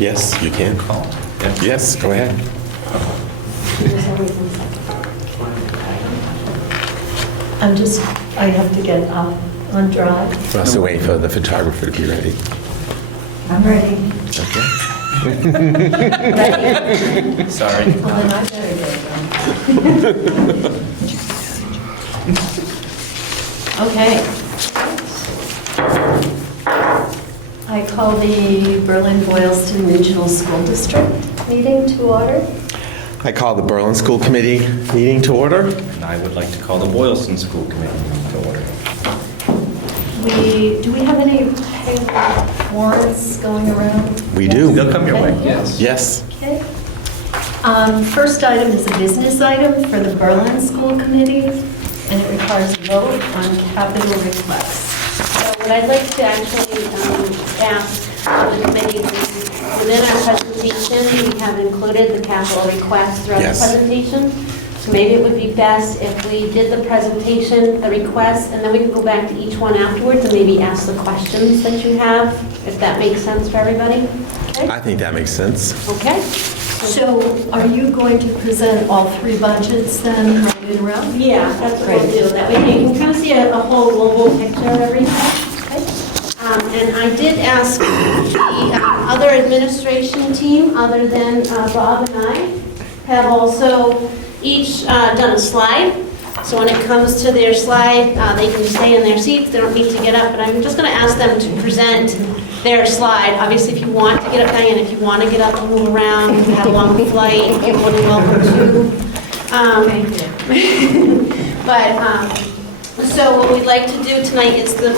Yes, you can. Call. Yes, go ahead. I have to get up on drive. We'll have to wait for the photographer to be ready. I'm ready. Okay. Ready? Sorry. Well, then I better get going. Okay. I call the Berlin-Boylston Regional School District meeting to order. I call the Berlin School Committee meeting to order. And I would like to call the Boylston School Committee to order. Do we have any warrants going around? We do. They'll come your way, yes. Yes. Okay. First item is a business item for the Berlin School Committee, and it requires a vote on capital requests. So what I'd like to actually ask the committee is, within our presentation, we have included the capital requests throughout the Yes. presentation. So maybe it would be best if we did the presentation, the requests, and then we can go back to each one afterwards and maybe ask the questions that you have, if that makes sense for everybody. Okay? I think that makes sense. Okay? So are you going to present all three budgets then, right in a row? Yeah, that's what we'll do. That way you can kind of see a whole global picture of everything. Okay? And I did ask the other administration team, other than Bob and I, have also each done a slide. So when it comes to their slide, they can stay in their seats. They don't need to get up. But I'm just going to ask them to present their slide. Obviously, if you want to get up, Diane, if you want to get up and move around, if you have a long flight, you're more than welcome to. So what we'd like to do tonight is the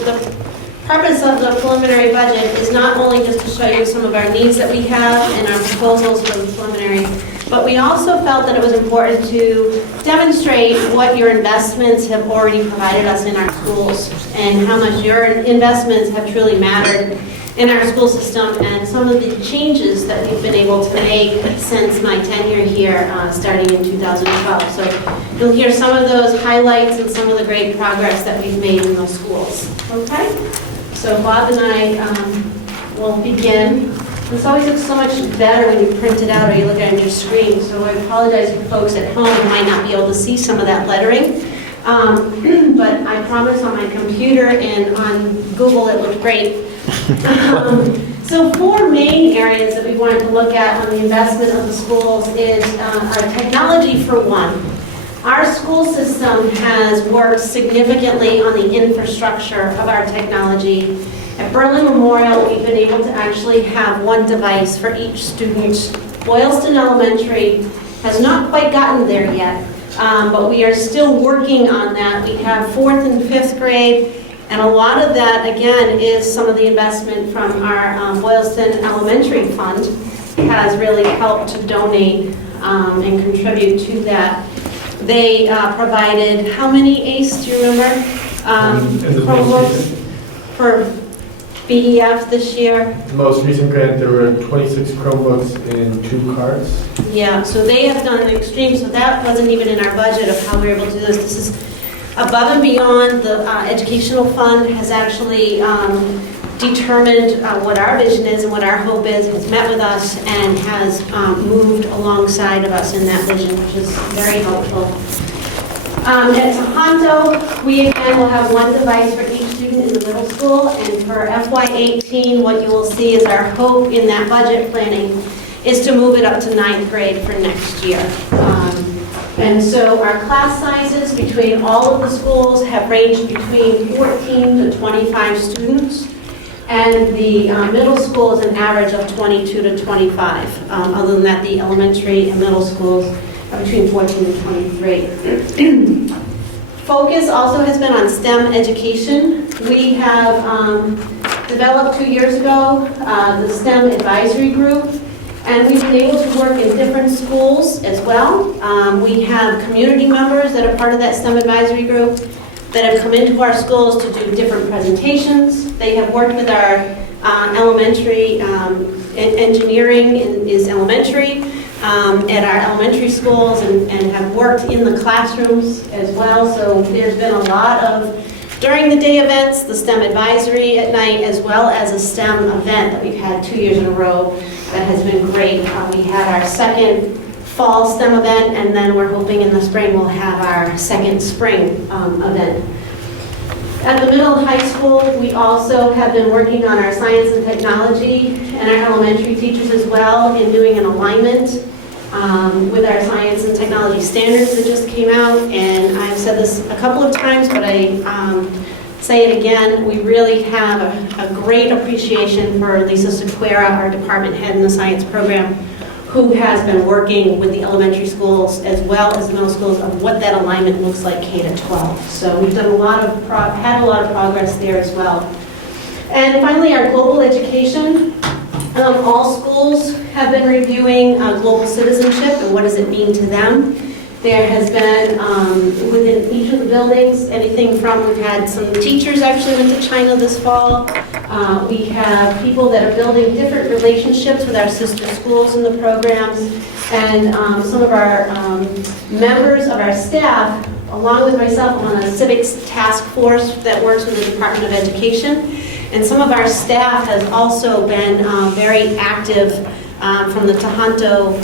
purpose of the preliminary budget is not only just to show you some of our needs that we have and our proposals for the preliminary, but we also felt that it was important to demonstrate what your investments have already provided us in our schools and how much your investments have truly mattered in our school system and some of the changes that we've been able to make since my tenure here, starting in 2012. So you'll hear some of those highlights and some of the great progress that we've made in those schools. Okay? So Bob and I will begin. This always looks so much better when you print it out or you look at it on your screen, so I apologize for folks at home who might not be able to see some of that lettering. But I promise on my computer and on Google it looked great. So four main areas that we wanted to look at on the investment of the schools is our technology for one. Our school system has worked significantly on the infrastructure of our technology. At Berlin Memorial, we've been able to actually have one device for each student. Boylston Elementary has not quite gotten there yet, but we are still working on that. We have 4th and 5th grade, and a lot of that, again, is some of the investment from our Boylston Elementary Fund has really helped to donate and contribute to that. They provided, how many, Ace, do you remember? Chromebooks for BEF this year. The most recent grant, there were 26 Chromebooks and 2 cards. Yeah, so they have done an extreme, so that wasn't even in our budget of how we were able to do this. This is above and beyond. The educational fund has actually determined what our vision is and what our hope is, has met with us and has moved alongside of us in that vision, which is very helpful. At Tohoto, we again will have one device for each student in the middle school, and for FY18, what you will see is our hope in that budget planning is to move it up to 9th grade for next year. And so our class sizes between all of the schools have ranged between 14 to 25 students, and the middle school is an average of 22 to 25. Other than that, the elementary and middle schools are between 14 and 23. Focus also has been on STEM education. We have developed 2 years ago the STEM advisory group, and we've been able to work in different schools as well. We have community members that are part of that STEM advisory group that have come into our schools to do different presentations. They have worked with our elementary, engineering is elementary, at our elementary schools and have worked in the classrooms as well. So there's been a lot of During the day events, the STEM advisory at night, as well as a STEM event that we've had 2 years in a row that has been great. We had our second fall STEM event, and then we're hoping in the spring we'll have our second spring event. At the middle and high school, we also have been working on our science and technology and our elementary teachers as well in doing an alignment with our science and technology standards that just came out. And I've said this a couple of times, but I say it again, we really have a great appreciation for Lisa Sequeira, our department head in the science program, who has been working with the elementary schools as well as middle schools of what that alignment looks like K to 12. So we've done had a lot of progress there as well. And finally, our global education. All schools have been reviewing global citizenship and what does it mean to them. There has been, within each of the buildings, anything from, we've had some teachers actually went to China this fall. We have people that are building different relationships with our sister schools in the programs. And some of our members of our staff, along with myself, I'm on a civics task force that works with the Department of Education. And some of our staff has also been very active from the Tohoto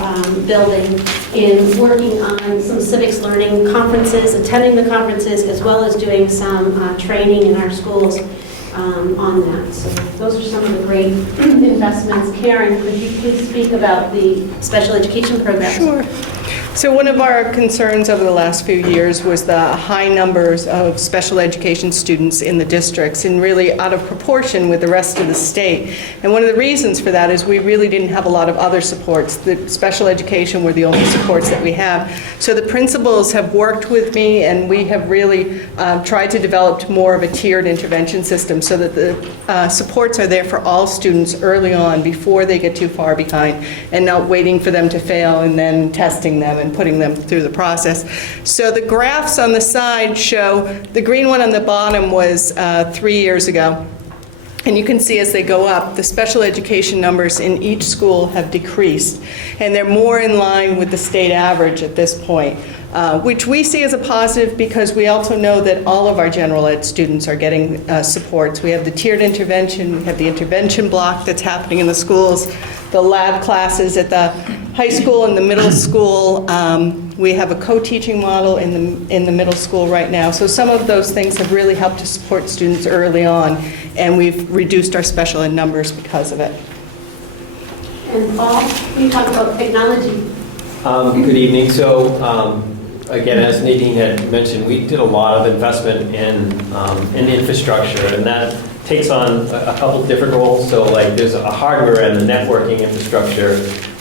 building in working on some civics learning conferences, attending the conferences, as well as doing some training in our schools on that. So those are some of the great investments. Karen, could you please speak about the special education programs? Sure. So one of our concerns over the last few years was the high numbers of special education students in the districts and really out of proportion with the rest of the state. And one of the reasons for that is we really didn't have a lot of other supports. The special education were the only supports that we have. So the principals have worked with me and we have really tried to develop more of a tiered intervention system so that the supports are there for all students early on before they get too far behind and not waiting for them to fail and then testing them and putting them through the process. So the graphs on the side show, the green one on the bottom was 3 years ago. And you can see as they go up, the special education numbers in each school have decreased. And they're more in line with the state average at this point, which we see as a positive because we also know that all of our general ed students are getting supports. We have the tiered intervention, we have the intervention block that's happening in the schools, the lab classes at the high school and the middle school. We have a co-teaching model in the middle school right now. So some of those things have really helped to support students early on, and we've reduced our special ed numbers because of it. And Paul, can you talk about technology? Good evening. So again, as Nadine had mentioned, we did a lot of investment in infrastructure, and that takes on a couple different roles. So like there's a hardware and the networking infrastructure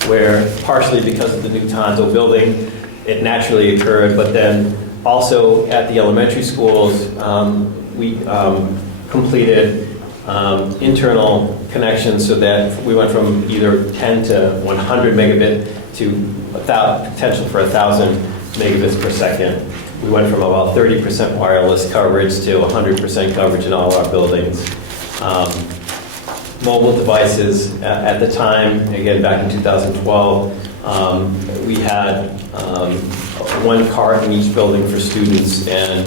where partially because of the new Tonto building, it naturally occurred, but then also at the elementary schools, we completed internal connections so that we went from either 10 to 100 megabit to potential for 1,000 megabits per second. We went from about 30% wireless coverage to 100% coverage in all our buildings. Mobile devices, at the time, again back in 2012, we had one card in each building for students, and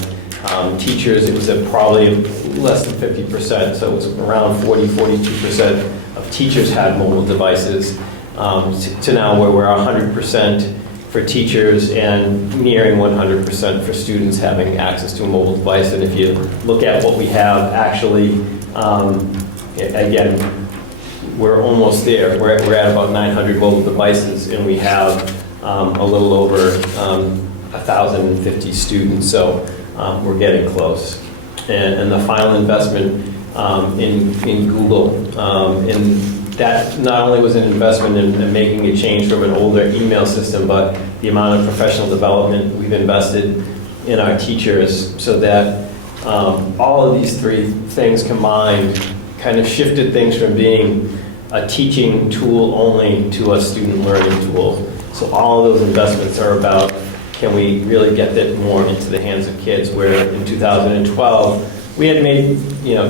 teachers, it was probably less than 50%, so it was around 42% of teachers had mobile devices, to now where we're 100% for teachers and nearing 100% for students having access to a mobile device. And if you look at what we have actually, again, we're almost there. We're at about 900 mobile devices, and we have a little over 1,050 students, so we're getting close. And the final investment in Google, and that not only was an investment in making a change from an older email system, but the amount of professional development we've invested in our teachers so that all of these three things combined kind of shifted things from being a teaching tool only to a student learning tool. So all of those investments are about, can we really get that more into the hands of kids, where in 2012 we had made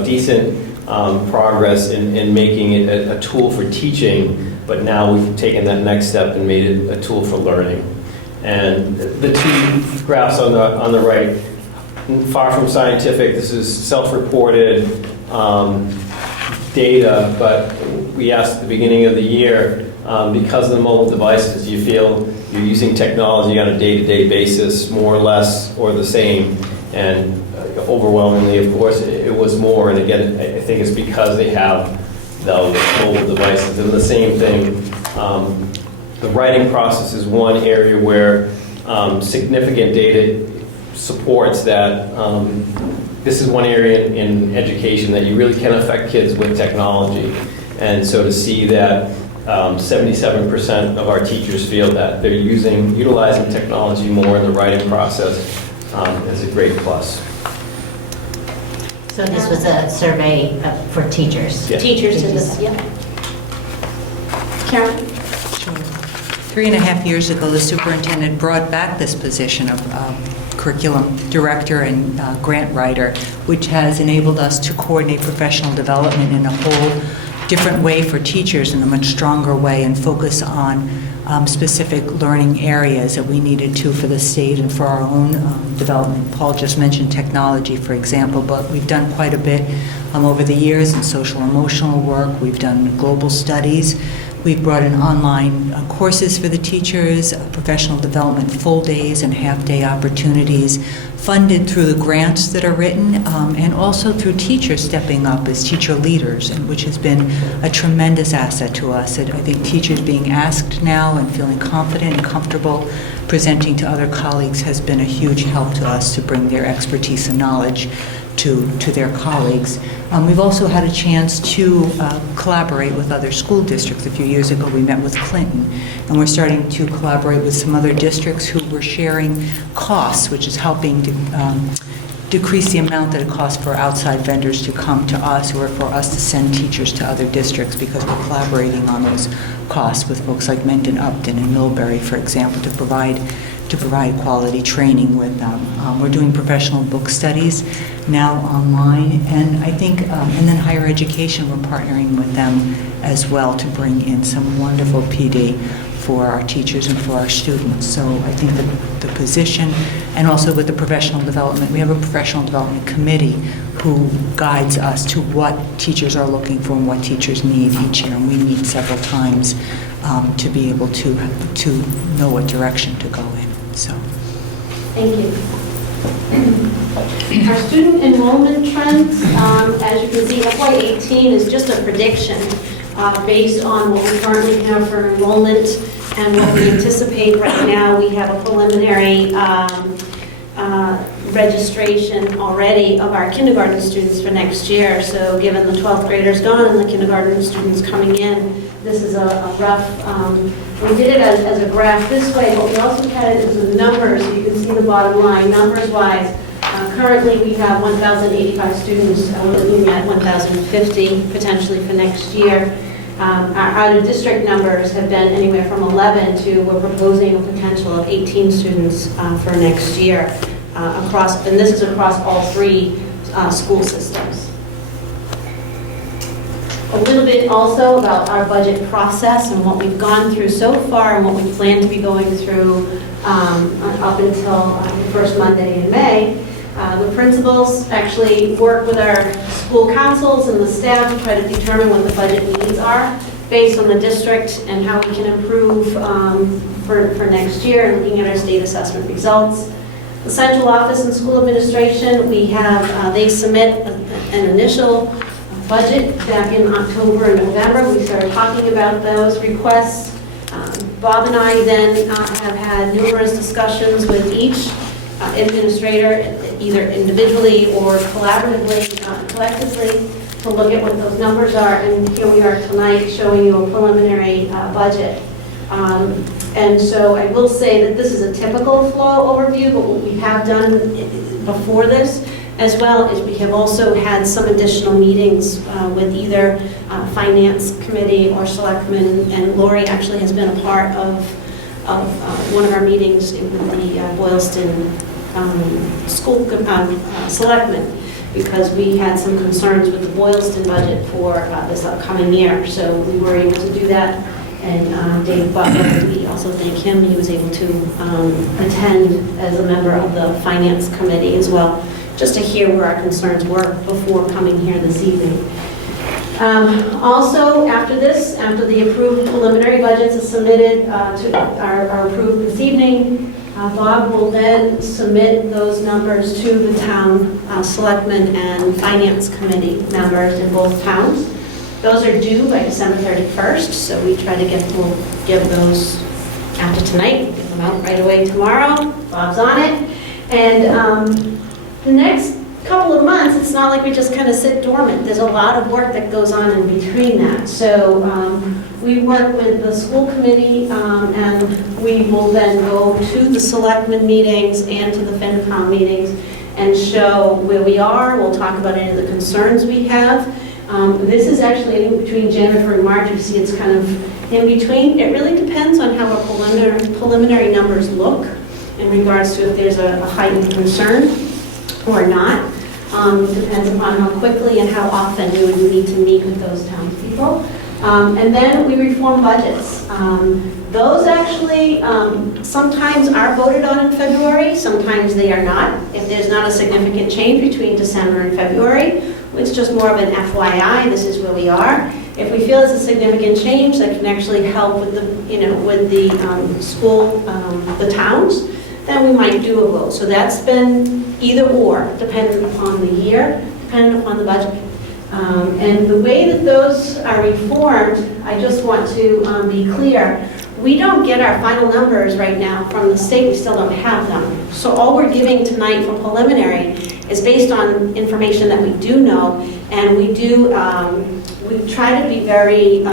decent progress in making it a tool for teaching, but now we've taken that next step and made it a tool for learning. And the two graphs on the right, far from scientific. This is self-reported data, but we asked at the beginning of the year, because of the mobile devices, do you feel you're using technology on a day-to-day basis, more or less, or the same? And overwhelmingly, of course, it was more. And again, I think it's because they have those mobile devices. And the same thing, the writing process is one area where significant data supports that. This is one area in education that you really can affect kids with technology. And so to see that 77% of our teachers feel that they're utilizing technology more in the writing process is a great plus. So this was a survey for teachers? Yeah. Teachers did this, yeah. Karen? 3.5 years ago, the superintendent brought back this position of curriculum director and grant writer, which has enabled us to coordinate professional development in a whole different way for teachers, in a much stronger way, and focus on specific learning areas that we needed to for the state and for our own development. Paul just mentioned technology, for example, but we've done quite a bit over the years in social emotional work. We've done global studies. We've brought in online courses for the teachers, professional development full days and half-day opportunities, funded through the grants that are written, and also through teachers stepping up as teacher leaders, and which has been a tremendous asset to us. I think teachers being asked now and feeling confident and comfortable presenting to other colleagues has been a huge help to us to bring their expertise and knowledge to their colleagues. We've also had a chance to collaborate with other school districts. A few years ago, we met with Clinton, and we're starting to collaborate with some other districts who were sharing costs, which is helping to decrease the amount that it costs for outside vendors to come to us or for us to send teachers to other districts, because we're collaborating on those costs with folks like Mendon Upton and Millbury, for example, to provide quality training with them. We're doing professional book studies now online, and I think, and then higher education, we're partnering with them as well to bring in some wonderful PD for our teachers and for our students. So I think that the position, and also with the professional development, we have a professional development committee who guides us to what teachers are looking for and what teachers need each year, and we meet several times to be able to know what direction to go in. So, Thank you. Our student enrollment trends, as you can see, FY18 is just a prediction based on what we currently have for enrollment and what we anticipate right now. We have a preliminary registration already of our kindergarten students for next year. So given the 12th graders gone and the kindergarten students coming in, this is a rough, we did it as a graph this way, but we also had it as a numbers, so you can see the bottom line, numbers-wise. Currently, we have 1,085 students. We're looking at 1,050 potentially for next year. Our out-of-district numbers have been anywhere from 11 to, we're proposing a potential of 18 students for next year across, and this is across all three school systems. A little bit also about our budget process and what we've gone through so far and what we plan to be going through up until the first Monday in May. The principals actually work with our school councils and the staff to try to determine what the budget needs are based on the district and how we can improve for next year, and looking at our state assessment results. The central office and school administration, we have, they submit an initial budget back in October and November. We started talking about those requests. Bob and I then have had numerous discussions with each administrator, either individually or collaboratively, collectively, to look at what those numbers are. And here we are tonight showing you a preliminary budget. And so I will say that this is a typical flow overview, but what we have done before this as well is we have also had some additional meetings with either finance committee or selectmen, and Lori actually has been a part of one of our meetings with the Boylston school selectmen, because we had some concerns with the Boylston budget for this upcoming year. So we were able to do that. And Dave Butler, we also thank him. He was able to attend as a member of the finance committee as well. just to hear where our concerns were before coming here this evening. Also, after this, after the approved preliminary budgets are submitted are approved this evening, Bob will then submit those numbers to the town selectmen and finance committee members in both towns. Those are due by December 31st, so we try to we'll give those after tonight, get them out right away tomorrow. Bob's on it. And the next couple of months, it's not like we just kind of sit dormant. There's a lot of work that goes on in between that. So we work with the school committee, and we will then go to the selectmen meetings and to the FinCom meetings and show where we are. We'll talk about any of the concerns we have. This is actually in between January and March. You see it's kind of in between. It really depends on how our preliminary numbers look in regards to if there's a heightened concern or not. Depends upon how quickly and how often we would need to meet with those townspeople. And then we reform budgets. Those actually sometimes are voted on in February, sometimes they are not. If there's not a significant change between December and February, it's just more of an FYI, this is where we are. If we feel it's a significant change that can actually help with the school, the towns, then we might do a vote. So that's been either or, dependent upon the year, dependent upon the budget. And the way that those are reformed, I just want to be clear, we don't get our final numbers right now from the state, we still don't have them. So all we're giving tonight for preliminary is based on information that we do know, and we try to be very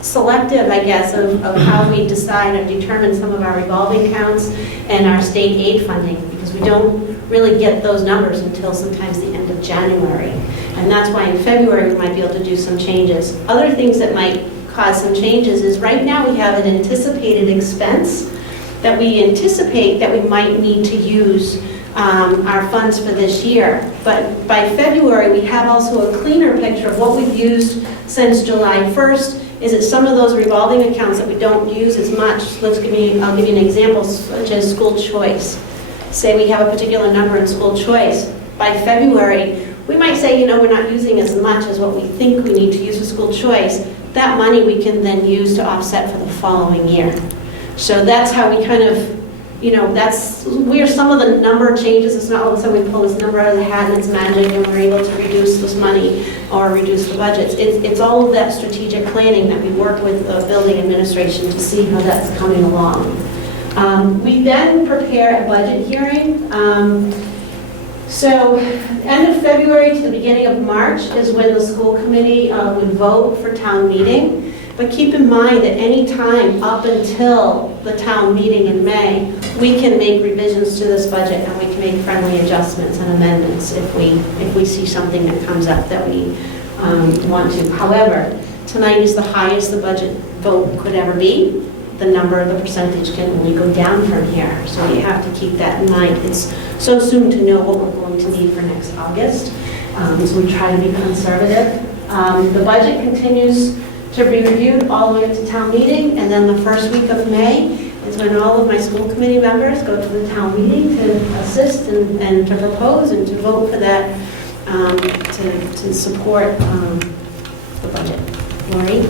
selective, I guess, of how we decide or determine some of our revolving accounts and our state aid funding, because we don't really get those numbers until sometimes the end of January. And that's why in February we might be able to do some changes. Other things that might cause some changes is right now we have an anticipated expense that we anticipate that we might need to use our funds for this year. But by February, we have also a cleaner picture of what we've used since July 1st. Is it some of those revolving accounts that we don't use as much? I'll give you an example, such as school choice. Say we have a particular number in school choice. By February, we might say, we're not using as much as what we think we need to use for school choice. That money we can then use to offset for the following year. So that's how we kind of, that's where some of the number changes. It's not all of a sudden we pull this number out of the hat and it's magic and we're able to reduce this money or reduce the budgets. It's all of that strategic planning that we work with the building administration to see how that's coming along. We then prepare a budget hearing. So end of February to the beginning of March is when the school committee would vote for town meeting. But keep in mind that any time up until the town meeting in May, we can make revisions to this budget and we can make friendly adjustments and amendments if we see something that comes up that we want to. However, tonight is the highest the budget vote could ever be. The percentage can only go down from here. So you have to keep that in mind. It's so soon to know what we're going to need for next August. So we try to be conservative. The budget continues to be reviewed all the way up to town meeting, and then the first week of May is when all of my school committee members go to the town meeting to assist and to propose and to vote for that, to support the budget. Lori?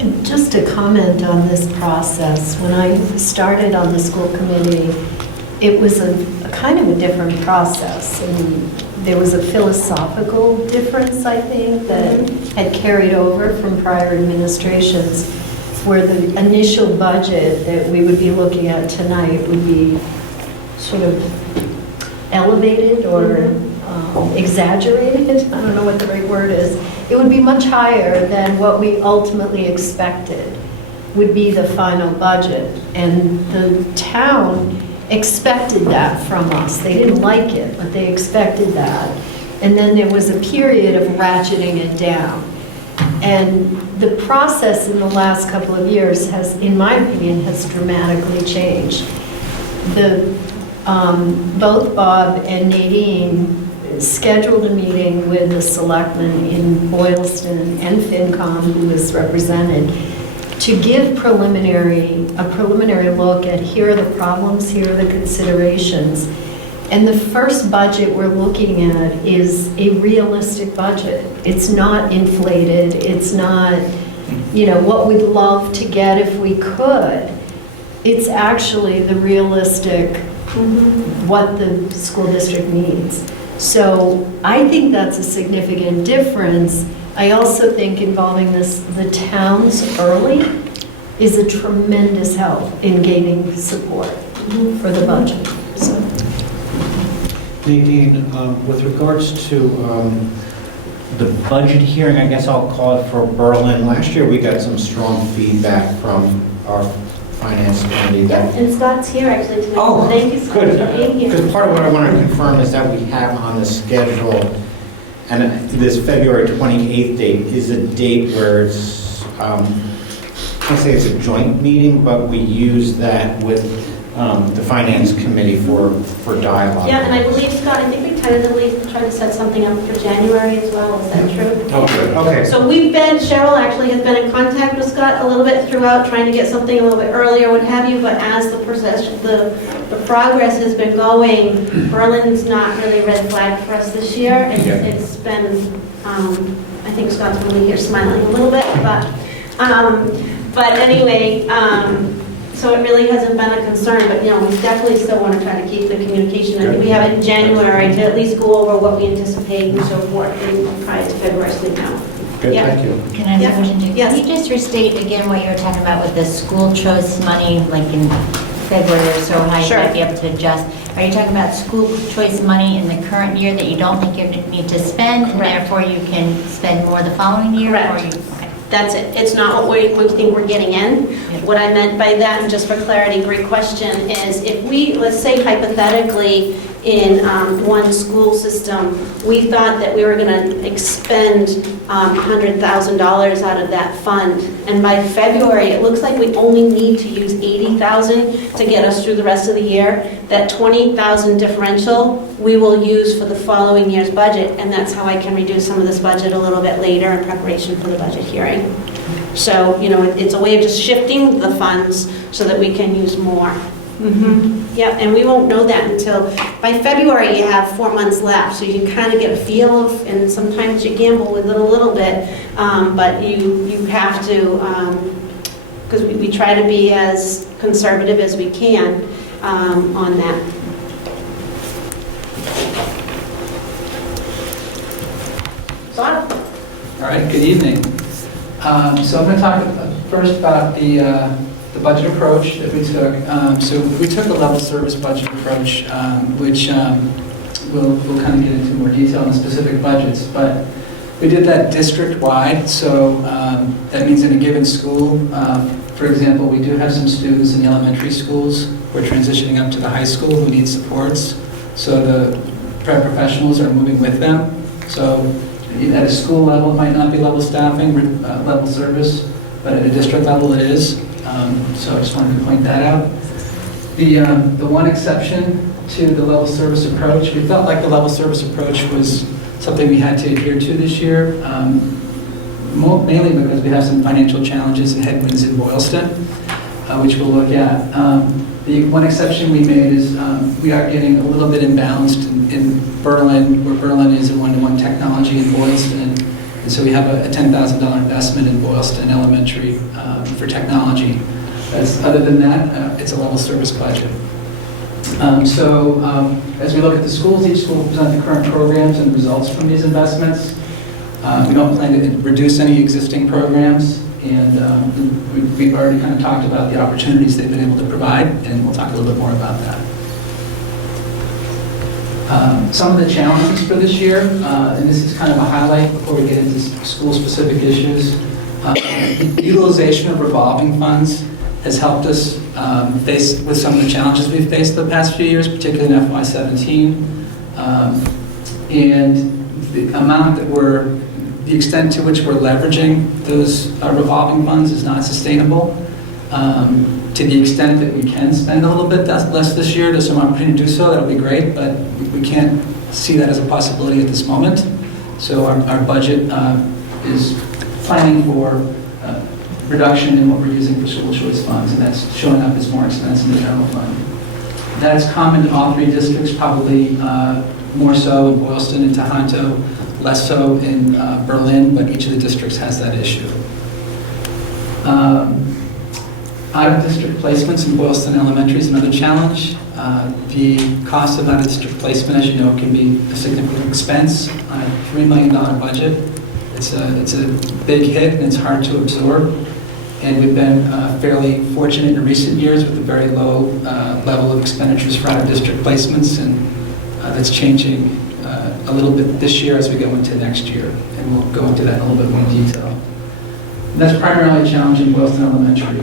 And just to comment on this process, when I started on the school committee, it was a kind of a different process. And there was a philosophical difference, I think, that had carried over from prior administrations, where the initial budget that we would be looking at tonight would be sort of elevated or exaggerated. I don't know what the right word is. It would be much higher than what we ultimately expected would be the final budget. And the town expected that from us. They didn't like it, but they expected that. And then there was a period of ratcheting it down. And the process in the last couple of years has, in my opinion, has dramatically changed. Both Bob and Nadine scheduled a meeting with the selectmen in Boylston and FinCom, who was represented, to give a preliminary look at here are the problems, here are the considerations. And the first budget we're looking at is a realistic budget. It's not inflated, it's not, what we'd love to get if we could. It's actually the realistic, what the school district needs. So I think that's a significant difference. I also think involving the towns early is a tremendous help in gaining support for the budget. So. Nadine, with regards to the budget hearing, I guess I'll call it for Berlin. Last year, we got some strong feedback from our finance committee that... And Scott's here actually tonight. Oh, Thank you, Scott, good. for being here. Because part of what I want to confirm is that we have on the schedule, and this February 28th date is a date where it's, I can't say it's a joint meeting, but we use that with the finance committee for dialogue. Yeah, and I believe, Scott, I think we tentatively tried to set something up for January as well. Is that true? Oh, good. Okay. So Cheryl actually has been in contact with Scott a little bit throughout, trying to get something a little bit earlier, what have you, but as the progress has been going, Berlin's not really red flag for us this year. It's been, I think Scott's really here smiling a little bit, but anyway, so it really hasn't been a concern, but we definitely still want to try to keep the communication. I think we have it in January to at least go over what we anticipate and so forth prior to February, so we know. Good, Yeah. thank you. Can I have a question too? Yes. Can you just restate again what you were talking about with the school choice money, like in February or so, how you Sure. might be able to adjust? Are you talking about school choice money in the current year that you don't think you need to spend, and Correct. therefore you can spend more the following year? Correct. Or you, okay. That's it. It's not what we think we're getting in. What I meant by that, and just for clarity, great question, is if we, let's say hypothetically, in one school system, we thought that we were going to expend $100,000 out of that fund, and by February, it looks like we only need to use $80,000 to get us through the rest of the year. That $20,000 differential, we will use for the following year's budget, and that's how I can reduce some of this budget a little bit later in preparation for the budget hearing. So, it's a way of just shifting the funds so that we can use more. Yeah, and we won't know that until, by February, you have 4 months left, so you can kind of get a feel of, and sometimes you gamble with it a little bit, but you have to, because we try to be as conservative as we can on that. Scott? All right, good evening. So I'm going to talk first about the budget approach that we took. So we took a level service budget approach, which we'll kind of get into more detail in the specific budgets. But we did that district-wide, so that means in a given school, for example, we do have some students in the elementary schools who are transitioning up to the high school who need supports. So the paraprofessionals are moving with them. So at a school level, it might not be level staffing, level service, but at a district level it is. So I just wanted to point that out. The one exception to the level service approach, we felt like the level service approach was something we had to adhere to this year, mainly because we have some financial challenges and headwinds in Boylston, which we'll look at. The one exception we made is we are getting a little bit imbalanced in Berlin, where Berlin is a one-to-one technology in Boylston. And so we have a $10,000 investment in Boylston Elementary for technology. Other than that, it's a level service budget. As we look at the schools, each school will present the current programs and results from these investments. We don't plan to reduce any existing programs, and we've already kind of talked about the opportunities they've been able to provide, and we'll talk a little bit more about that. Some of the challenges for this year, and this is kind of a highlight before we get into school-specific issues. The utilization of revolving funds has helped us face with some of the challenges we've faced the past few years, particularly in FY17. And the extent to which we're leveraging those revolving funds is not sustainable. To the extent that we can spend a little bit less this year, there's some opportunity to do so, that'll be great, but we can't see that as a possibility at this moment. So our budget is planning for reduction in what we're using for school choice funds, and that's showing up as more expense in the general fund. That's common to all three districts, probably more so in Boylston and Tohoto, less so in Berlin, but each of the districts has that issue. Out-of-district placements in Boylston Elementary is another challenge. The cost of out-of-district placement, as you know, can be a significant expense on a $3 million budget. It's a big hit and it's hard to absorb. And we've been fairly fortunate in recent years with a very low level of expenditures for out-of-district placements, and that's changing a little bit this year as we go into next year. And we'll go into that in a little bit more detail. And that's primarily a challenge in Boylston Elementary.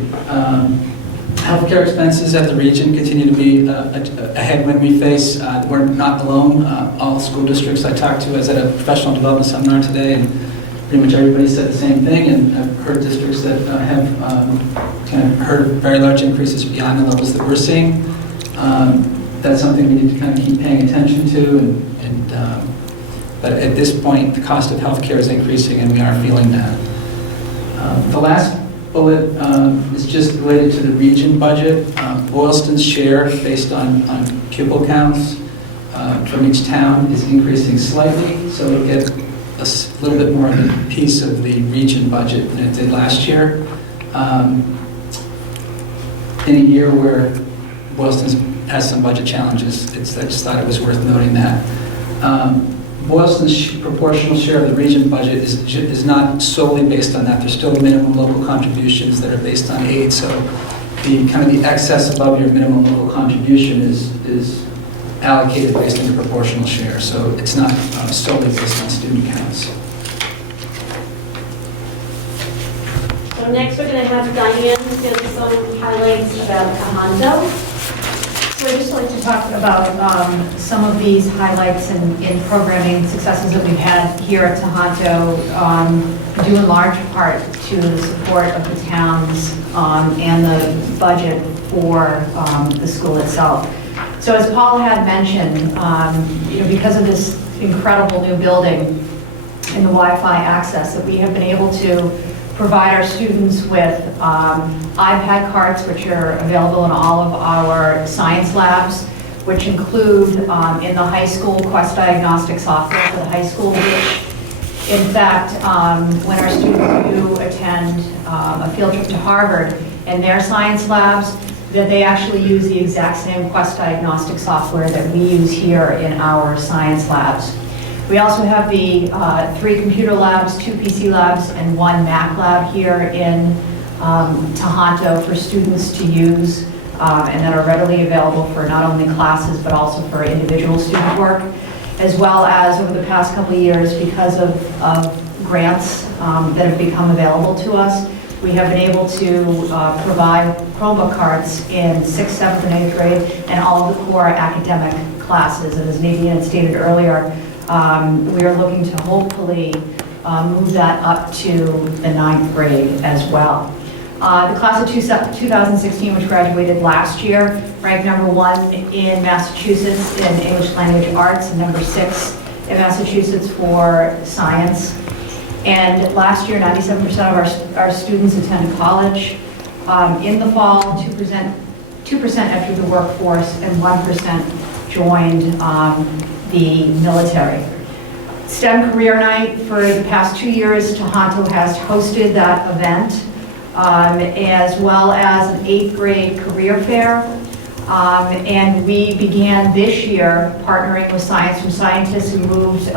Healthcare expenses at the region continue to be a headwind we face. We're not alone. All school districts I talked to, I was at a professional development seminar today, and pretty much everybody said the same thing, and I've heard districts that have kind of heard very large increases beyond the levels that we're seeing. That's something we need to kind of keep paying attention to, but at this point, the cost of healthcare is increasing, and we are feeling that. The last bullet is just related to the region budget. Boylston's share, based on pupil counts from each town, is increasing slightly, so it'll get a little bit more of a piece of the region budget than it did last year. In a year where Boylston has some budget challenges, I just thought it was worth noting that. Boylston's proportional share of the region budget is not solely based on that. There's still minimum local contributions that are based on aid, so the kind of the excess above your minimum local contribution is allocated based on the proportional share, so it's not solely based on student counts. So next we're going to have Diane give some highlights about Tohoto. So I'd just like to talk about some of these highlights in programming successes that we've had here at Tohoto, due in large part to the support of the towns and the budget for the school itself. So as Paul had mentioned, because of this incredible new building and the Wi-Fi access, that we have been able to provide our students with iPad carts, which are available in all of our science labs, which include in the high school Quest diagnostic software for the high school, which in fact, when our students do attend a field trip to Harvard in their science labs, that they actually use the exact same Quest diagnostic software that we use here in our science labs. We also have the 3 computer labs, 2 PC labs, and 1 Mac lab here in Tohoto for students to use and that are readily available for not only classes but also for individual student work, as well as over the past couple of years, because of grants that have become available to us, we have been able to provide Chromebook cards in 6th, 7th, and 8th grade and all of the core academic classes. And as Nadine had stated earlier, we are looking to hopefully move that up to the 9th grade as well. The class of 2016, which graduated last year, ranked #1 in Massachusetts in English Language Arts and #6 in Massachusetts for science. And last year, 97% of our students attended college. In the fall, 2% entered the workforce and 1% joined the military. STEM Career Night, for the past 2 years, Tohoto has hosted that event, as well as an 8th grade career fair. And we began this year partnering with Science from Scientists, who moved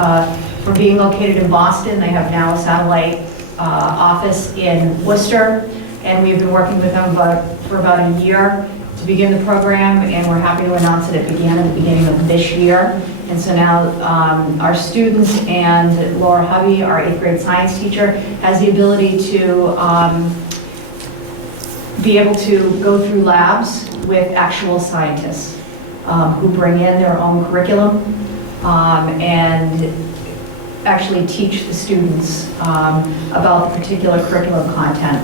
from being located in Boston. They have now a satellite office in Worcester, and we've been working with them for about a year to begin the program, and we're happy to announce that it began at the beginning of this year. And so now our students and Laura Hubby, our 8th grade science teacher, has the ability to be able to go through labs with actual scientists who bring in their own curriculum and actually teach the students about the particular curriculum content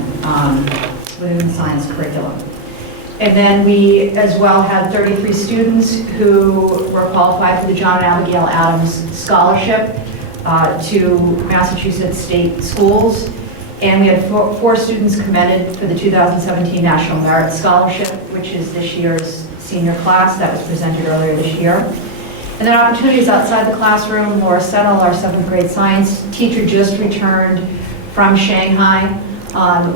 within the science curriculum. And then we as well had 33 students who were qualified for the John and Abigail Adams Scholarship to Massachusetts State Schools. And we had 4 students commended for the 2017 National Merit Scholarship, which is this year's senior class that was presented earlier this year. And then opportunities outside the classroom. Laura Settle, our 7th grade science teacher, just returned from Shanghai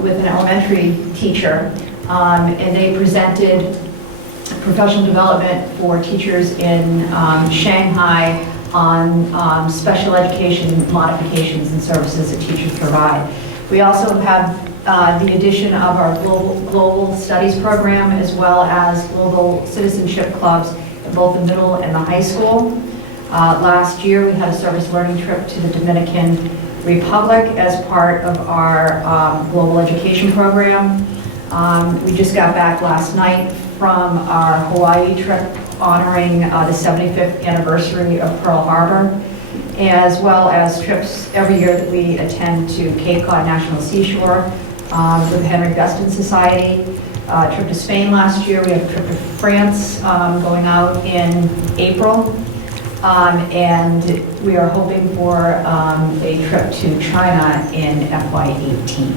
with an elementary teacher. And they presented professional development for teachers in Shanghai on special education modifications and services that teachers provide. We also have the addition of our global studies program, as well as global citizenship clubs at both the middle and the high school. Last year, we had a service learning trip to the Dominican Republic as part of our global education program. We just got back last night from our Hawaii trip honoring the 75th anniversary of Pearl Harbor, as well as trips every year that we attend to Cape Cod National Seashore with the Henry Beston Society. A trip to Spain last year. We have a trip to France going out in April. And we are hoping for a trip to China in FY18.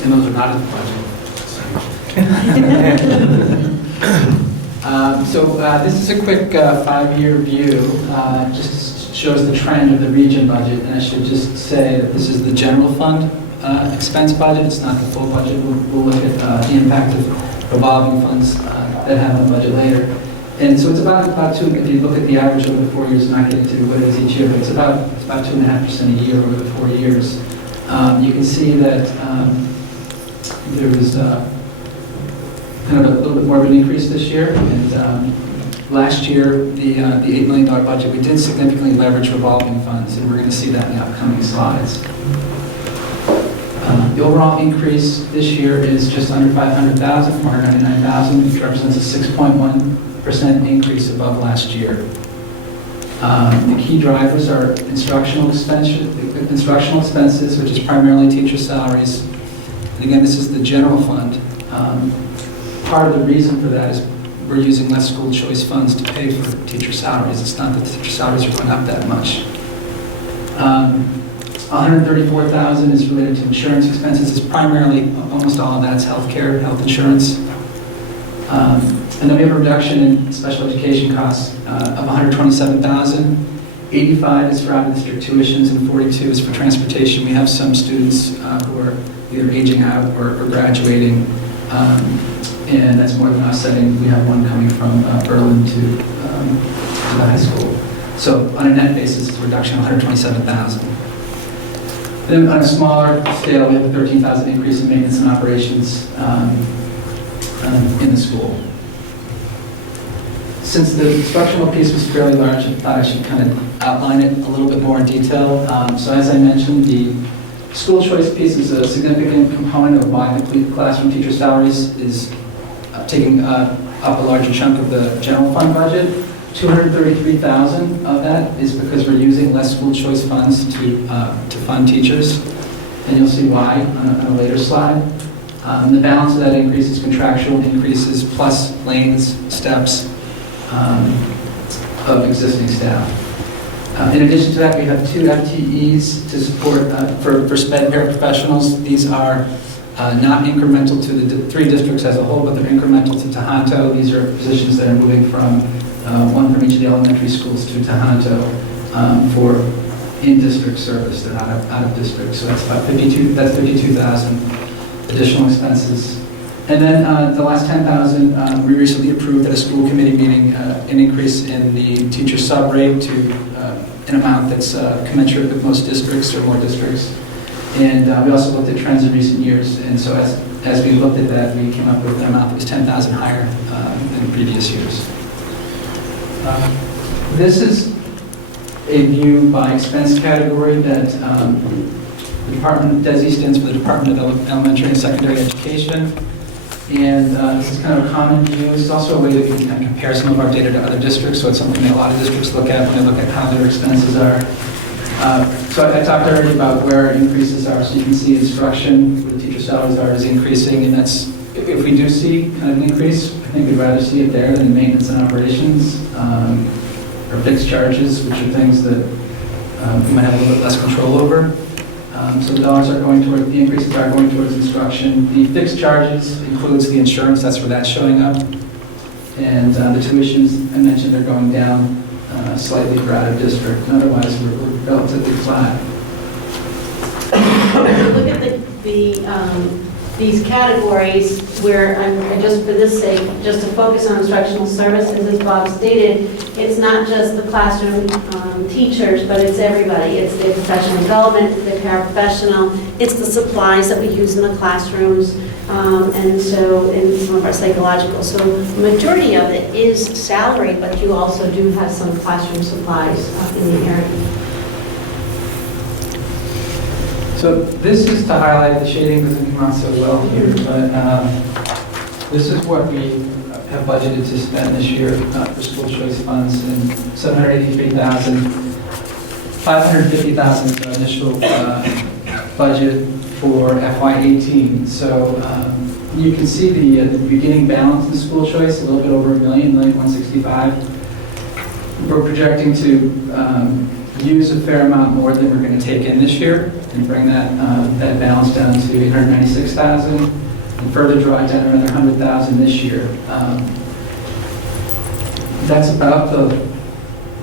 And those are not in the budget. So this is a quick 5-year view, just shows the trend of the region budget. And I should just say that this is the general fund expense budget. It's not the full budget. We'll look at the impact of revolving funds that have on the budget later. And so it's about two, if you look at the average over the 4 years, not getting to what it is each year, but it's about 2.5% a year over the 4 years. You can see that there was kind of a little bit more of an increase this year. And last year, the $8 million budget, we did significantly leverage revolving funds, and we're going to see that in the upcoming slides. The overall increase this year is just under $500,000, $499,000, which represents a 6.1% increase above last year. The key drivers are instructional expenses, which is primarily teacher salaries. And again, this is the general fund. Part of the reason for that is we're using less school choice funds to pay for teacher salaries. It's not that the teacher salaries are going up that much. $134,000 is related to insurance expenses. It's primarily, almost all of that's healthcare, health insurance. And then we have a reduction in special education costs of $127,000. 85 is for out-of-district tuitions and 42 is for transportation. We have some students who are either aging out or graduating, and that's more than offsetting. We have one coming from Berlin to the high school. So on a net basis, it's a reduction of $127,000. Then on a smaller scale, we have a $13,000 increase in maintenance and operations in the school. Since the instructional piece was fairly large, I thought I should kind of outline it a little bit more in detail. So as I mentioned, the school choice piece is a significant component of why the classroom teacher salaries is taking up a larger chunk of the general fund budget. $233,000 of that is because we're using less school choice funds to fund teachers, and you'll see why on a later slide. The balance of that increase is contractual increases plus lanes, steps of existing staff. In addition to that, we have 2 FTEs to support for SPED paraprofessionals. These are not incremental to the 3 districts as a whole, but they're incremental to Tohoto. These are positions that are moving from one from each of the elementary schools to Tohoto for in-district service. They're not out of district. So that's about 52,000 additional expenses. And then the last 10,000, we recently approved at a school committee meeting an increase in the teacher sub rate to an amount that's commensurate with most districts or more districts. And we also looked at trends in recent years. And so as we looked at that, we came up with an amount that was 10,000 higher than previous years. This is a view by expense category that the department, DESE stands for the Department of Elementary and Secondary Education. And this is kind of a common view. It's also a way that we can kind of compare some of our data to other districts. So it's something that a lot of districts look at when they look at how their expenses are. So I talked already about where our increases are. So you can see instruction, where the teacher salaries are, is increasing. And that's, if we do see kind of an increase, I think we'd rather see it there than in maintenance and operations, or fixed charges, which are things that we might have a little bit less control over. So the dollars are going toward, the increases are going towards instruction. The fixed charges includes the insurance, that's where that's showing up. And the tuitions, I mentioned, are going down slightly for out of district. And otherwise, we're relatively flat. Look at these categories where, just for this sake, just to focus on instructional services, as Bob stated, it's not just the classroom teachers, but it's everybody. It's the professional development, it's the paraprofessional, it's the supplies that we use in the classrooms, and so, and some of our psychological. So the majority of it is salary, but you also do have some classroom supplies in the area. So this is to highlight, the shading doesn't come out so well here, but this is what we have budgeted to spend this year for school choice funds, and $783,000, $550,000 for initial budget for FY18. So you can see the beginning balance in school choice, a little bit over $1 million, $1,165,000. We're projecting to use a fair amount more than we're going to take in this year and bring that balance down to $896,000 and further draw down another $100,000 this year. That's about the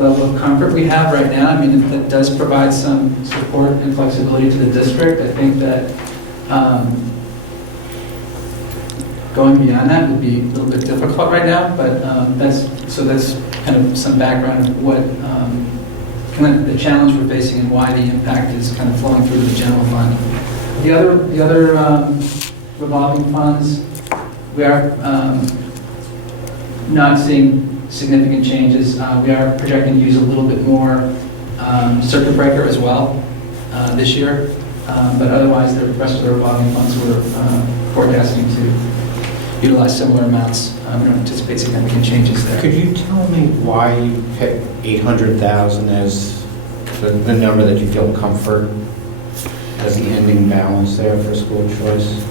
level of comfort we have right now. I mean, that does provide some support and flexibility to the district. I think that going beyond that would be a little bit difficult right now, but that's kind of some background of what kind of the challenge we're facing and why the impact is kind of flowing through the general fund. The other revolving funds, we are not seeing significant changes. We are projecting to use a little bit more circuit breaker as well this year, but otherwise the rest of the revolving funds we're forecasting to utilize similar amounts. We don't anticipate significant changes there. Could you tell me why you picked 800,000 as the number that you feel comfort as the ending balance there for school choice?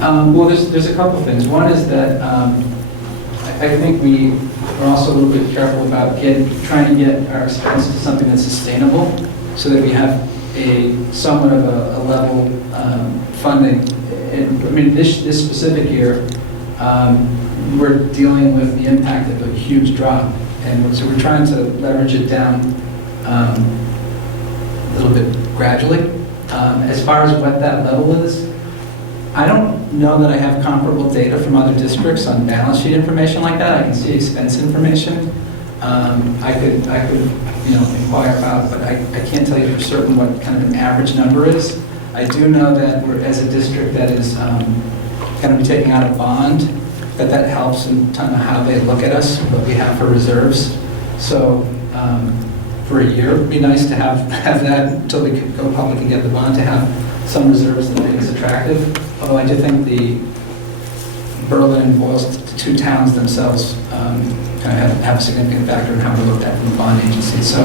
Well, there's a couple things. One is that I think we're also a little bit careful about trying to get our expense to something that's sustainable, so that we have somewhat of a level funding. And, I mean, this specific year, we're dealing with the impact of a huge drop, and so we're trying to leverage it down a little bit gradually. As far as what that level is, I don't know that I have comparable data from other districts on balance sheet information like that. I can see expense information. I could inquire about, but I can't tell you for certain what kind of an average number is. I do know that we're, as a district that is going to be taking out a bond, that helps in terms of how they look at us, what we have for reserves. So for a year, it would be nice to have that until we could go public and get the bond, to have some reserves that make us attractive. Although I do think the Berlin and Boylston, the two towns themselves, kind of have a significant factor in how we're looked at from the bond agency. So I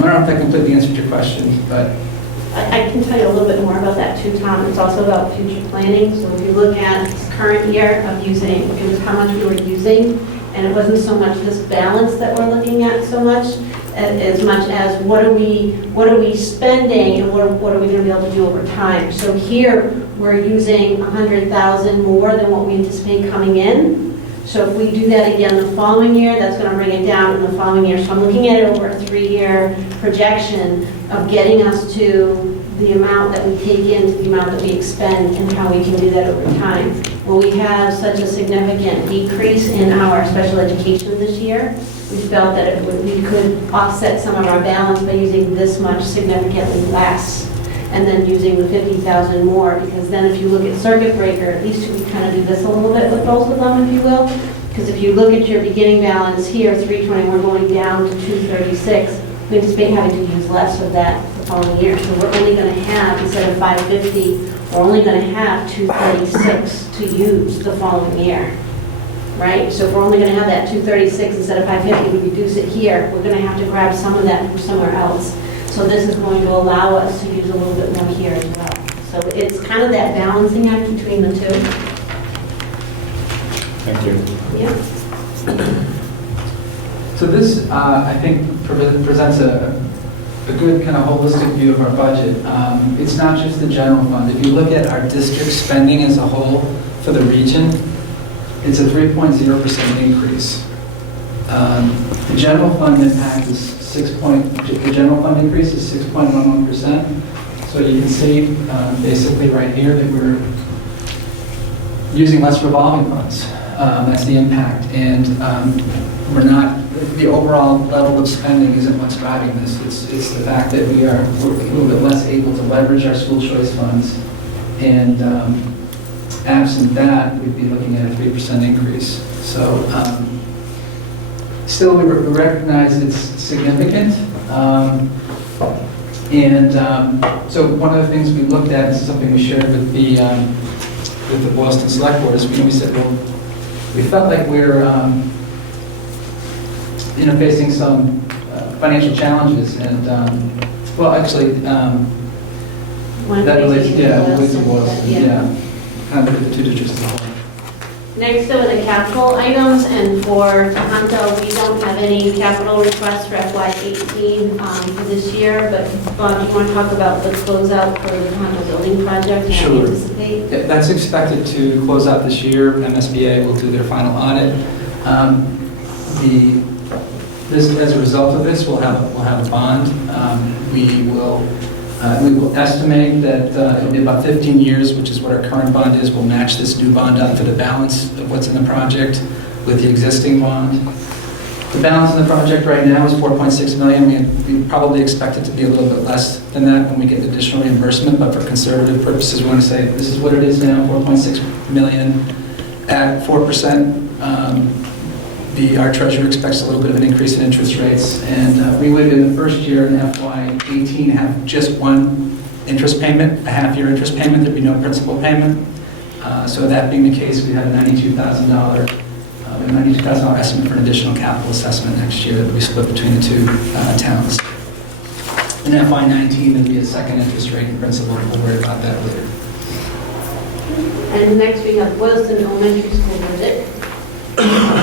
don't know if that completely answered your question, but I can tell you a little bit more about that too, Tom. It's also about future planning. So if you look at this current year of using, it was how much we were using, and it wasn't so much this balance that we're looking at so much, as much as what are we spending and what are we going to be able to do over time. So here we're using 100,000 more than what we anticipate coming in. So if we do that again the following year, that's going to bring it down in the following year. So I'm looking at it over a 3-year projection of getting us to the amount that we take in to the amount that we expend, and how we can do that over time. When we have such a significant decrease in our special education this year, we felt that we could offset some of our balance by using this much significantly less, and then using the 50,000 more, because then if you look at circuit breaker, at least we kind of do this a little bit with both of them, if you will. Because if you look at your beginning balance here, 320, we're going down to 236. We anticipate having to use less of that the following year. So we're only going to have, instead of 550, we're only going to have 236 to use the following year. Right? So if we're only going to have that 236 instead of 550, we reduce it here, we're going to have to grab some of that from somewhere else. So this is going to allow us to use a little bit more here as well. So it's kind of that balancing act between the two. Thank you. Yeah. so this, I think, presents a good kind of holistic view of our budget. It's not just the general fund. If you look at our district spending as a whole for the region, it's a 3.0% increase. The general fund impact is the general fund increase is 6.11%. So you can see basically right here that we're using less revolving funds. That's the impact. And we're not, the overall level of spending isn't what's driving this. It's the fact that we're a little bit less able to leverage our school choice funds. And absent that, we'd be looking at a 3% increase. So still, we recognize it's significant. So one of the things we looked at, this is something we shared with the Boston Select Board, is we said, well, we felt like we're facing some financial challenges, and well, actually, that relates, relates to Boston, kind of the two districts as a whole. Next are the capital items, and for Tohoto, we don't have any capital requests for FY18 for this year, but Bob, do you want to talk about the closeout for the Tohoto building project? Sure. Anticipate? Yeah, that's expected to close out this year. MSBA will do their final audit. As a result of this, we'll have a bond. We will estimate that it'll be about 15 years, which is what our current bond is. We'll match this new bond up to the balance of what's in the project with the existing bond. The balance in the project right now is $4.6 million. We probably expect it to be a little bit less than that when we get additional reimbursement, but for conservative purposes, we want to say this is what it is now, $4.6 million at 4%. Our treasurer expects a little bit of an increase in interest rates, and we would, in the first year in FY18, have just one interest payment, a half-year interest payment. There'd be no principal payment. So that being the case, we have a $92,000 estimate for an additional capital assessment next year that will be split between the two towns. In FY19, there'll be a second interest rate in principal. We'll worry about that later. And next we have Boylston Elementary School budget.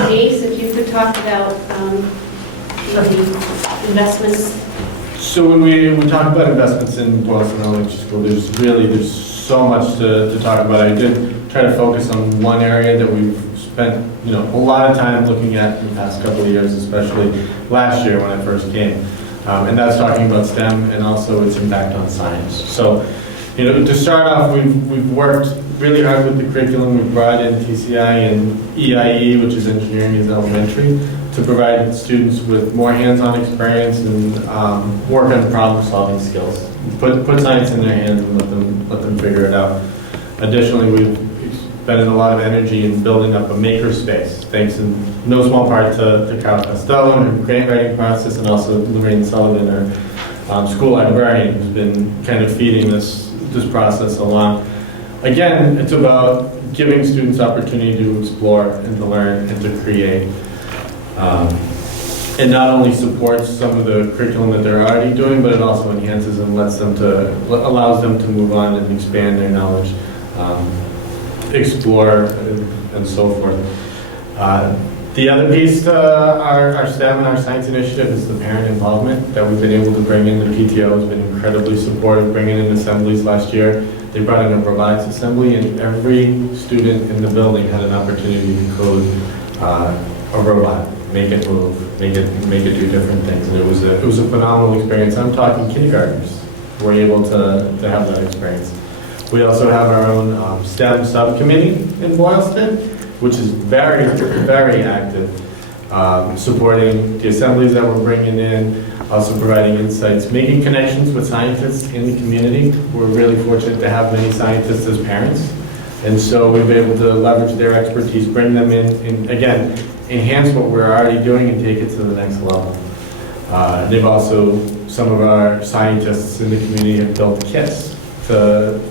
Ace, if you could talk about the investments. So when we talk about investments in Boylston Elementary School, there's so much to talk about. I did try to focus on one area that we've spent a lot of time looking at in the past couple of years, especially last year when I first came, and that's talking about STEM and also its impact on science. So, to start off, we've worked really hard with the curriculum. We've brought in TCI and EIE, which is Engineering is Elementary, to provide students with more hands-on experience and work on problem-solving skills. Put science in their hands and let them figure it out. Additionally, we've spent a lot of energy in building up a maker space, thanks in no small part to Carol Costello and her grant writing process, and also Lorraine Sullivan, our school librarian, who's been kind of feeding this process along. Again, it's about giving students opportunity to explore and to learn and to create. It not only supports some of the curriculum that they're already doing, but it also enhances and allows them to move on and expand their knowledge, explore, and so forth. The other piece to our STEM and our science initiative is the parent involvement that we've been able to bring in. The PTO has been incredibly supportive, bringing in assemblies last year. They brought in a robotics assembly, and every student in the building had an opportunity to code a robot, make it move, make it do different things, and it was a phenomenal experience. I'm talking kindergartners were able to have that experience. We also have our own STEM subcommittee in Boylston, which is very, very active, supporting the assemblies that we're bringing in, also providing insights, making connections with scientists in the community. We're really fortunate to have many scientists as parents, and so we've been able to leverage their expertise, bring them in, and again, enhance what we're already doing and take it to the next level. They've also, some of our scientists in the community have built kits to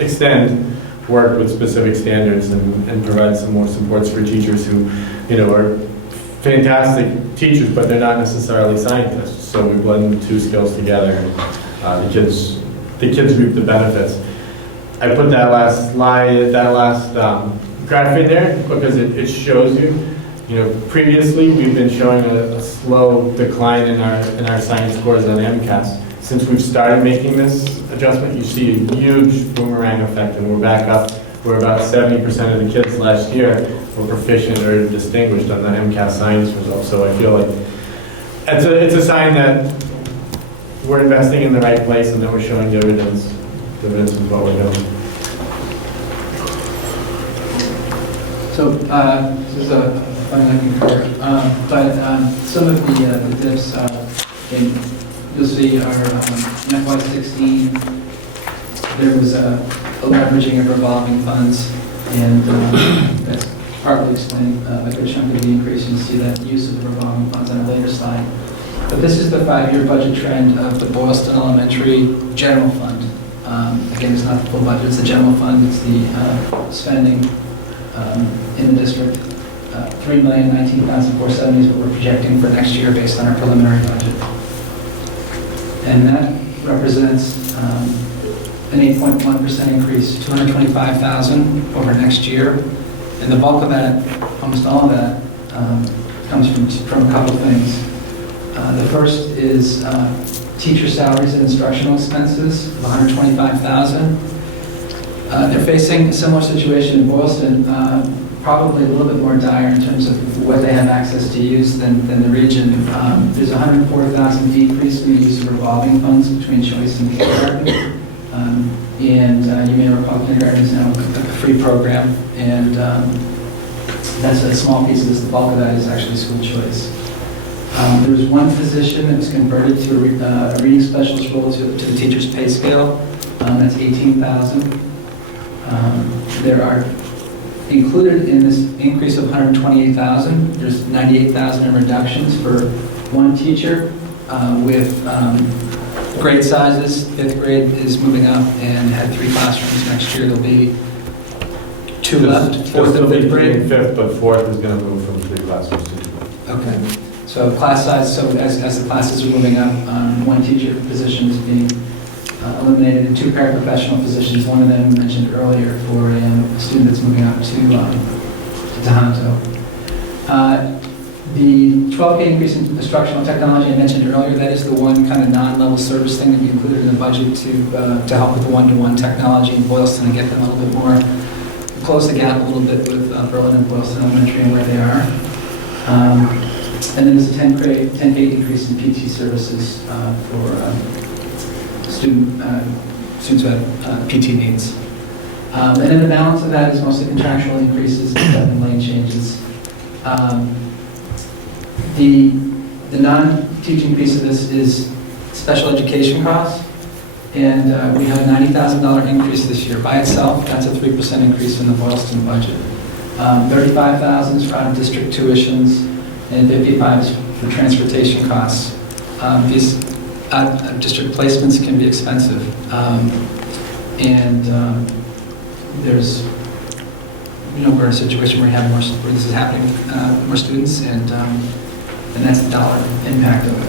extend work with specific standards and provide some more supports for teachers who, are fantastic teachers, but they're not necessarily scientists. So we blend the two skills together, and the kids reap the benefits. I put that last slide, graph in there because it shows you Previously, we've been showing a slow decline in our science scores on MCAS. Since we've started making this adjustment, you see a huge boomerang effect, and we're back up. We're about 70% of the kids last year were proficient or distinguished on the MCAS science results. So I feel like it's a sign that we're investing in the right place and that we're showing dividends. Dividends is what we're doing. So this is a fine looking curve, but some of the dips you'll see are in FY16, there was a leveraging of revolving funds, and that's partly explained a good chunk of the increase. You see that use of the revolving funds on a later slide. But this is the 5-year budget trend of the Boylston Elementary General Fund. Again, it's not the full budget, it's the general fund, it's the spending in the district. $3,019,470 is what we're projecting for next year based on our preliminary budget. And that represents an 8.1% increase, $225,000 over next year. And the bulk of that, almost all of that, comes from a couple of things. The first is teacher salaries and instructional expenses of $125,000. They're facing a similar situation in Boylston, probably a little bit more dire in terms of what they have access to use than the region. There's a $104,000 decrease in the use of revolving funds between choice and kindergarten. And you may recall kindergarten is now a free program, and that's a small piece of this. The bulk of that is actually school choice. There was one position that was converted to a reading specialist role to the teacher's pay scale. That's $18,000. There are included in this increase of $128,000, there's $98,000 in reductions for one teacher with grade sizes. 5th grade is moving up and had 3 classrooms. Next year there'll be 2 left. 4th and 5th grade. 5th, but 4th is going to move from 3 classrooms to 2. Okay. So class size, so as the classes are moving up, one teacher position is being eliminated and 2 paraprofessional positions. One of them mentioned earlier for a student that's moving up to Tohoto. The 12K increase in instructional technology I mentioned earlier, that is the one kind of non-level service thing that we included in the budget to help with the one-to-one technology in Boylston and get them a little bit more, close the gap a little bit with Berlin and Boylston Elementary and where they are. And then there's a 10K increase in PT services for students who have PT needs. And then the balance of that is mostly contractual increases and lane changes. The non-teaching piece of this is special education costs, and we have a $90,000 increase this year. By itself, that's a 3% increase in the Boylston budget. $35,000 is for out-of-district tuitions, and $55,000 is for transportation costs. These out-of-district placements can be expensive, and there's, we're in a situation where we have where this is happening, more students, and that's the dollar impact of it.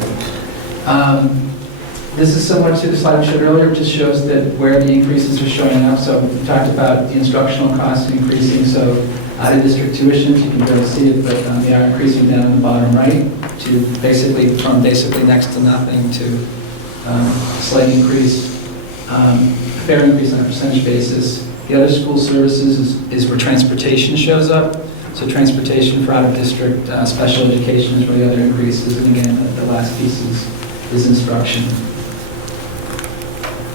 This is similar to the slide I showed earlier, which just shows that where the increases are showing up. So we talked about the instructional costs increasing, so out-of-district tuitions, you can barely see it, but they are increasing down in the bottom right to from basically next to nothing to slight increase, fair increase on a percentage basis. The other school services is where transportation shows up. So transportation for out-of-district special education is where the other increases, and again, the last piece is instruction.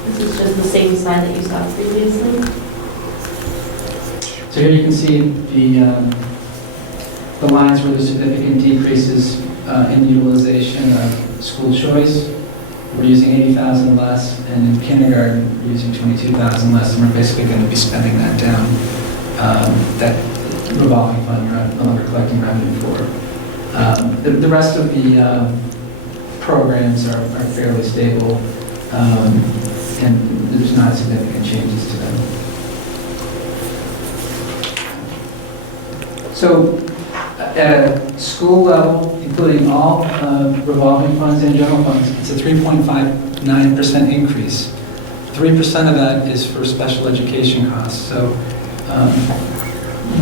This is just the same slide that you saw previously. So here you can see the lines where there's significant decreases in the utilization of school choice. We're using $80,000 less, and in kindergarten, we're using $22,000 less, and we're basically going to be spending that down, that revolving fund we're no longer collecting revenue for. The rest of the programs are fairly stable, and there's not significant changes to them. So at a school level, including all revolving funds and general funds, it's a 3.59% increase. 3% of that is for special education costs. So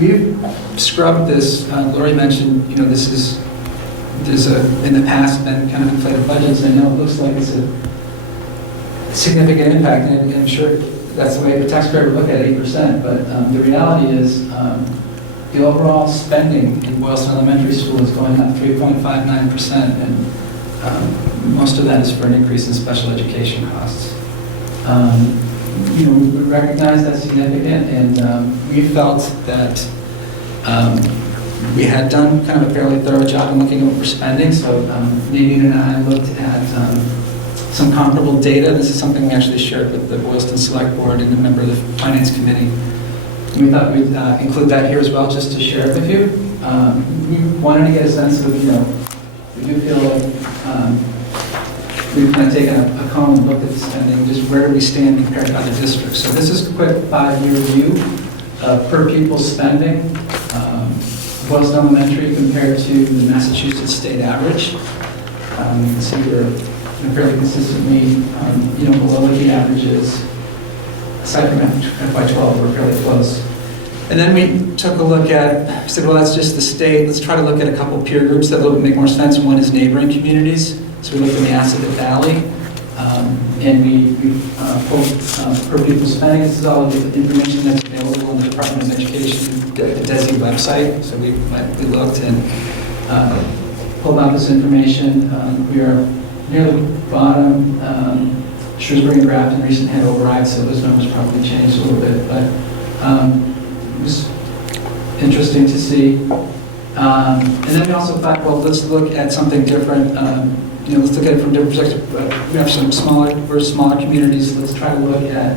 We've scrubbed this, Lori mentioned, there's in the past been kind of inflated budgets, and I know it looks like it's a significant impact, and I'm sure that's the way the taxpayer would look at 8%, but the reality is the overall spending in Boylston Elementary School is going up 3.59%, and most of that is for an increase in special education costs. We recognize that's significant, and we felt that we had done kind of a fairly thorough job in looking over spending, so Nadine and I looked at some comparable data. This is something we actually shared with the Boylston Select Board and a member of the Finance Committee. We thought we'd include that here as well, just to share it with you. We wanted to get a sense of, we do feel like we've kind of taken a calm look at the spending, just where do we stand compared to other districts. So this is a quick 5-year view of per pupil spending, Boylston Elementary compared to the Massachusetts state average. You can see we're fairly consistently, below the averages. Aside from FY12, we're fairly close. And then we took a look at, said, well, that's just the state. Let's try to look at a couple peer groups that will make more sense. One is neighboring communities. So we looked in the Assabet Valley, and we pulled per pupil spending. This is all the information that's available on the Department of Education, the DESI website. So we looked and pulled out this information. We are near the bottom. Shrewsbury and Grafton recently had overrides, so those numbers probably changed a little bit, but it was interesting to see. And then we also thought, well, let's look at something different. Let's look at it from different perspectives. We have some smaller communities. Let's try to look at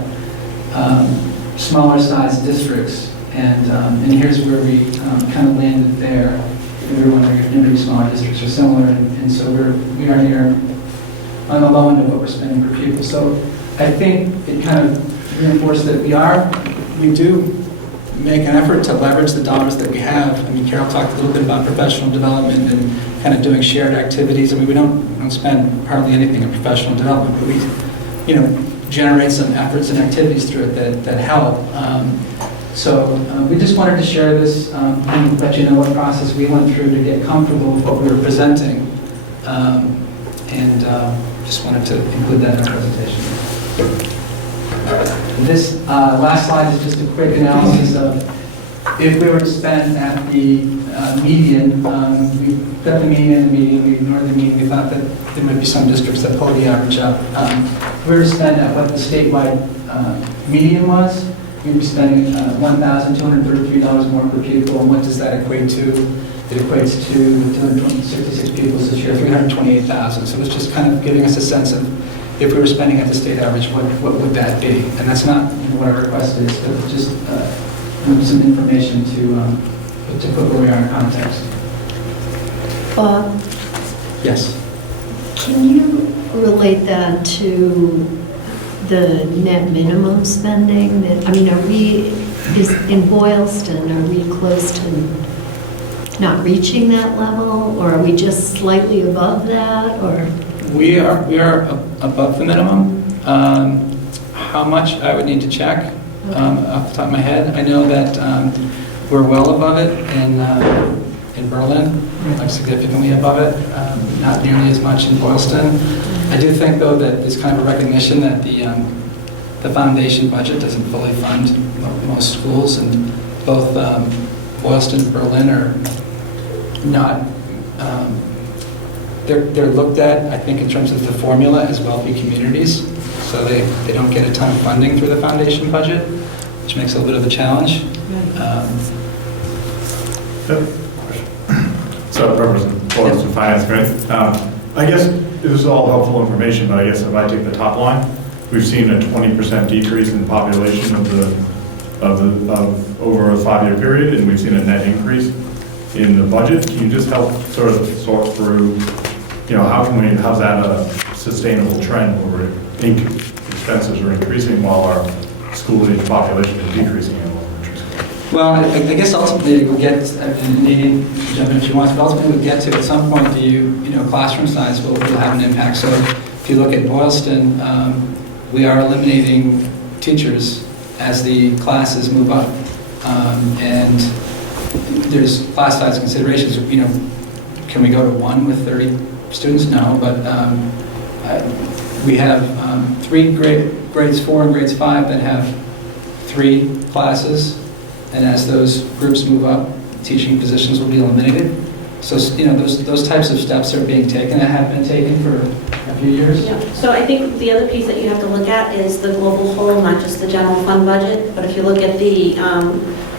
smaller sized districts, and here's where we kind of landed there. We were wondering if maybe smaller districts are similar, and so we are here on the low end of what we're spending per pupil. So I think it kind of reinforced that we do make an effort to leverage the dollars that we have. I mean, Carol talked a little bit about professional development and kind of doing shared activities. I mean, we don't spend hardly anything in professional development, but we, generate some efforts and activities through it that help. So we just wanted to share this and let you know what process we went through to get comfortable with what we were presenting. And just wanted to include that in our presentation. This last slide is just a quick analysis of if we were to spend at the median. We got the median and the median, we ignored the mean. We thought that there might be some districts that pull the average up. If we were to spend at what the statewide median was, we'd be spending $1,233 more per pupil. And what does that equate to? It equates to 266 pupils this year, 328,000. So it's just kind of giving us a sense of if we were spending at the state average, what would that be? And that's not what our request is, but just some information to put where we are in context. Bob, Yes. can you relate that to the net minimum spending? Is in Boylston, are we close to not reaching that level, or are we just slightly above that, or? We are above the minimum. How much, I would need to check off the top of my head. I know that we're well above it in Berlin, like significantly above it, not nearly as much in Boylston. I do think, though, that there's kind of a recognition that the foundation budget doesn't fully fund most schools, and both Boylston and Berlin are not, they're looked at, I think, in terms of the formula as wealthy communities, so they don't get a ton of funding through the foundation budget, which makes it a little bit of a challenge. So, Representative Boylston Finance Committee. I guess this is all helpful information, but I guess if I take the top line, we've seen a 20% decrease in the population of over a 5-year period, and we've seen a net increase in the budget. Can you just help sort of sort through, how's that a sustainable trend where expenses are increasing while our school-age population is decreasing in elementary school? Well, I guess ultimately we'll get, Nadine, jump in if you want, but ultimately we'll get to at some point classroom size will have an impact. So if you look at Boylston, we are eliminating teachers as the classes move up. And there's class size considerations, can we go to 1 with 30 students? No, but we have grades 4 and grades 5 that have 3 classes, and as those groups move up, teaching positions will be eliminated. So, those types of steps are being taken, that have been taken for a few years. Yeah. So I think the other piece that you have to look at is the global whole, not just the general fund budget, but if you look at the,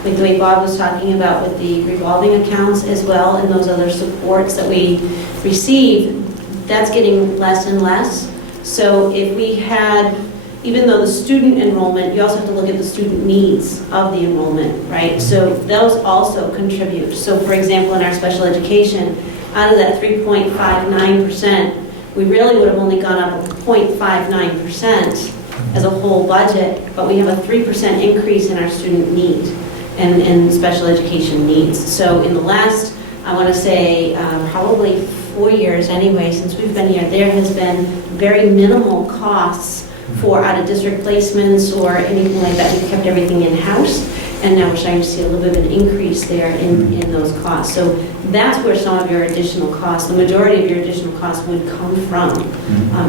like the way Bob was talking about with the revolving accounts as well, and those other supports that we receive, that's getting less and less. So if we had, even though the student enrollment, you also have to look at the student needs of the enrollment, right? So those also contribute. So for example, in our special education, out of that 3.59%, we really would have only gone up 0.59% as a whole budget, but we have a 3% increase in our student need and special education needs. So in the last, I want to say, probably 4 years anyway, since we've been here, there has been very minimal costs for out-of-district placements or anything like that. We've kept everything in-house, and now we're starting to see a little bit of an increase there in those costs. So that's where some of your additional costs, the majority of your additional costs would come from,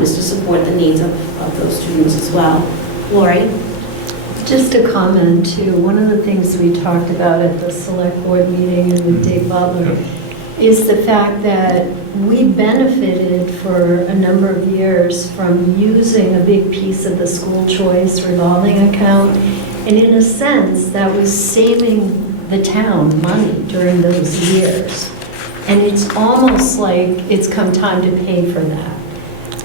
is to support the needs of those students as well. Lori? Just a comment too, one of the things we talked about at the select board meeting and with Dave Butler is the fact that we benefited for a number of years from using a big piece of the school choice revolving account. And in a sense, that was saving the town money during those years. And it's almost like it's come time to pay for that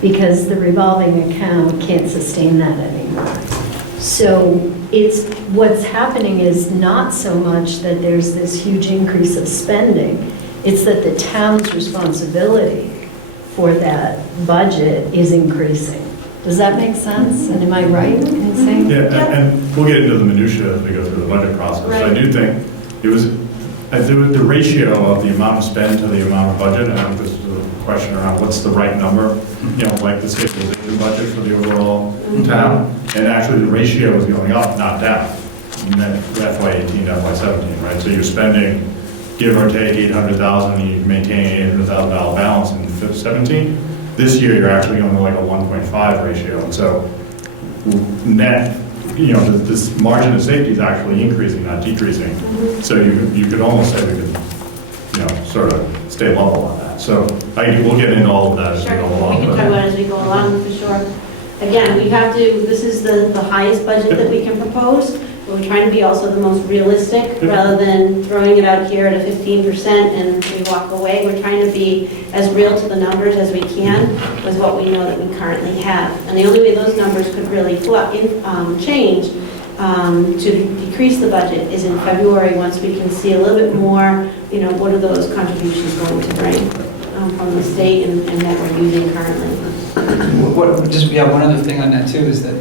because the revolving account can't sustain that anymore. So what's happening is not so much that there's this huge increase of spending, it's that the town's responsibility for that budget is increasing. Does that make sense? And am I right in saying? Yeah, and we'll get into the minutia as we go through the budget process. Right. I do think it was the ratio of the amount of spend to the amount of budget. I think this is a question around what's the right number, like the stabilization budget for the overall town. And actually the ratio is going up, not down. FY18 to FY17, right? So you're spending, give or take 800,000, and you maintain an $800,000 balance in 17. This year, you're actually going to like a 1.5 ratio. And so net, this margin of safety is actually increasing, not decreasing. So you could almost say we could, sort of stay level on that. So we'll get into all of that as we go along. We can talk about it as we go along, for sure. Again, this is the highest budget that we can propose. We're trying to be also the most realistic, rather than throwing it out here at a 15% and we walk away. We're trying to be as real to the numbers as we can with what we know that we currently have. And the only way those numbers could really change to decrease the budget is in February, once we can see a little bit more, what are those contributions going to bring from the state and that we're using currently. One other thing on that too is that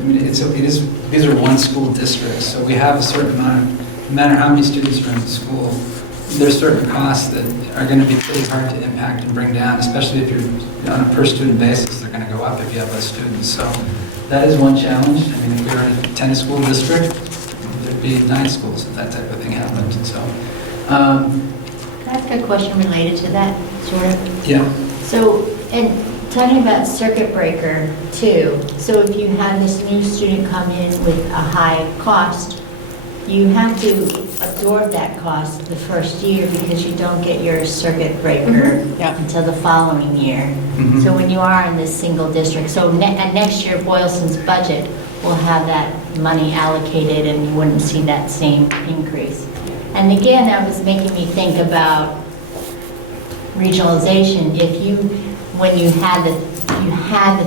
these are one school districts, so we have a certain amount of, no matter how many students are in the school, there's certain costs that are going to be pretty hard to impact and bring down, especially if you're on a per student basis. They're going to go up if you have less students. So that is one challenge. I mean, if you're in a 10-school district, there'd be 9 schools if that type of thing happened. So. Can I ask a question related to that, sort of? Yeah. So, and talking about circuit breaker too, so if you had this new student come in with a high cost, you have to absorb that cost the first year because you don't get your circuit breaker until the following year. So when you are in this single district, so next year Boylston's budget will have that money allocated and you wouldn't see that same increase. And again, that was making me think about regionalization. When you had the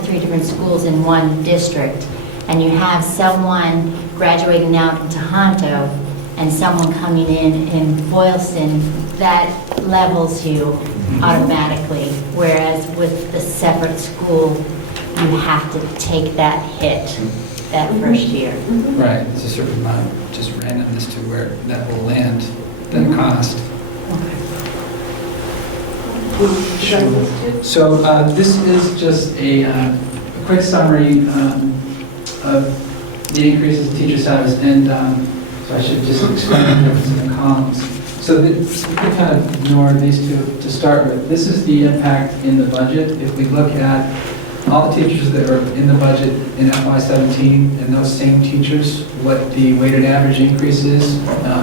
3 different schools in one district, and you have someone graduating out into Tohoto and someone coming in Boylston, that levels you automatically. Whereas with the separate school, you have to take that hit that first year. Right, there's a certain amount, just randomness to where that will land, that cost. So this is just a quick summary of the increases in teacher salaries. And So I should just explain the difference in the columns. So we can kind of ignore these two to start with. This is the impact in the budget. If we look at all the teachers that are in the budget in FY17 and those same teachers, what the weighted average increase is,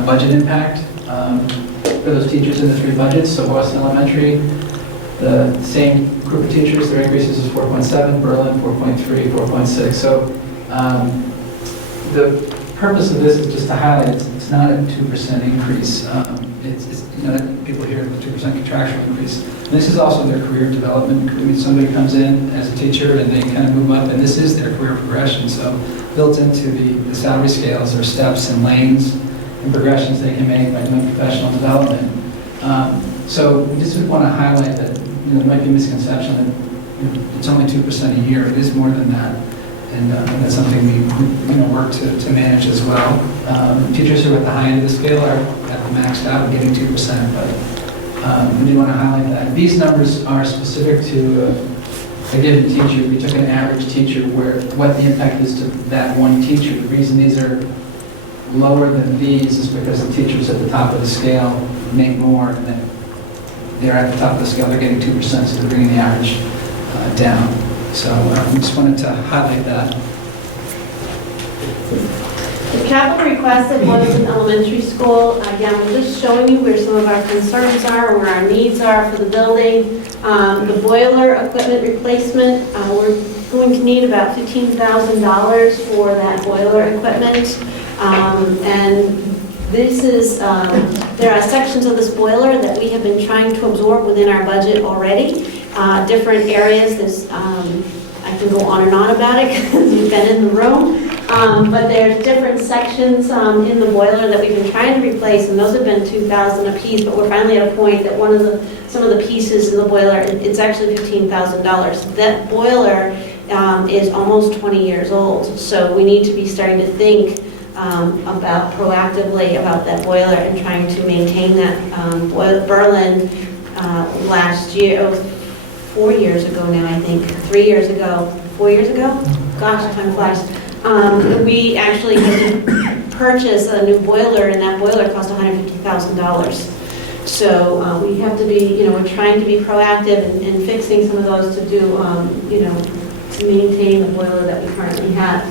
budget impact for those teachers in the three budgets. So Boston Elementary, the same group of teachers, their increases is 4.7, Berlin 4.3, 4.6. So the purpose of this is just to highlight it's not a 2% increase. It's you know, people hear the 2% contractual increase. And this is also their career development. I mean, somebody comes in as a teacher and they kind of move up, and this is their career progression. So built into the salary scales are steps and lanes and progressions they can make by doing professional development. So we just want to highlight that there might be a misconception that it's only 2% a year. It is more than that. And that's something we work to manage as well. Teachers who are at the high end of the scale are at the maxed out and getting 2%, but we do want to highlight that. These numbers are specific to a given teacher. We took an average teacher where what the impact is to that one teacher. The reason these are lower than these is because the teachers at the top of the scale make more, and then they're at the top of the scale, they're getting 2%, so they're bringing the average down. So we just wanted to highlight that. The capital request at Boylston Elementary School, again, we're just showing you where some of our concerns are, where our needs are for the building. The boiler equipment replacement, we're going to need about $15,000 for that boiler equipment. And this is, there are sections of this boiler that we have been trying to absorb within our budget already. Different areas, there's, I can go on and on about it because you've been in the room, but there's different sections in the boiler that we've been trying to replace, and those have been $2,000 a piece, but we're finally at a point that some of the pieces in the boiler, it's actually $15,000. That boiler is almost 20 years old, so we need to be starting to think proactively about that boiler and trying to maintain that. Berlin last year, 4 years ago now, I think, 3 years ago, 4 years ago? Gosh, time flies. We actually had to purchase a new boiler, and that boiler cost $150,000. So we have to be, we're trying to be proactive in fixing some of those to do, to maintain the boiler that we currently have.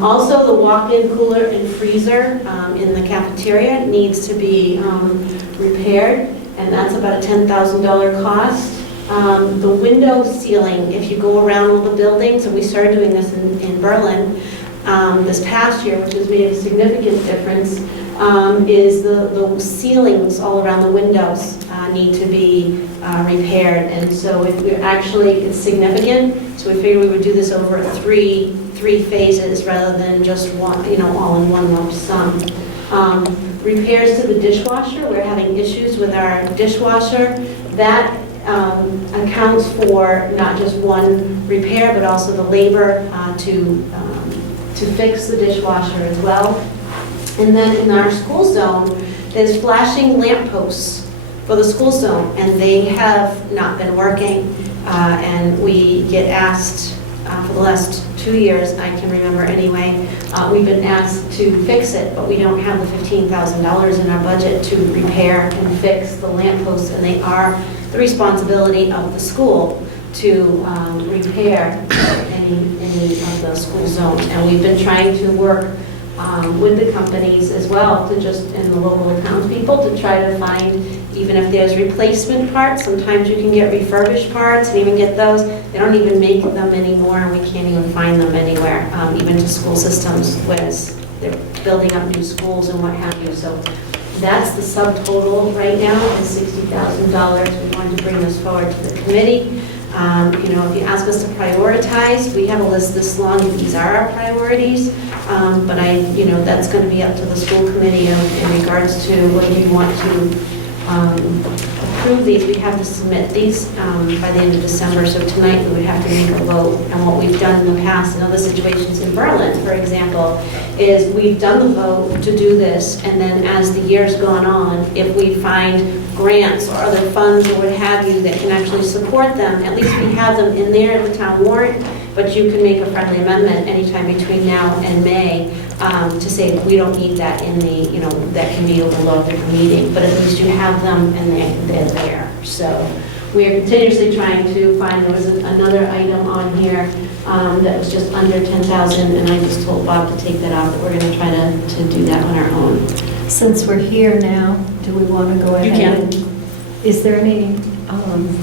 Also, the walk-in cooler and freezer in the cafeteria needs to be repaired, and that's about a $10,000 cost. The window sealing, if you go around all the buildings, and we started doing this in Berlin this past year, which has made a significant difference, is the ceilings all around the windows need to be repaired. And so it's significant, so we figured we would do this over three phases rather than just one, all in one lump sum. Repairs to the dishwasher, we're having issues with our dishwasher. That accounts for not just one repair, but also the labor to fix the dishwasher as well. And then in our school zone, there's flashing lamp posts for the school zone, and they have not been working. And we get asked for the last 2 years, I can remember anyway, we've been asked to fix it, but we don't have the $15,000 in our budget to repair and fix the lamp posts, and they are the responsibility of the school to repair any of the school zones. And we've been trying to work with the companies as well, and the local townspeople, to try to find, even if there's replacement parts, sometimes you can get refurbished parts and even get those. They don't even make them anymore, and we can't even find them anywhere, even to school systems, whereas they're building up new schools and what have you. So that's the subtotal right now, is $60,000. We wanted to bring this forward to the committee. If you ask us to prioritize, we have a list this long, and these are our priorities. But that's going to be up to the school committee in regards to whether you want to approve these. We have to submit these by the end of December, so tonight we would have to make a vote. And what we've done in the past in other situations in Berlin, for example, is we've done the vote to do this, and then as the year's gone on, if we find grants or other funds or what have you that can actually support them, at least we have them in there at the town warrant, but you can make a friendly amendment anytime between now and May to say that we don't need that in the, that can be overlooked at the meeting, but at least you have them and they're there. So we are continuously trying to find, there was another item on here that was just under 10,000, and I just told Bob to take that out, that we're going to try to do that on our own. Since we're here now, do we want to go ahead? You can. and- Is there any,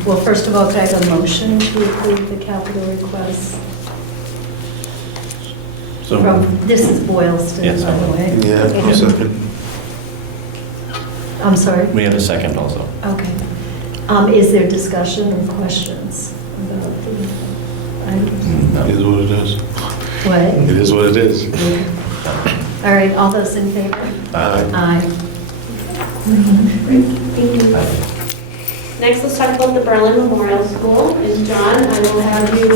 well, first of all, could I have a motion to approve the capital requests? So, This is Boylston, Yes. by the way. Yeah, I'll second. I'm sorry? we have a second also. Okay. Is there discussion or questions about the items? It is what it is. What? It is what it is. All right, all those in favor? Aye. Aye. Great, thank you. Next, let's talk about the Berlin Memorial School. And John, I will have you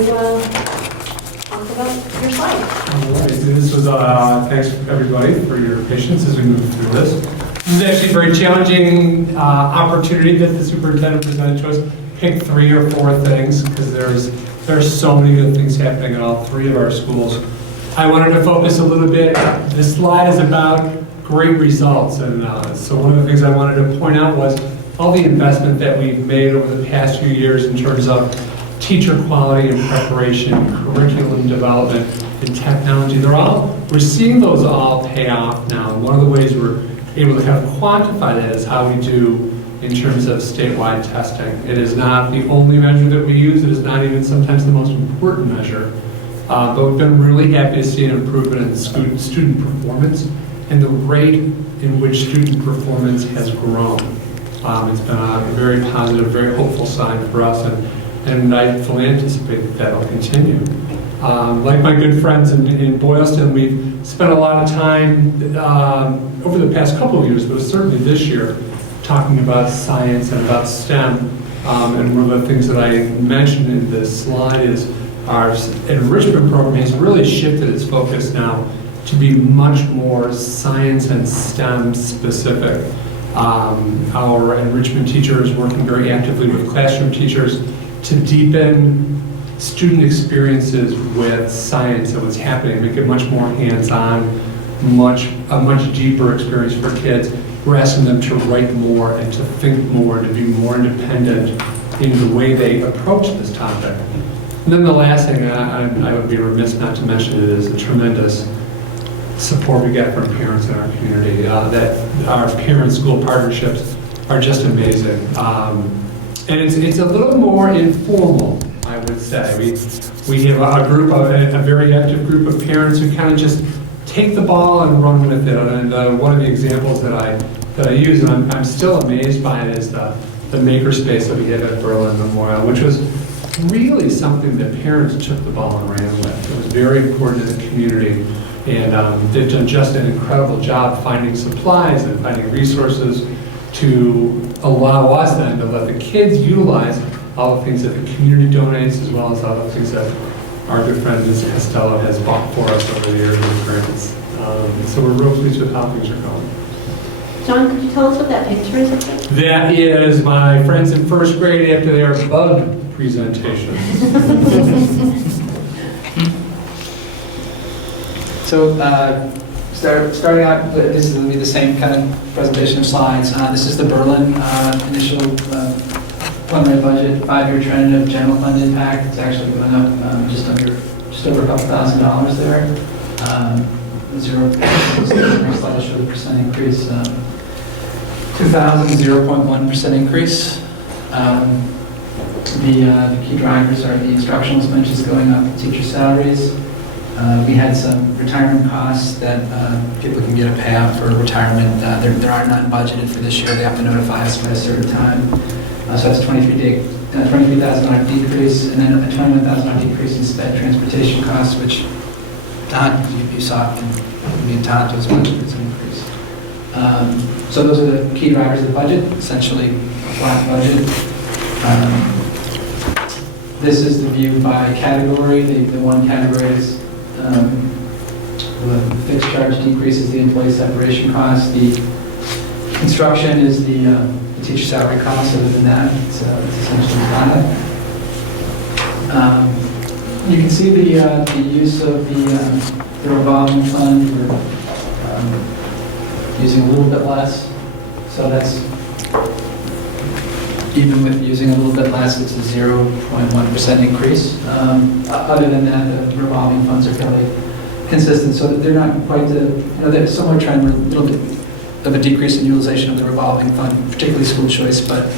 talk about your slide. All right, this was, thanks everybody for your patience as we move through this. This is actually a very challenging opportunity that the superintendent presented to us. Pick 3 or 4 things because there's so many good things happening at all 3 of our schools. I wanted to focus a little bit. This slide is about great results, and so one of the things I wanted to point out was all the investment that we've made over the past few years in terms of teacher quality and preparation, curriculum development, and technology. We're seeing those all pay off now. And one of the ways we're able to kind of quantify that is how we do in terms of statewide testing. It is not the only measure that we use. It is not even sometimes the most important measure. But we've been really happy to see an improvement in student performance and the rate in which student performance has grown. It's been a very positive, very hopeful sign for us, and I fully anticipate that that'll continue. Like my good friends in Boylston, we've spent a lot of time over the past couple of years, but certainly this year, talking about science and about STEM. And one of the things that I mentioned in this slide is our enrichment program has really shifted its focus now to be much more science and STEM specific. Our enrichment teacher is working very actively with classroom teachers to deepen student experiences with science and what's happening, make it much more hands-on, a much deeper experience for kids. We're asking them to write more and to think more, to be more independent in the way they approach this topic. And then the last thing, I would be remiss not to mention it, is the tremendous support we get from parents in our community. That our parent-school partnerships are just amazing. And it's a little more informal, I would say. We have a very active group of parents who kind of just take the ball and run with it. And one of the examples that I use, and I'm still amazed by it, is the makerspace that we have at Berlin Memorial, which was really something that parents took the ball and ran with. It was very important to the community. And they've done just an incredible job finding supplies and finding resources to allow us then to let the kids utilize all the things that the community donates, as well as all the things that our good friend Ms. Costello has bought for us over the years with grants. So we're real pleased with how things are going. John, could you tell us what that picture is? That is my friends in first grade after their bug presentations. So, starting out, this is going to be the same kind of presentation of slides. This is the Berlin initial preliminary budget, 5-year trend of general fund impact. It's actually going up just over a couple $1,000 there. Next slide will show the percent increase. 2000, 0.1% increase. The key drivers are the instructional expenses going up, teacher salaries. We had some retirement costs that people can get a payout for retirement. There are none budgeted for this year. They have to notify us by a certain time. So that's a $23,000 decrease, and then a $21,000 decrease in sped transportation costs, which Todd, you saw it in Todd's budget, it's an increase. So those are the key drivers of the budget, essentially a flat budget. This is the view by category. The one category is the fixed charge decreases the employee separation cost. The construction is the teacher salary cost. Other than that, it's essentially flat. You can see the use of the The revolving fund, we're using a little bit less, so that's, even with using a little bit less, it's a 0.1% increase. Other than that, the revolving funds are fairly consistent, so they're not quite they're similar trend, we're a little bit of a decrease in utilization of the revolving fund, particularly school choice, but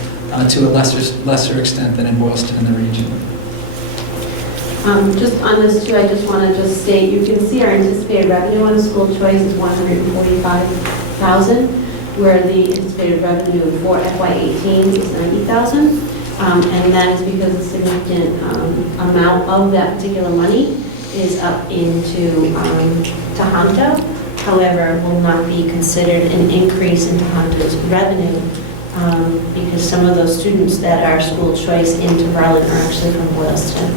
to a lesser extent than in Boylston and the region. Just on this too, I just want to just state, you can see our anticipated revenue on school choice is $145,000, where the anticipated revenue for FY18 is $90,000. And that is because a significant amount of that particular money is up into Tohoto. However, will not be considered an increase in Tohonto's revenue because some of those students that are school choice into Berlin are actually from Boylston.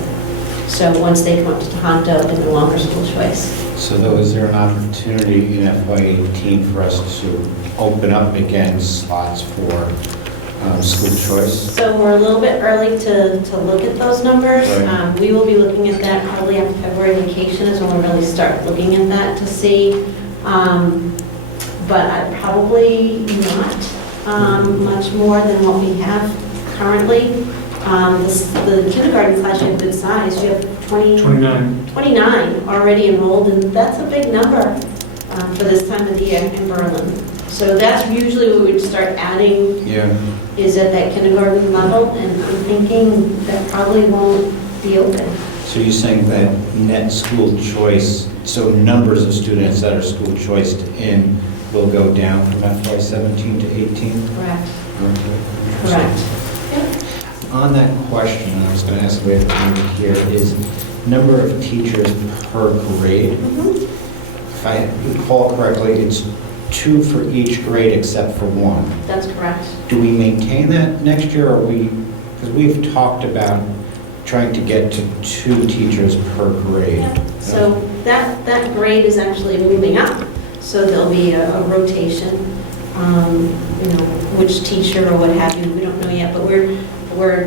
So once they come up to Tohoto, they're no longer school choice. So though, is there an opportunity in FY18 for us to open up again slots for school choice? So we're a little bit early to look at those numbers. Right. We will be looking at that probably after February vacation is when we'll really start looking at that to see. But I probably not much more than what we have currently. The kindergarten class, you have good size. You have 29 already enrolled, and that's a big number for this time of the year in Berlin. So that's usually what we'd start adding, is at that kindergarten level, and I'm thinking that probably won't be open. So you're saying that net school choice, so numbers of students that are school choiced in will go down from FY17 to 18? Correct. Okay. Correct. On that question, and I was going to ask the way that here, is number of teachers per grade. If I recall correctly, it's 2 for each grade except for 1. That's correct. Do we maintain that next year, or because we've talked about trying to get to 2 teachers per grade? Yeah. So that grade is actually moving up. So there'll be a rotation, which teacher or what have you, we don't know yet, but we're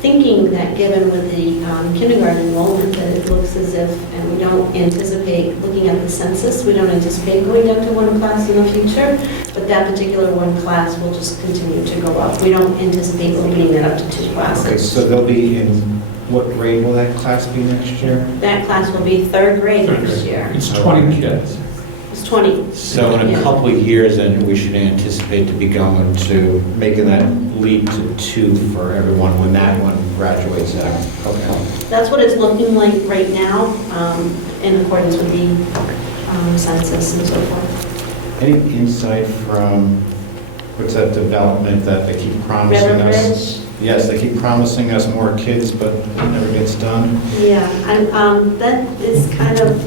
thinking that given with the kindergarten enrollment, that it looks as if, and we don't anticipate, looking at the census, we don't anticipate going down to 1 class in the future, but that particular 1 class will just continue to go up. We don't anticipate opening that up to 2 classes. Okay, so they'll be in, what grade will that class be next year? That class will be 3rd grade next year. It's 20 kids. It's 20. So in a couple of years, then, we should anticipate to be going to making that leap to 2 for everyone when that one graduates out. Okay. That's what it's looking like right now, in accordance with the census and so forth. Any insight from, what's that development that they keep promising River us? Bridge? Yes, they keep promising us more kids, but it never gets done. Yeah, and that is kind of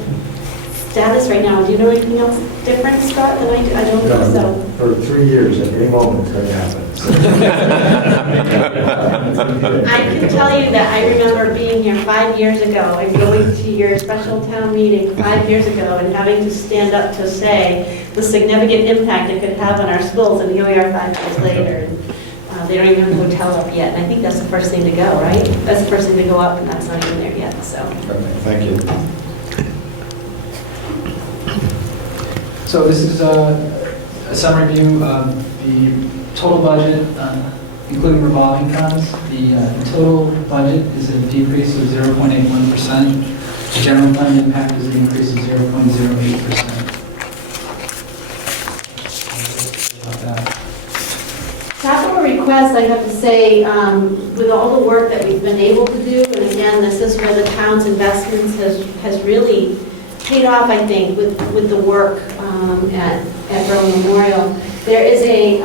status right now. Do you know anything else different, Scott, than I do? I don't think so. For 3 years, at any moment, it's going to happen. I can tell you that I remember being here 5 years ago and going to your special town meeting 5 years ago and having to stand up to say the significant impact it could have on our schools, and here we are 5 years later. They don't even have the hotel up yet, and I think that's the first thing to go, right? That's the first thing to go up, and that's not even there yet, so. Perfect, thank you. So this is a summary view of the total budget, including revolving funds. The total budget is a decrease of 0.81%. The general fund impact is an increase of 0.08%. Capital requests, I have to say, with all the work that we've been able to do, and again, this is where the town's investments has really paid off, I think, with the work at Berlin Memorial. There is the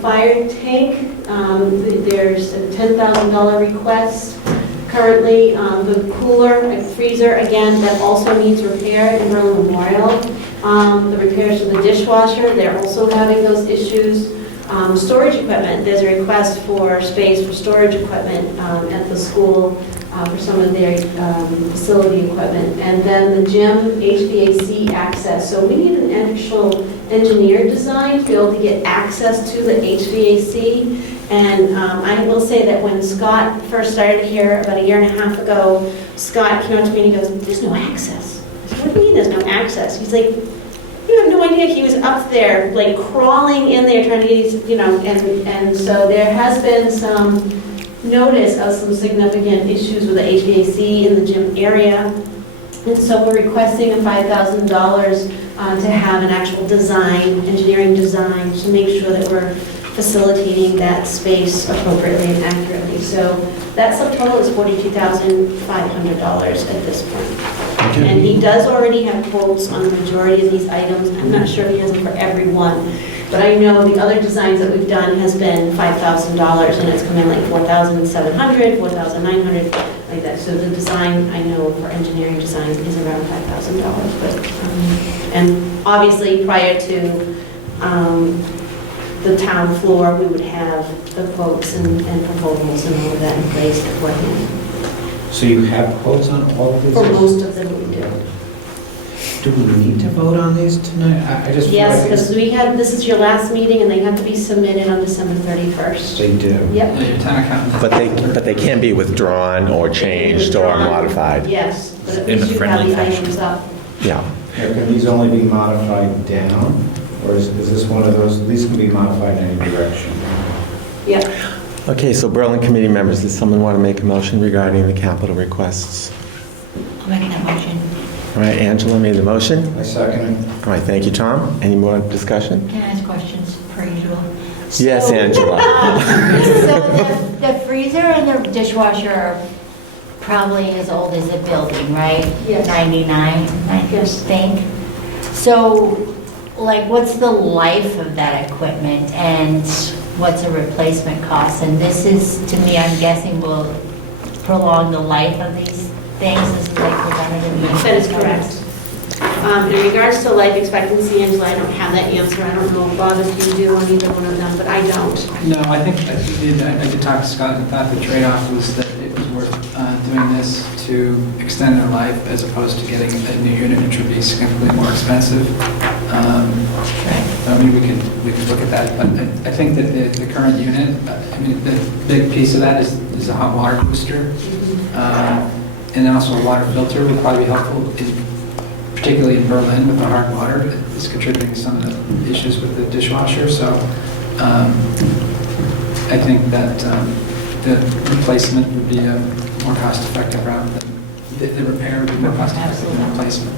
fire tank. There's a $10,000 request currently. The cooler and freezer, again, that also needs repair in Berlin Memorial. The repairs to the dishwasher, they're also having those issues. Storage equipment, there's a request for space for storage equipment at the school for some of their facility equipment. And then the gym HVAC access. So we need an actual engineered design to be able to get access to the HVAC. And I will say that when Scott first started here about 1.5 years ago, Scott came up to me and he goes, "There's no access." I said, what do you mean there's no access? He's like, you have no idea, he was up there, like crawling in there trying to get his, and so there has been some notice of some significant issues with the HVAC in the gym area. And so we're requesting a $5,000 to have an actual design, engineering design, to make sure that we're facilitating that space appropriately and accurately. So that subtotal is $42,500 at this point. And he does already have quotes on the majority of these items. I'm not sure if he has them for every one, but I know the other designs that we've done has been $5,000, and it's come in like $4,700, $4,900, like that. So the design, I know for engineering design is around $5,000. But and obviously prior to the town floor, we would have the quotes and proposals and all of that in place beforehand. So you have quotes on all of these? For most of them, we do. Do we need to vote on these tonight? I just feel Yes, like because this is your last meeting, and they have to be submitted on December 31st. they do. Yep. Your town accountant. But they can be withdrawn or changed or modified. Yes, but at In a least you have friendly the fashion. items up. Yeah. Now, can these only be modified down? Or is this one of those, these can be modified in any direction? Yep. Okay, so Berlin committee members, does someone want to make a motion regarding the capital requests? I'll make that motion. All right, Angela made the motion. I second it. All right, thank you, Tom. Any more discussion? Can I ask questions per usual? Yes, Angela. So the freezer and the dishwasher are probably as old as the building, right? Yes. 99, I think. So, like, what's the life of that equipment and what's a replacement cost? And this is, to me, I'm guessing will prolong the life of these things. This is like preventative maintenance. That is correct. In regards to life expectancy, Angela, I don't have that answer. I don't know, Bob, if you do on either one of them, but I don't. No, I think I did talk to Scott and thought the trade-off was that it was worth doing this to extend their life as opposed to getting a new unit, which would be significantly more expensive. I mean, we could look at that, but I think that the current unit, I mean, the big piece of that is a hot water booster. And then also a water filter would probably be helpful, particularly in Berlin with the hard water. It's contributing to some of the issues with the dishwasher. So I think that the replacement would be a more cost-effective route than the repair would be more cost-effective than replacement.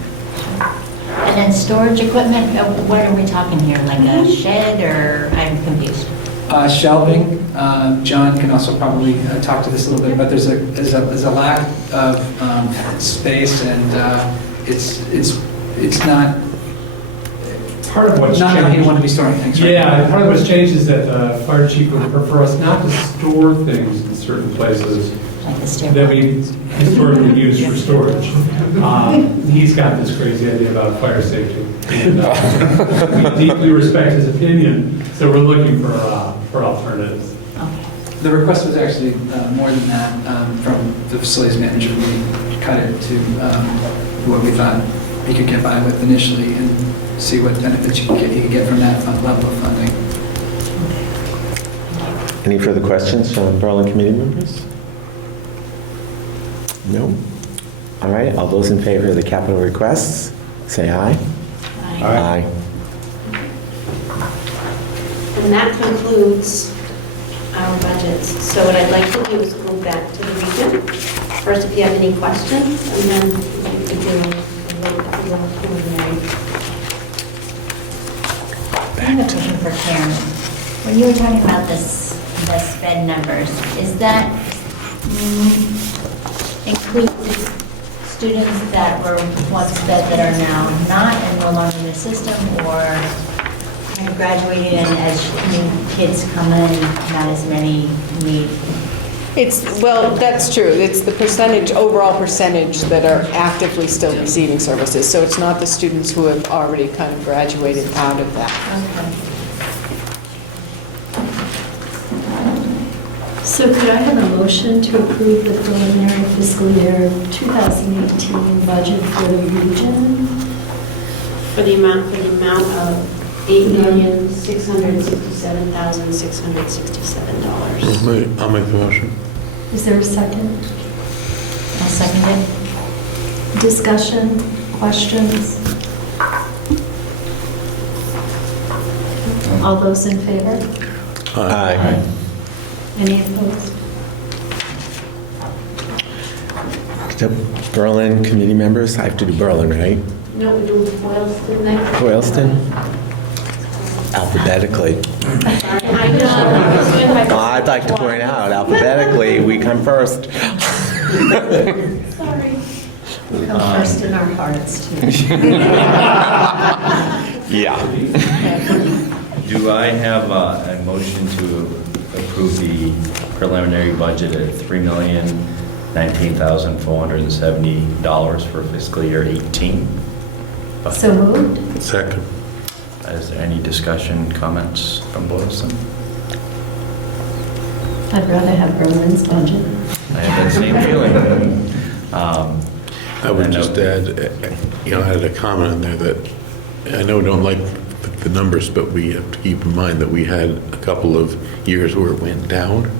And then storage equipment, what are we talking here? Like a shed or, I'm confused. Shelving, John can also probably talk to this a little bit, but there's a lack of space, and it's not Part of what's not how you changed. want to be storing things. Right? Yeah, part of what's changed is that the fire chief would prefer us not to store things in certain places Like the that stairwell. we historically used for storage. He's got this crazy idea about fire safety. And, we deeply respect his opinion, so we're looking for alternatives. Okay. The request was actually more than that from the facilities manager. We cut it to what we thought he could get by with initially and see what benefits he could get from that level of funding. Any further questions from Berlin committee members? No? All right, all those in favor of the capital requests, say aye. Aye. And that concludes our budgets. So what I'd like to do is go back to the region. First, if you have any questions, and then we can do a little preliminary. I have a question for Karen. When you were talking about the sped numbers, is that include students that were once sped that are now not and no longer in the system, or kind of graduated and as new kids come in, not as many need? Well, that's true. It's the percentage, overall percentage that are actively still receiving services. So it's not the students who have already kind of graduated out of that. Okay. So could I have a motion to approve the preliminary fiscal year 2018 budget for the region? For the amount of $8,667,667. I'll make the motion. Is there a second? I'll second it. Discussion? questions? All those in favor? Aye. Any opposed? So, Berlin committee members, I have to do Berlin, right? No, we do Boylston next. Boylston? Alphabetically. I know. I'd like to point out, alphabetically, we come first. Sorry. Come first in our hearts, too. Yeah. Do I have a motion to approve the preliminary budget at $3,019,470 for fiscal year 18? So moved? Second. Is there any discussion, comments from Boylston? I'd rather have Berlin's budget. I have that same feeling. I would just add, add a comment in there that I know we don't like the numbers, but we have to keep in mind that we had a couple of years where it went down.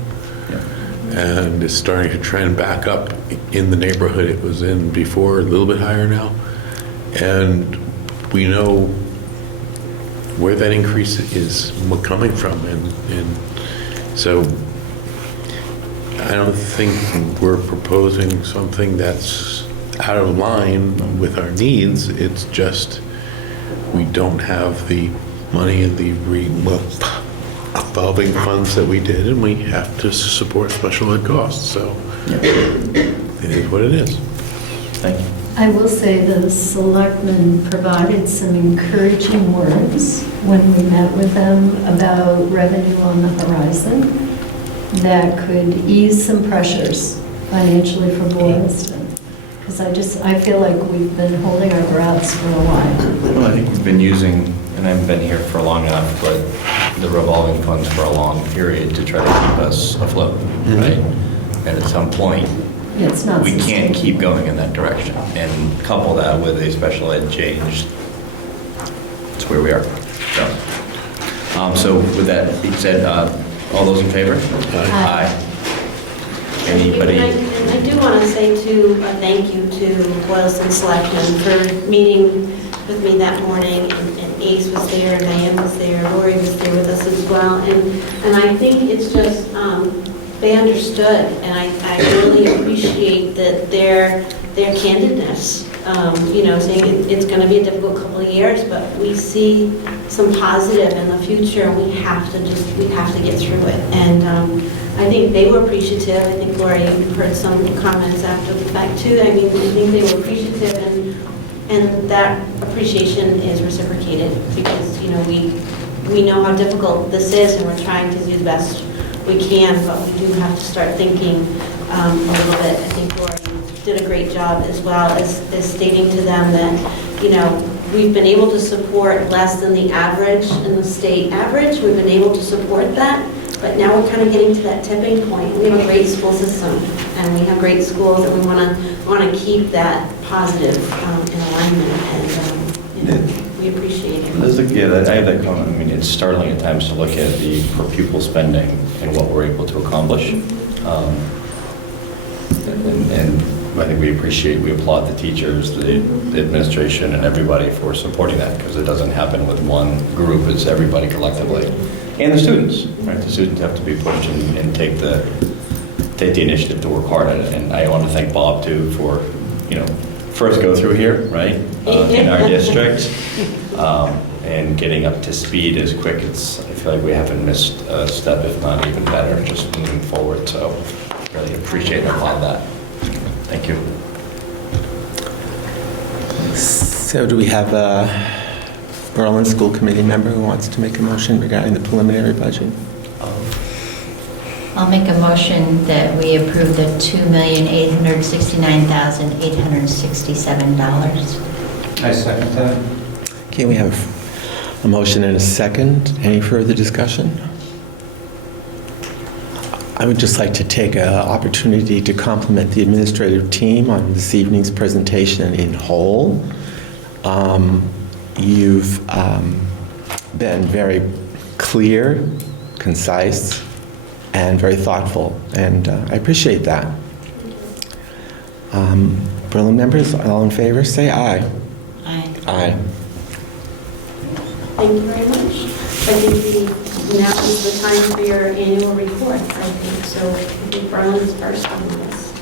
And it's starting to trend back up in the neighborhood it was in before, a little bit higher now. And we know where that increase is coming from. And so I don't think we're proposing something that's out of line with our needs. It's just we don't have the money in the revolving funds that we did, and we have to support special ed costs. So it is what it is. Thank you. I will say the selectmen provided some encouraging words when we met with them about revenue on the horizon that could ease some pressures financially for Boylston. Because I feel like we've been holding our breaths for a while. Well, I think we've been using, and I haven't been here for long enough, but the revolving funds for a long period to try to keep us afloat, right? And at some point, It's not we can't sustainable. keep going in that direction. And couple that with a special ed change, it's where we are. So with that being said, all those in favor? Aye. Anybody? And I do want to say too, a thank you to Boylston Selectmen for meeting with me that morning, and Ace was there, Diane was there, Lori was there with us as well, and I think it's just, they understood, and I really appreciate that their candidness, saying it's going to be a difficult couple of years, but we see some positive in the future, and we have to get through it. And I think they were appreciative. I think, Lori, you've heard some comments after the fact too. I mean, I think they were appreciative, and that appreciation is reciprocated because, we know how difficult this is, and we're trying to do the best we can, but we do have to start thinking a little bit. I think Lori did a great job as well as stating to them that, we've been able to support less than the average in the state average. We've been able to support that, but now we're kind of getting to that tipping point. We have a great school system, and we have great schools, and we want to keep that positive in alignment, and we appreciate it. I have that comment. I mean, it's startling at times to look at the per pupil spending and what we're able to accomplish. And I think we applaud the teachers, the administration, and everybody for supporting that, because it doesn't happen with one group, it's everybody collectively. And the students, right? The students have to be pushed and take the initiative to work hard at it. And I want to thank Bob too for, first go through here, right? In our district, and getting up to speed as quick. I feel like we haven't missed a step, if not even better, just moving forward. So really appreciate and applaud that. Thank you. So do we have a Berlin School Committee member who wants to make a motion regarding the preliminary budget? I'll make a motion that we approve the $2,869,867. I second that. Okay, we have a motion and a second. Any further discussion? I would just like to take an opportunity to compliment the administrative team on this evening's presentation in whole. You've been very clear, concise, and very thoughtful, and I appreciate that. Berlin members, all in favor, say aye. Aye. Thank you very much. I think now is the time for your annual report, I think. So I think Berlin's first on the list.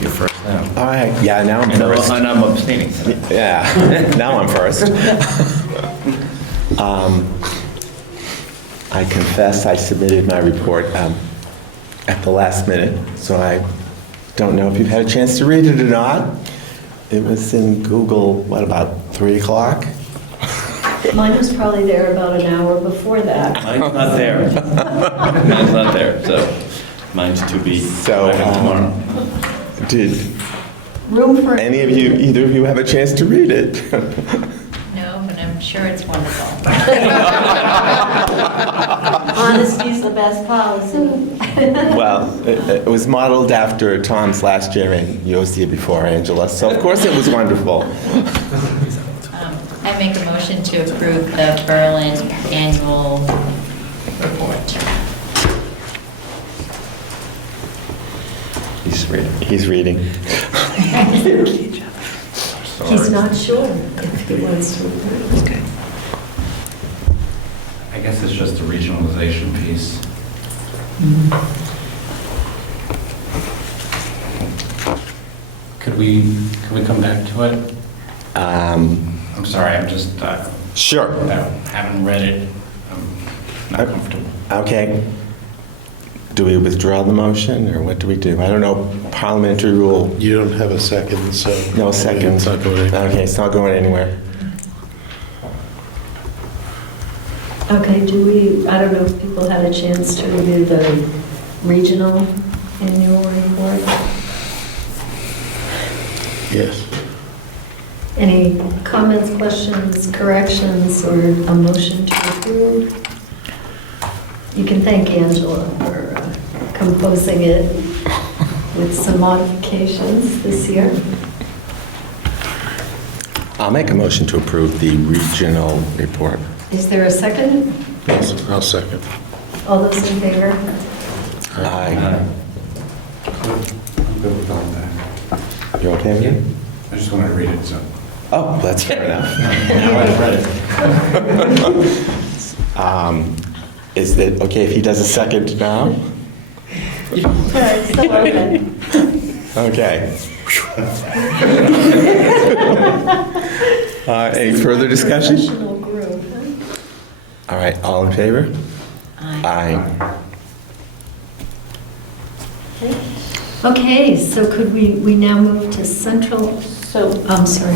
You're first now. All right, yeah, now I'm And first. I'm abstaining. Yeah, now I'm first. I confess I submitted my report at the last minute, so I don't know if you've had a chance to read it or not. It was in Google, what, about 3 o'clock? Mine was probably there about an hour before that. Mine's not there. Mine's not there, so mine's to be So, tomorrow. Room Did for... either of you have a chance to read it? No, but I'm sure it's wonderful. Honesty's the best policy. Well, it was modeled after Tom's last year and yours the year before, Angela, so of course it was wonderful. I make a motion to approve the Berlin annual report. He's reading. He's not sure if he wants to. Okay. I guess it's just the regionalization piece. Could we come back to it? I'm sorry, I'm just, Sure. haven't read it. I'm not comfortable. Okay. Do we withdraw the motion, or what do we do? I don't know, parliamentary rule, You don't have a second, so. no second. It's not going anywhere. Okay, it's not going anywhere. Okay, I don't know if people had a chance to review the regional annual report. Yes. Any comments, questions, corrections, or a motion to approve? You can thank Angela for composing it with some modifications this year. I'll make a motion to approve the regional report. Is there a second? I'll second. All those in favor? Aye. I'm good with all that. You okay with it? I just wanted to read it, so. Oh, that's fair enough. Now I've read it. Is it okay if he does a second now? It's still open. Okay. Any further discussion? Professional group, All right, all in favor? Aye. Aye. Okay, so could we now move to central, So, I'm sorry.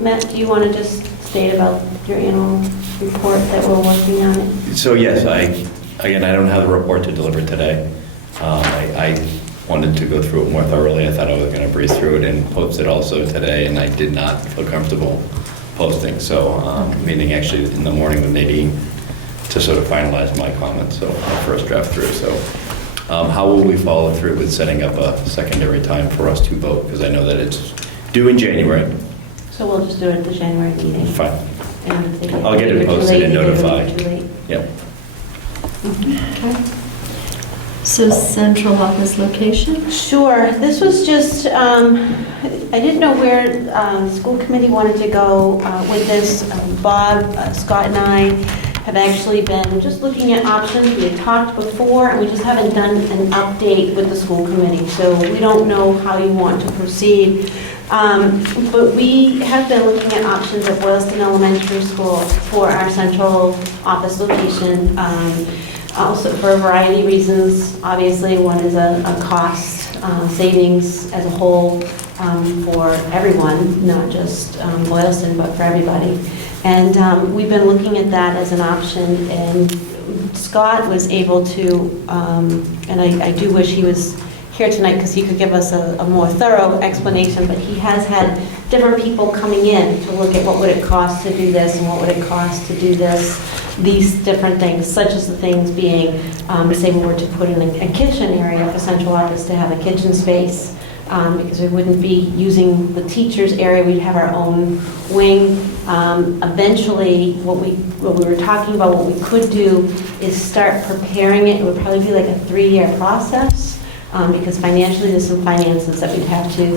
Matt, do you want to just state about your annual report that we're working on? So yes, I don't have the report to deliver today. I wanted to go through it more thoroughly. I thought I was going to breeze through it and post it also today, and I did not feel comfortable posting. So, meeting actually in the morning with Nadine to sort of finalize my comments, so our first draft through. So, how will we follow through with setting up a secondary time for us to vote? Because I know that it's due in January. So we'll just do it at the January meeting. Fine. And if they I'll get it if you're too posted late, and they do it notified. too late. Yep. Okay. So central office location? Sure. This was just, I didn't know where the school committee wanted to go with this. Bob, Scott, and I have actually been just looking at options. We had talked before, and we just haven't done an update with the school committee. So we don't know how you want to proceed. But we have been looking at options at Boylston Elementary School for our central office location. Also for a variety of reasons. Obviously, one is a cost savings as a whole for everyone, not just Boylston, but for everybody. And we've been looking at that as an option, and Scott was able to, and I do wish he was here tonight because he could give us a more thorough explanation, but he has had different people coming in to look at what would it cost to do this and what would it cost to do this, these different things, such as the things being, say we were to put in a kitchen area for central office to have a kitchen space, because we wouldn't be using the teacher's area, we'd have our own wing. Eventually, what we were talking about, what we could do is start preparing it. It would probably be like a 3-year process, because financially there's some finances that we'd have to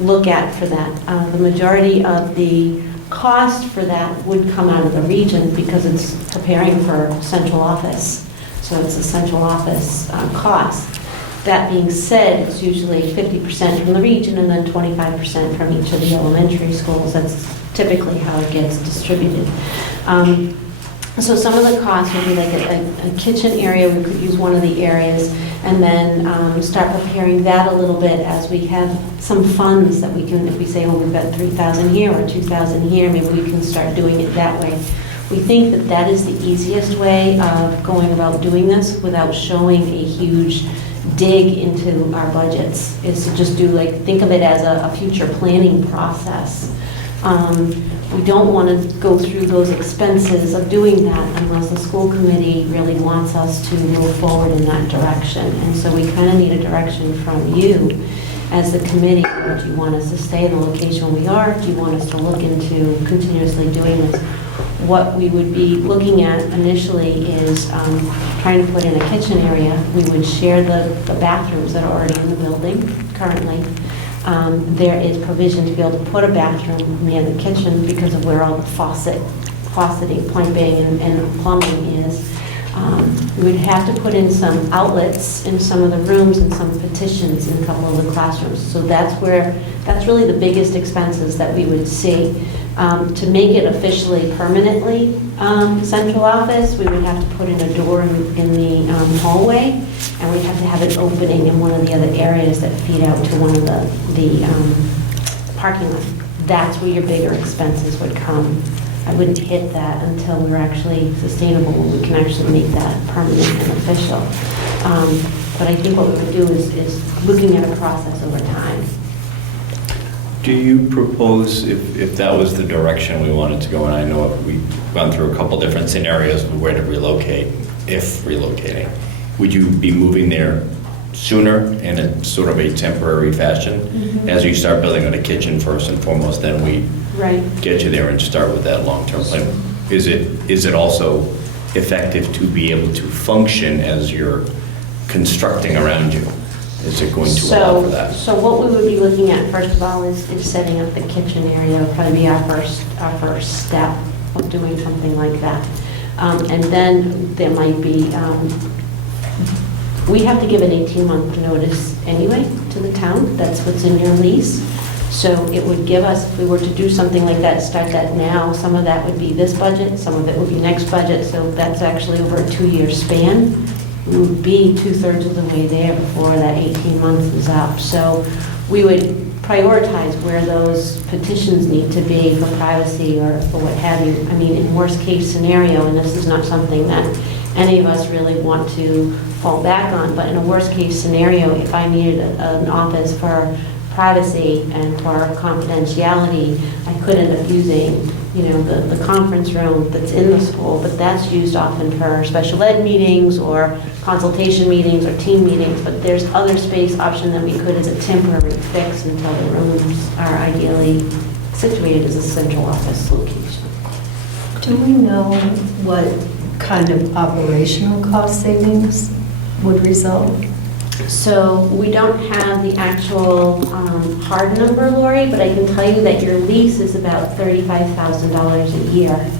look at for that. The majority of the cost for that would come out of the region because it's preparing for central office. So it's a central office cost. That being said, it's usually 50% from the region and then 25% from each of the elementary schools. That's typically how it gets distributed. So some of the costs would be like a kitchen area. We could use one of the areas and then start preparing that a little bit as we have some funds that we can, if we say, well, we've got 3,000 here or 2,000 here, maybe we can start doing it that way. We think that that is the easiest way of going about doing this without showing a huge dig into our budgets, is to just do, like, think of it as a future planning process. We don't want to go through those expenses of doing that unless the school committee really wants us to move forward in that direction. And so we kind of need a direction from you as the committee. Do you want us to stay in the location we are? Do you want us to look into continuously doing this? What we would be looking at initially is trying to put in a kitchen area. We would share the bathrooms that are already in the building currently. There is provision to be able to put a bathroom near the kitchen because of where all the fauceting, piping, and plumbing is. We would have to put in some outlets in some of the rooms and some petitions in a couple of the classrooms. So that's really the biggest expenses that we would see. To make it officially permanently central office, we would have to put in a door in the hallway, and we'd have to have an opening in one of the other areas that feed out to one of the parking lots. That's where your bigger expenses would come. I wouldn't hit that until we were actually sustainable, when we can actually make that permanent and official. But I think what we would do is looking at a process over time. Do you propose, if that was the direction we wanted to go, and I know we've gone through a couple different scenarios of where to relocate, if relocating, would you be moving there sooner in a sort of a temporary fashion? Mm-hmm. As you start building on a kitchen first and foremost, then we get you there and start with that long-term plan? Is it also effective to be able to function as you're constructing around you? Is it going to allow for that? So what we would be looking at, first of all, is setting up the kitchen area. It'll probably be our first step of doing something like that. And then there might be, we have to give an 18-month notice anyway to the town. That's what's in your lease. So it would give us, if we were to do something like that, start that now, some of that would be this budget, some of it would be next budget. So that's actually over a 2-year span. We would be 2/3 of the way there before that 18 months is up. So we would prioritize where those petitions need to be for privacy or for what have you. I mean, in worst case scenario, and this is not something that any of us really want to fall back on, but in a worst case scenario, if I needed an office for privacy and for confidentiality, I could end up using, the conference room that's in the school, but that's used often for special ed meetings or consultation meetings or team meetings, but there's other space option that we could as a temporary fix until the rooms are ideally situated as a central office location. Do we know what kind of operational cost savings would result? So we don't have the actual hard number, Lori, but I can tell you that your lease is about $35,000 a year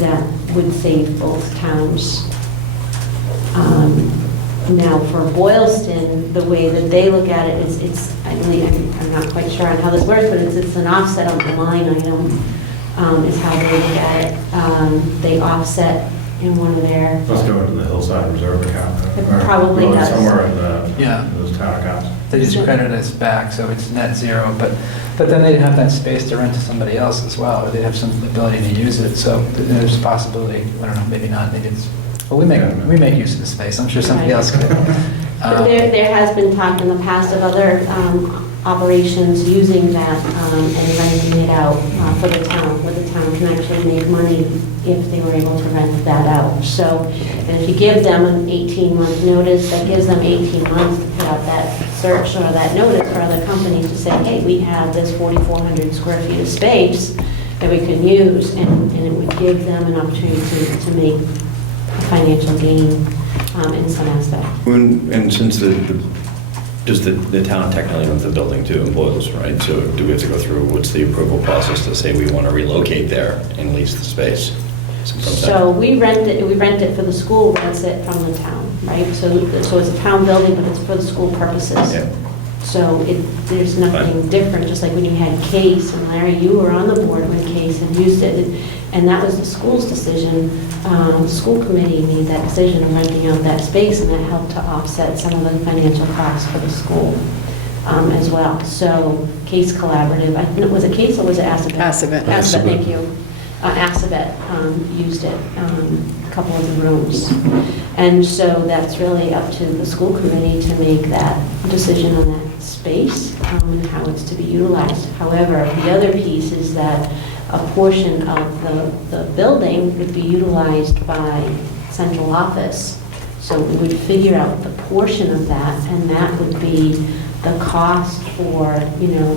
that would save both towns. Now for Boylston, the way that they look at it is I'm not quite sure on how this works, but it's an offset on the line item is how they look at it. They offset in one of their... Let's go into the Hillside Reserve account. It probably does. Somewhere in those town accounts. They just credit us back, so it's net zero, but then they'd have that space to rent to somebody else as well, or they'd have some ability to use it, so there's a possibility, I don't know, maybe not, maybe it's, but we make use of the space, I'm sure somebody else could. But there has been talk in the past of other operations using that and renting it out for the town, where the town can actually make money if they were able to rent that out. So, and if you give them an 18-month notice, that gives them 18 months to put out that search or that notice for other companies to say, hey, we have this 4,400 square feet of space that we can use, and it would give them an opportunity to make a financial gain in some aspect. And since Does the town technically rent the building to employees, right? So do we have to go through, what's the approval process to say we want to relocate there and lease the space? So we rent it for the school, rents it from the town, right? So it's a town building, but it's for the school purposes. Yeah. So there's nothing different, just like when you had Case, and Larry, you were on the board when Case had used it, and that was the school's decision. The school committee made that decision of renting out that space, and that helped to offset some of the financial costs for the school as well. So Case Collaborative, was it Case or was it Assabet? Assabet. Assabet, thank you. Assabet used it, a couple of the rooms. And so that's really up to the school committee to make that decision on that space and how it's to be utilized. However, the other piece is that a portion of the building would be utilized by central office. So we would figure out the portion of that, and that would be the cost for,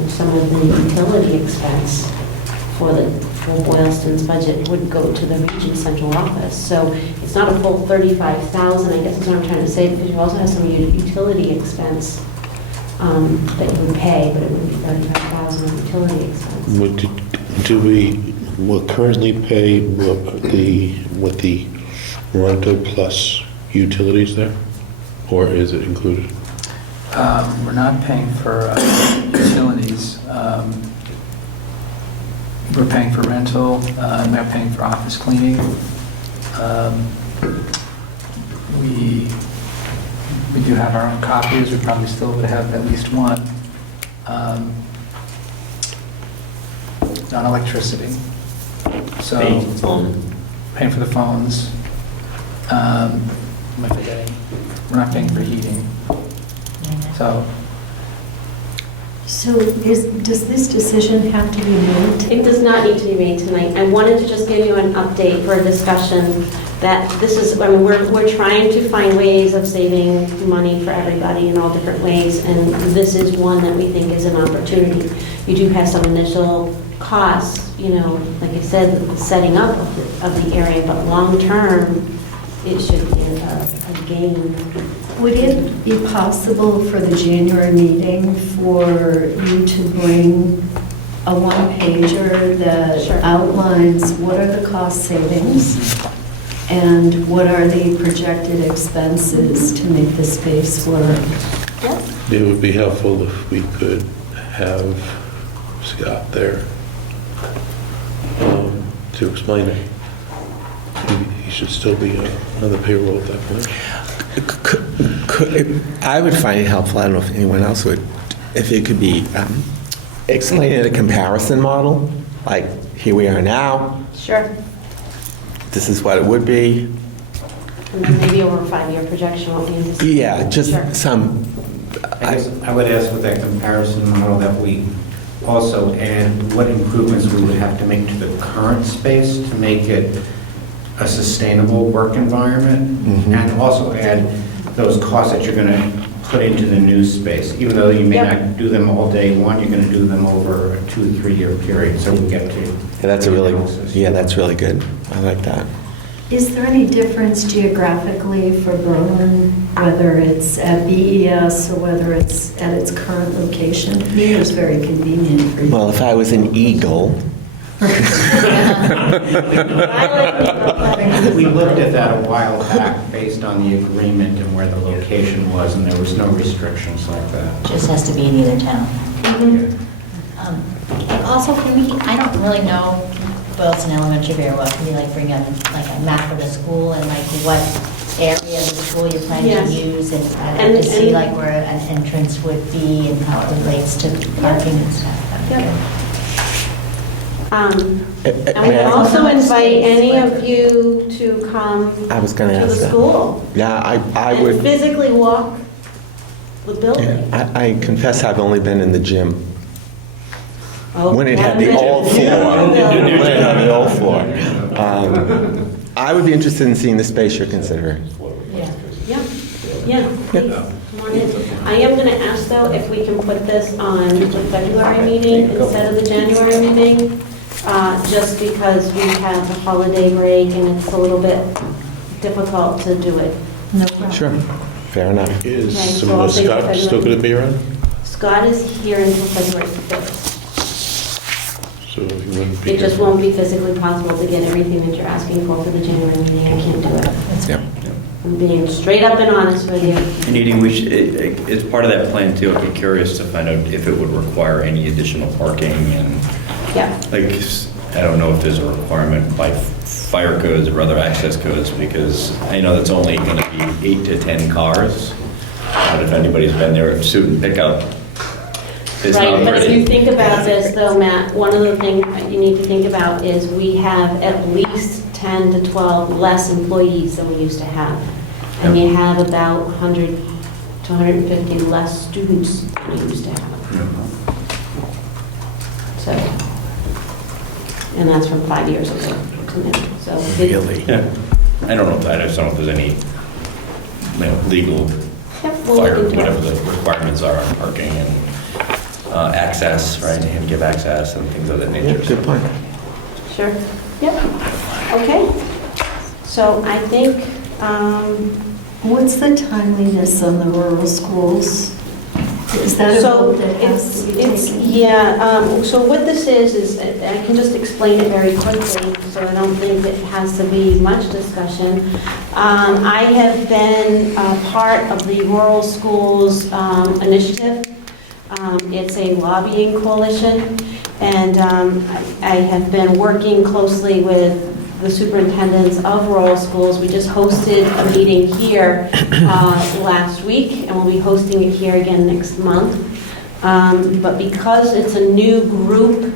some of the utility expense for Boylston's budget would go to the region central office. So it's not a full 35,000, I guess is what I'm trying to say, because you also have some utility expense that you would pay, but it wouldn't be 35,000 of utility expense. Do we will currently pay with the rental plus utilities there? Or is it included? We're not paying for utilities. We're paying for rental, we're paying for office cleaning. We do have our own copiers, we probably still would have at least one. Non-electricity. So, paying for the phones. Am I forgetting? We're not paying for heating. So does this decision have to be made? It does not need to be made tonight. I wanted to just give you an update for a discussion that this is, we're trying to find ways of saving money for everybody in all different ways, and this is one that we think is an opportunity. You do have some initial costs, like I said, the setting up of the area, but long-term, it should be a gain. Would it be possible for the January meeting for you to bring a one-pager that outlines what are the cost savings and what are the projected expenses to make the space work? It would be helpful if we could have Scott there to explain it. He should still be on the payroll at that point. I would find it helpful, I don't know if anyone else would, if it could be explained in a comparison model, like here we are now, Sure. this is what it would be. And then maybe over a 5-year projection, what we anticipate. Yeah, just Sure. some, I guess I would ask with that comparison model that we also add what improvements we would have to make to the current space to make it a sustainable work environment, and also add those costs that you're going to put into the new space. Even though you may not do them all day one, you're going to do them over a 2-3 year period, so we get to. that's really good. I like that. Is there any difference geographically for Berlin, whether it's at BES or whether it's at its current location? Here is very convenient for you. Well, if I was an eagle, We looked at that a while back based on the agreement and where the location was, and there was no restrictions like that. Just has to be in either town. And also, can we, I don't really know Boylston Elementary very well. Can you bring a map of the school and what area of the school you're planning to use, and to see where an entrance would be and how it relates to parking and stuff? That'd be good. And we also invite any of you to come I was going to to ask the that. school. Yeah, I And would. physically walk the building. I confess I've only been in the gym. Oh, When it had yeah. the old floor. When it had the old floor. I would be interested in seeing the space you're considering. Yeah, please, come on in. I am going to ask, though, if we can put this on the February meeting instead of the January meeting, just because we have the holiday break and it's a little bit difficult to do it. No problem. Sure. Fair enough. Okay, Is so I'll say Scott still going to be around? Scott is here until February 5th. So he wouldn't be. It just won't be physically possible to get everything that you're asking for the January meeting. I can't do it. Yep. I'm being straight up and honest with you. And Edie, it's part of that plan too. I'd be curious to find out if it would require any additional parking and, Yeah. like, I don't know if there's a requirement by fire codes or other access codes, because I know that's only going to be 8 to 10 cars. But if anybody's been there at student pickup, it's Right, not but if you pretty. think about this though, Matt, one of the things that you need to think about is we have at least 10 to 12 less employees than we used to have. And you have about 100 to 150 less students than we used to have. So, and that's from 5 years ago to now. So Really? Yeah. I don't know if I just don't know if there's any, legal Yep, we'll fire, look into it. whatever the requirements are on parking and access, right, and give access and things of that Yeah, nature. good point. Sure, yep, okay. So I think, What's the timeliness on the rural schools? Is that a so vote that has to be it's, taken? yeah, so what this is I can just explain it very quickly, so I don't think it has to be much discussion. I have been part of the Rural Schools Initiative. It's a lobbying coalition, and I have been working closely with the superintendents of rural schools. We just hosted a meeting here last week, and we'll be hosting it here again next month. But because it's a new group,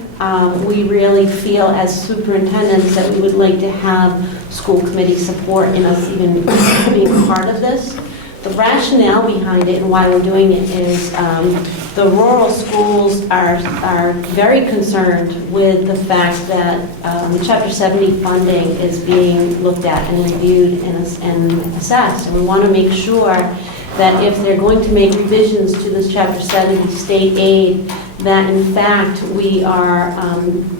we really feel as superintendents that we would like to have school committee support in us even being part of this. The rationale behind it and why we're doing it is the rural schools are very concerned with the fact that the Chapter 70 funding is being looked at and reviewed and assessed. And we want to make sure that if they're going to make revisions to this Chapter 70 state aid, that in fact we are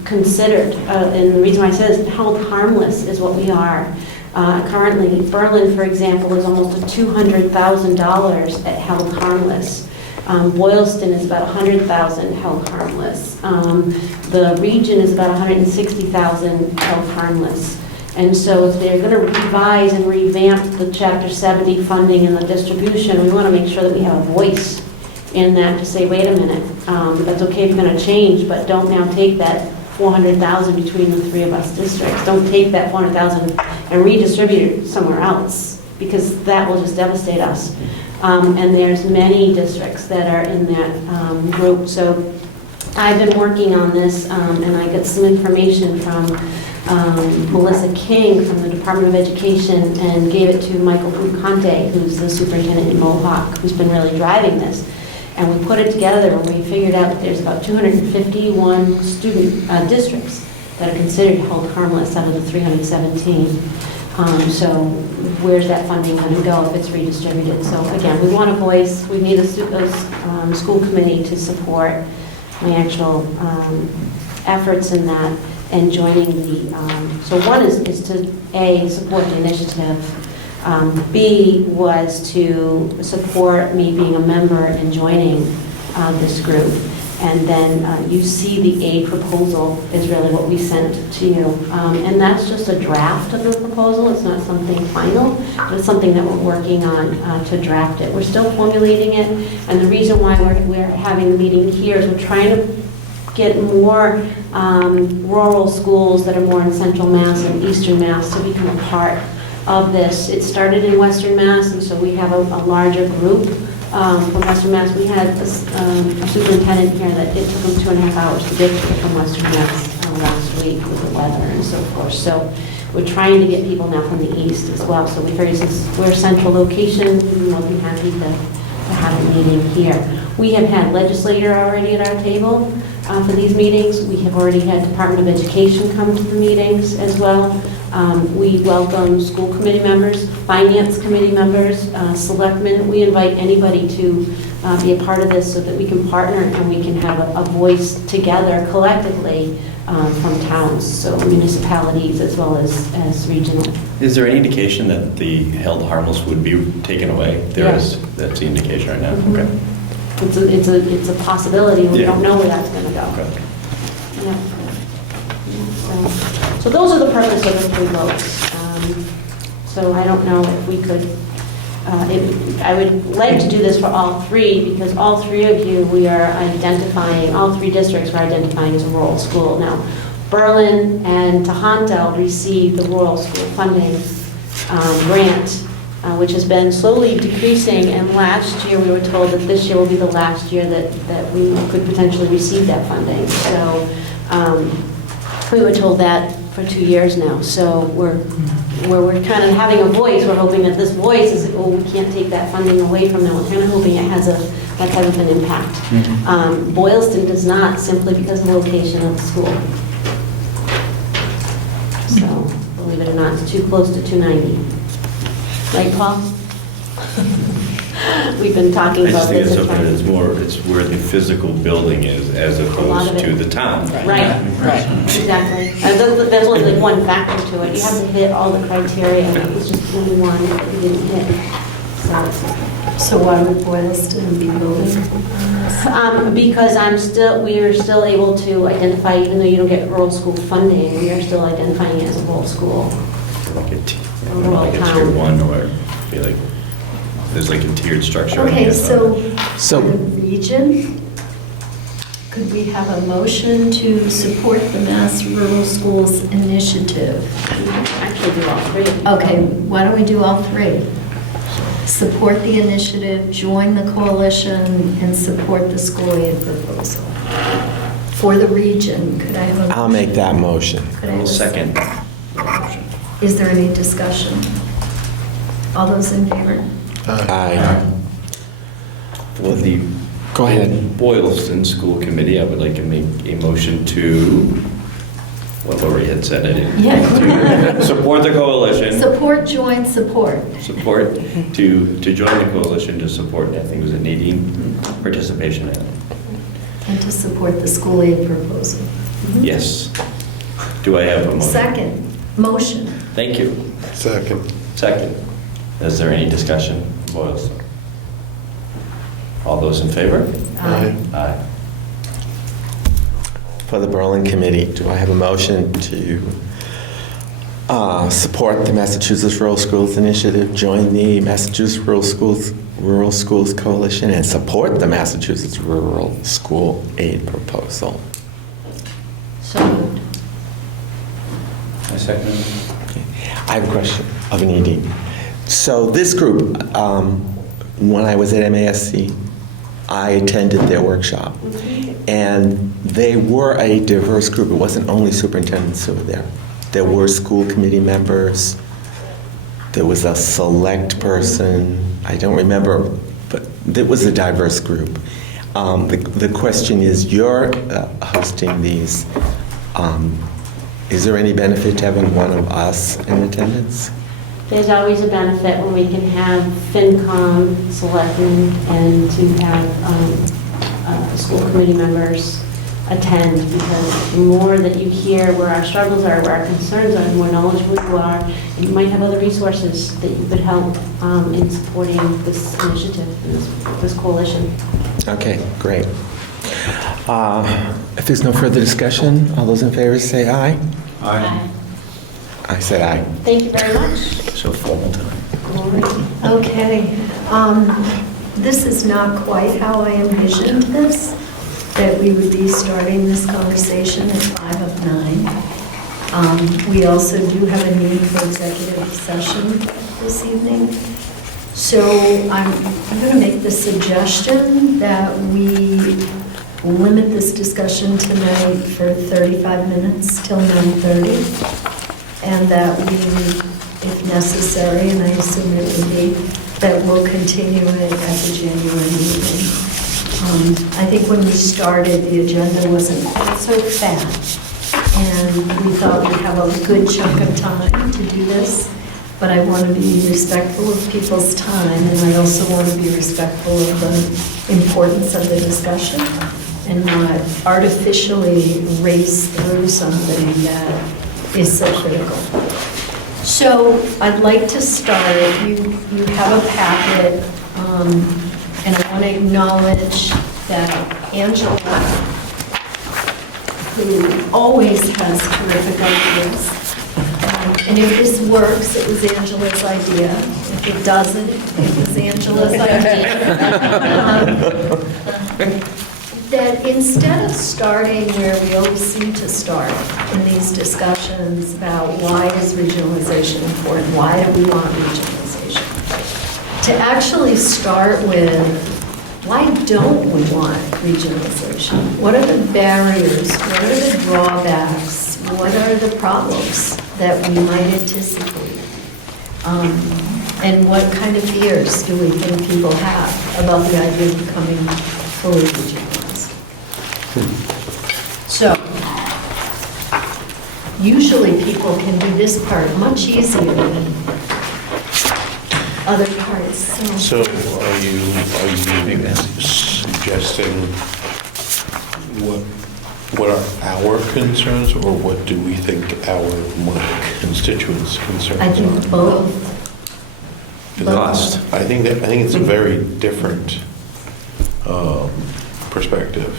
considered, and the reason why I say this, held harmless is what we are. Currently, Berlin, for example, is almost $200,000 at held harmless. Boylston is about $100,000 held harmless. The region is about $160,000 held harmless. And so if they're going to revise and revamp the Chapter 70 funding and the distribution, we want to make sure that we have a voice in that to say, wait a minute, that's okay if you're going to change, but don't now take that $400,000 between the three of us districts. Don't take that $400,000 and redistribute it somewhere else, because that will just devastate us. And there's many districts that are in that group. So I've been working on this, and I got some information from Melissa King from the Department of Education and gave it to Michael Conte, who's the superintendent in Mohawk, who's been really driving this. And we put it together and we figured out that there's about 251 student districts that are considered held harmless out of the 317. So where's that funding going to go if it's redistributed? So again, we want a voice. We need a school committee to support the actual efforts in that and joining the, so one is to A, support the initiative. B was to support me being a member and joining this group. And then you see the aid proposal is really what we sent to you. And that's just a draft of the proposal. It's not something final, but it's something that we're working on to draft it. We're still formulating it. And the reason why we're having the meeting here is we're trying to get more rural schools that are more in central Mass and eastern Mass to become a part of this. It started in Western Mass, and so we have a larger group from Western Mass. We had a superintendent here that it took him 2.5 hours to get here from Western Mass last week with the weather and so forth. So we're trying to get people now from the east as well. So we figured since we're a central location, we'll be happy to have a meeting here. We have had legislator already at our table for these meetings. We have already had Department of Education come to the meetings as well. We welcome school committee members, finance committee members, selectmen. We invite anybody to be a part of this so that we can partner and we can have a voice together collectively from towns, so municipalities as well as regional. Is there any indication that the held harmless would be taken away? There Yes. is. That's the indication right now? Mhm. Okay. It's a possibility, we Yeah. don't know where that's going to go. Okay. Yeah. So those are the purpose of the 3 votes. So I don't know if we could, I would like to do this for all 3, because all 3 of you, we are identifying, all 3 districts we're identifying as a rural school. Now, Berlin and Tohoto received the rural school funding grant, which has been slowly decreasing, and last year we were told that this year will be the last year that we could potentially receive that funding. So we were told that for 2 years now. So we're kind of having a voice. We're hoping that this voice is, oh, we can't take that funding away from them. We're kind of hoping it has that type of an impact. Boylston does not, simply because of the location of the school. So, believe it or not, it's too close to 290. Right, Paul? We've been talking I just about think this. it's and something trying- that's more, it's where the physical building is as lot of opposed it. to the town. Right, exactly. That's only like one factor to it. You have to hit all the criteria, and it was just only one that we didn't hit. So why would Boylston be voting? Because we are still able to identify, even though you don't get rural school funding, we are still identifying it as a rural school. Like a Rural like a tier town. 1, or be like, there's like a tiered structure. on Okay, the so So- for the region, could we have a motion to support the Mass Rural Schools Initiative? Actually, do all 3. Okay, why don't we do all 3? Support the initiative, join the coalition, and support the school aid proposal. For the region, could I have a motion? I'll make that motion. Could I have a Second. Is there any discussion? All those in favor? Aye. For the Go ahead. Boylston School Committee, I would like to make a motion to, well, Lori had said it. Yeah. To support the coalition. Support, join, support. Support, to join the coalition to support, I think it was a Nadine participation in it. And to support the school aid proposal. Yes. Do I have a motion? Second, motion. Thank you. Second. Second. Is there any discussion? Boylston. All those in favor? Aye. Aye. For the Berlin Committee, do I have a motion to support the Massachusetts Rural Schools Initiative, join the Massachusetts Rural Schools Coalition, and support the Massachusetts Rural School Aid Proposal? So moved. I second. I have a question of an ED. So this group, when I was at MASC, I attended their workshop, and they were a diverse group. It wasn't only superintendents who were there. There were school committee members. There was a select person. I don't remember, but it was a diverse group. The question is, you're hosting these. Is there any benefit to having one of us in attendance? There's always a benefit when we can have FinCom, selectmen, and to have school committee members attend, because the more that you hear where our struggles are, where our concerns are, the more knowledgeable you are, and you might have other resources that you could help in supporting this initiative, this coalition. Okay, great. If there's no further discussion, all those in favor say aye. Aye. I said aye. Thank you very much. So formal tonight. Okay, this is not quite how I envisioned this, that we would be starting this conversation at 5 of 9. We also do have a need for executive session this evening. So I'm going to make the suggestion that we limit this discussion tonight for 35 minutes till 9:30, and that we, if necessary, and I assume it would be, that we'll continue it at the January meeting. I think when we started, the agenda wasn't quite so fat, and we thought we'd have a good chunk of time to do this. but I want to be respectful of people's time, and I also want to be respectful of the importance of the discussion and not artificially race through something that is so critical. So I'd like to start, you have a packet, and I want to acknowledge that Angela, who always has terrific ideas, and if this works, it was Angela's idea. If it doesn't, it was Angela's idea. That instead of starting where we always seem to start in these discussions about why is regionalization important, why do we want regionalization, to actually start with why don't we want regionalization? What are the barriers? What are the drawbacks? What are the problems that we might anticipate? And what kind of fears do we think people have about the idea of becoming fully regionalized? So, usually people can do this part much easier than other parts. So are you suggesting what are our concerns, or what do we think our constituents' concerns are? I think both. The cost. I think it's a very different perspective.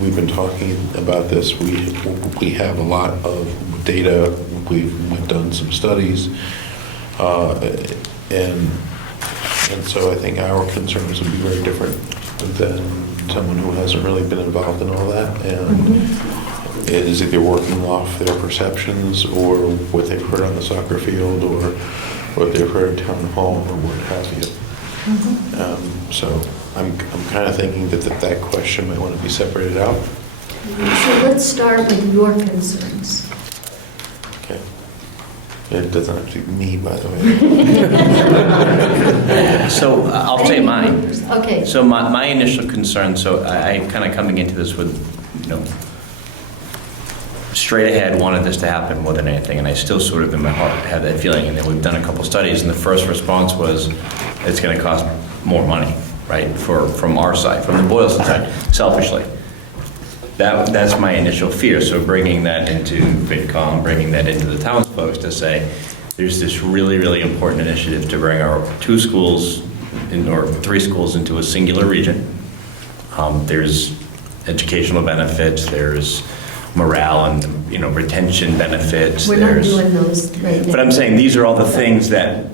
We've been talking about this. We have a lot of data. We've done some studies, and so I think our concerns would be very different than someone who hasn't really been involved in all that and is either working off their perceptions or what they've heard on the soccer field or what they've heard at town hall or what have you. So I'm kind of thinking that question might want to be separated out. So let's start with your concerns. Okay. It doesn't have to be me, by the way. So I'll say mine. Okay. So my initial concern, so I kind of coming into this with, straight ahead wanted this to happen more than anything, and I still sort of in my heart had that feeling. And then we've done a couple studies, and the first response was it's going to cost more money, right, from our side, from the Boylston side, selfishly. That's my initial fear. So bringing that into VidCom, bringing that into the townsfolk to say, there's this really, really important initiative to bring our 2 schools or 3 schools into a singular region. There's educational benefits, there's morale and retention benefits. We're not doing those right now. But I'm saying these are all the things that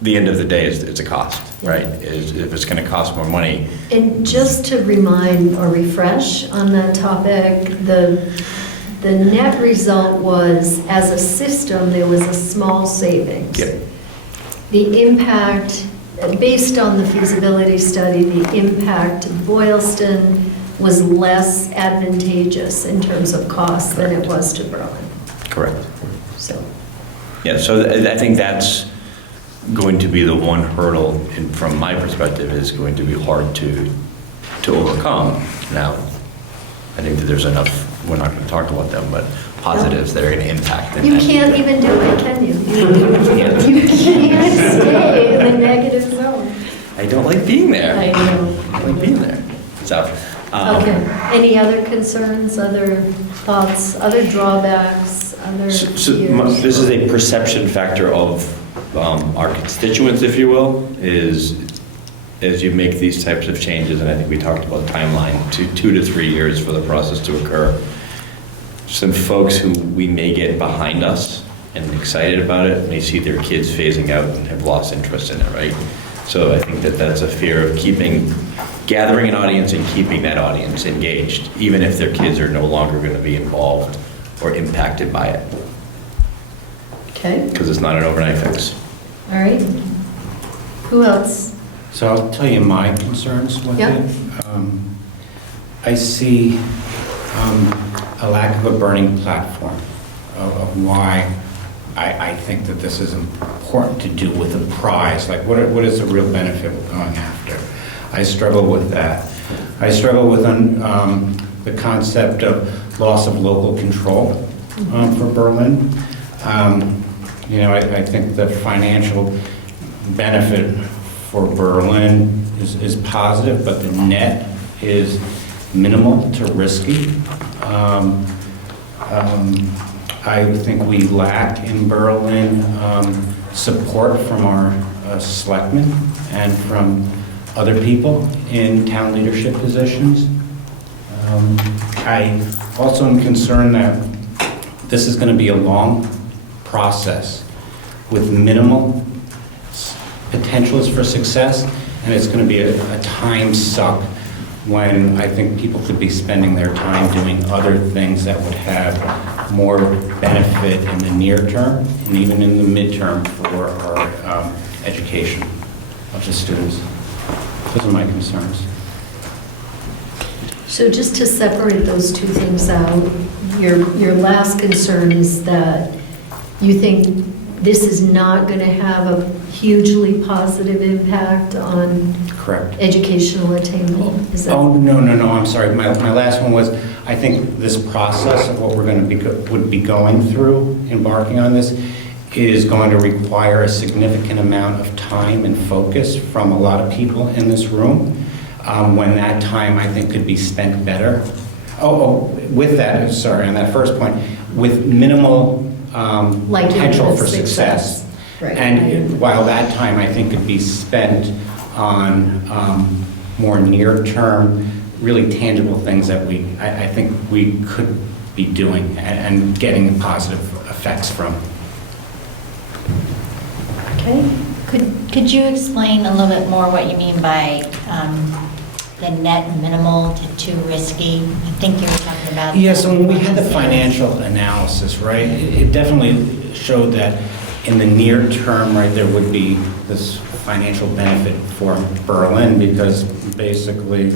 the end of the day it's a cost, right? If it's going to cost more money. And just to remind or refresh on that topic, the net result was, as a system, there was a small savings. Yep. The impact, based on the feasibility study, the impact to Boylston was less advantageous in terms of cost than it was to Berlin. Correct. So. Yeah, so I think that's going to be the one hurdle, and from my perspective, is going to be hard to overcome. Now, I think that there's enough, we're not going to talk about them, but positives that are going to impact them. You can't even do it, can you? You can't stay in the negative zone. I don't like being there. I know. I don't like being there. So, Okay. Any other concerns, other thoughts, other drawbacks, other fears? This is a perception factor of our constituents, if you will, is as you make these types of changes, and I think we talked about timeline, 2 to 3 years for the process to occur. Some folks who we may get behind us and excited about it may see their kids phasing out and have lost interest in it, right? So I think that's a fear of gathering an audience and keeping that audience engaged, even if their kids are no longer going to be involved or impacted by it. Okay. Because it's not an overnight fix. All right. Who else? So I'll tell you my concerns with Yeah. it. I see a lack of a burning platform of why I think that this is important to do with a prize. Like, what is the real benefit we're going after? I struggle with that. I struggle with the concept of loss of local control for Berlin. I think the financial benefit for Berlin is positive, but the net is minimal to risky. I think we lack in Berlin support from our selectmen and from other people in town leadership positions. I also am concerned that this is going to be a long process with minimal potentials for success, and it's going to be a time suck when I think people could be spending their time doing other things that would have more benefit in the near term and even in the midterm for our education of the students. Those are my concerns. So just to separate those two things out, your last concern is that you think this is not going to have a hugely positive impact on Correct. educational attainment? Is that? Oh, no, I'm sorry. My last one was, I think this process of what we're going to would be going through, embarking on this, is going to require a significant amount of time and focus from a lot of people in this room, when that time, I think, could be spent better. With that, sorry, on that first point, with minimal potential for success. Right. And while that time, I think, could be spent on more near-term, really tangible things that I think we could be doing and getting positive effects from. Okay. Could you explain a little bit more what you mean by the net minimal to too risky? I think you were talking about... Yeah, so when we had the financial analysis, right, it definitely showed that in the near term, right, there would be this financial benefit for Berlin because basically,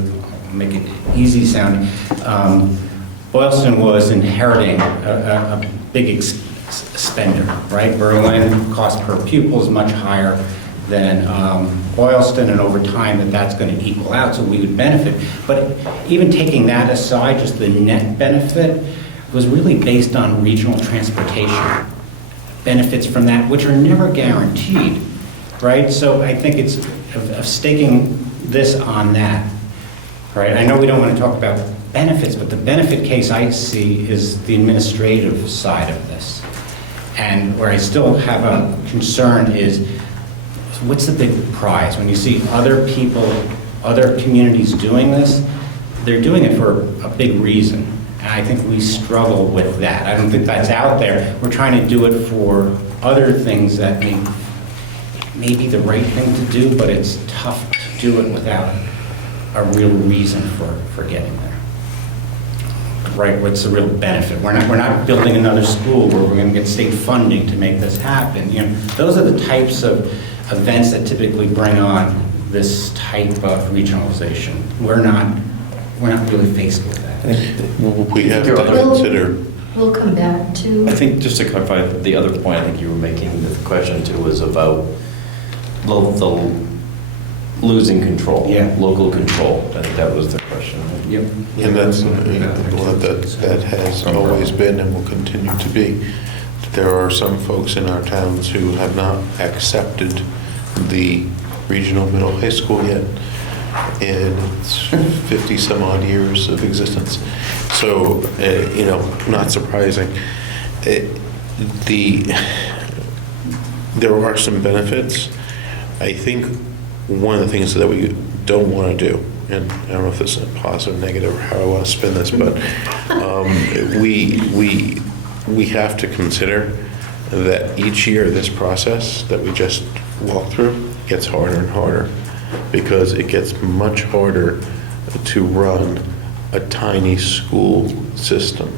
make it easy sounding, Boylston was inheriting a big spender, right? Berlin cost per pupil is much higher than Boylston, and over time that's going to equal out, so we would benefit. But even taking that aside, just the net benefit was really based on regional transportation benefits from that, which are never guaranteed, right? So I think it's of staking this on that, right? I know we don't want to talk about benefits, but the benefit case I see is the administrative side of this. And where I still have a concern is, what's the big prize? When you see other people, other communities doing this, they're doing it for a big reason. And I think we struggle with that. I don't think that's out there. We're trying to do it for other things that may be the right thing to do, but it's tough to do it without a real reason for getting there. Right, what's the real benefit? We're not building another school where we're going to get state funding to make this happen. Those are the types of events that typically bring on this type of regionalization. We're not really faced with that. We have to consider. We'll come back to... I think, just to clarify, the other point I think you were making, the question too, was about the losing control, local control. I think that was the question. Yep. And that's that has always been and will continue to be. There are some folks in our towns who have not accepted the regional middle high school yet, in its 50 some odd years of existence. So, not surprising. There are some benefits. I think one of the things that we don't want to do, and I don't know if this is a positive, negative, or how I want to spin this, but we have to consider that each year this process that we just walked through gets harder and harder, because it gets much harder to run a tiny school system,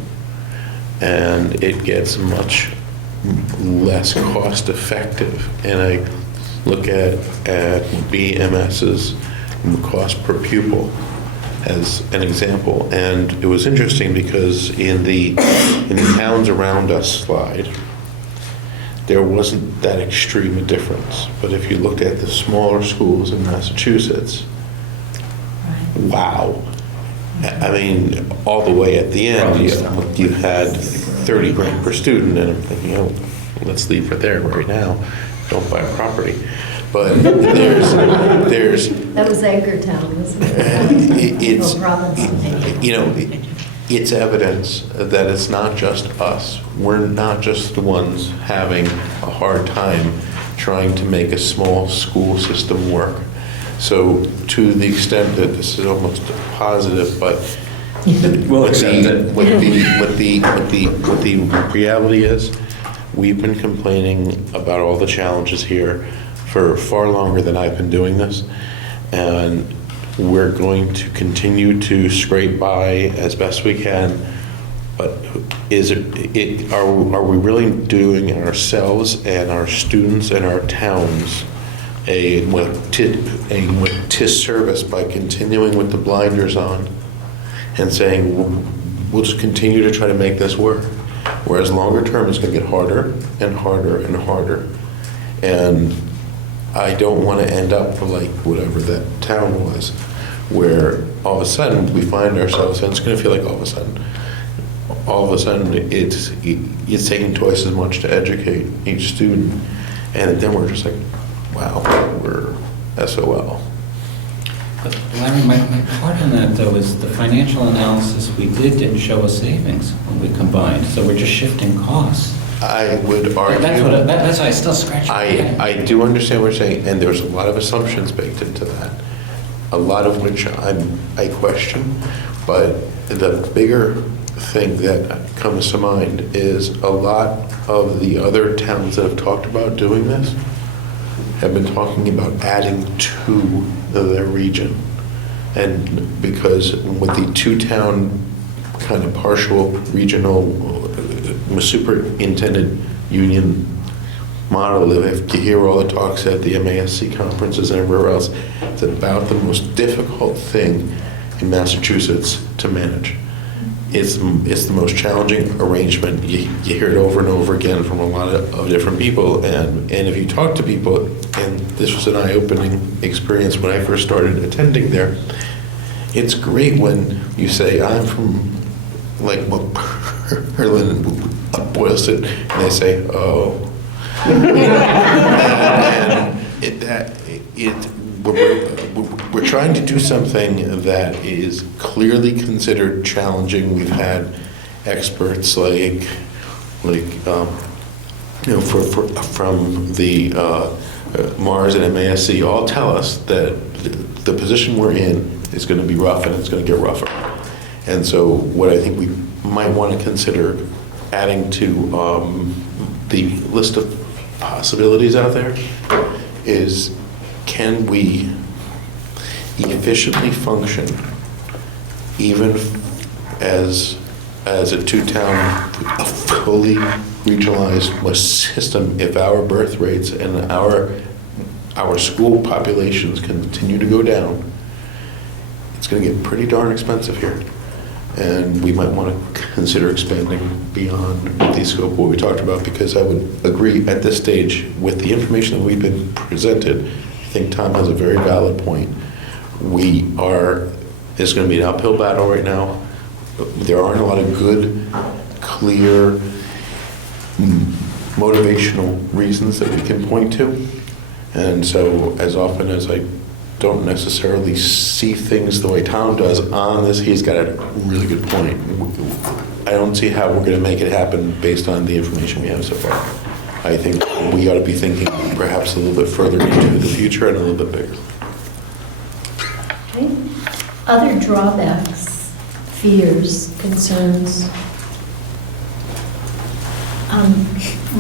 and it gets much less cost effective. And I look at BMS's cost per pupil as an example, and it was interesting because in the towns around us slide, there wasn't that extreme a difference. But if you looked at the smaller schools in Massachusetts, wow. I mean, all the way at the end, you had 30 grand per student, and I'm thinking, let's leave it there right now. Don't buy a property. But there's That was Edgartown, wasn't it? it's, Oh, Robinson. you know, it's evidence that it's not just us. We're not just the ones having a hard time trying to make a small school system work. So to the extent that this is almost a positive, but We'll accept it. what the reality is, we've been complaining about all the challenges here for far longer than I've been doing this. And we're going to continue to scrape by as best we can. But are we really doing ourselves and our students and our towns a disservice by continuing with the blinders on and saying, we'll just continue to try to make this work? Whereas longer term, it's going to get harder and harder and harder. And I don't want to end up like whatever that town was, where all of a sudden we find ourselves, and it's going to feel like all of a sudden it's taking twice as much to educate each student. And then we're just like, wow, we're SOL. But Larry, my part on that, though, is the financial analysis we didn't show a savings when we combined, so we're just shifting costs. I would argue. That's why I still scratch my head. I do understand what you're saying, and there's a lot of assumptions baked into that, a lot of which I question, but the bigger thing that comes to mind is a lot of the other towns that have talked about doing this have been talking about adding to their region. And because with the two-town kind of partial regional superintendent union model, if you hear all the talks at the MASC conferences and everywhere else, it's about the most difficult thing in Massachusetts to manage. It's the most challenging arrangement. You hear it over and over again from a lot of different people, and if you talk to people, and this was an eye-opening experience when I first started attending there, it's great when you say, I'm from like Berlin, Boylston, and they say, oh. We're trying to do something that is clearly considered challenging. We've had experts from the Mars and MASC all tell us that the position we're in is going to be rough, and it's going to get rougher. And so what I think we might want to consider adding to the list of possibilities out there is, can we efficiently function even as a two-town, fully regionalized system if our birth rates and our school populations continue to go down? It's going to get pretty darn expensive here. And we might want to consider expanding beyond the scope of what we talked about, because I would agree at this stage with the information that we've been presented. I think Tom has a very valid point. It's going to be an uphill battle right now. There aren't a lot of good, clear, motivational reasons that we can point to. And so as often as I don't necessarily see things the way Tom does on this, he's got a really good point. I don't see how we're going to make it happen based on the information we have so far. I think we ought to be thinking perhaps a little bit further into the future and a little bit bigger. Okay. Other drawbacks, fears, concerns?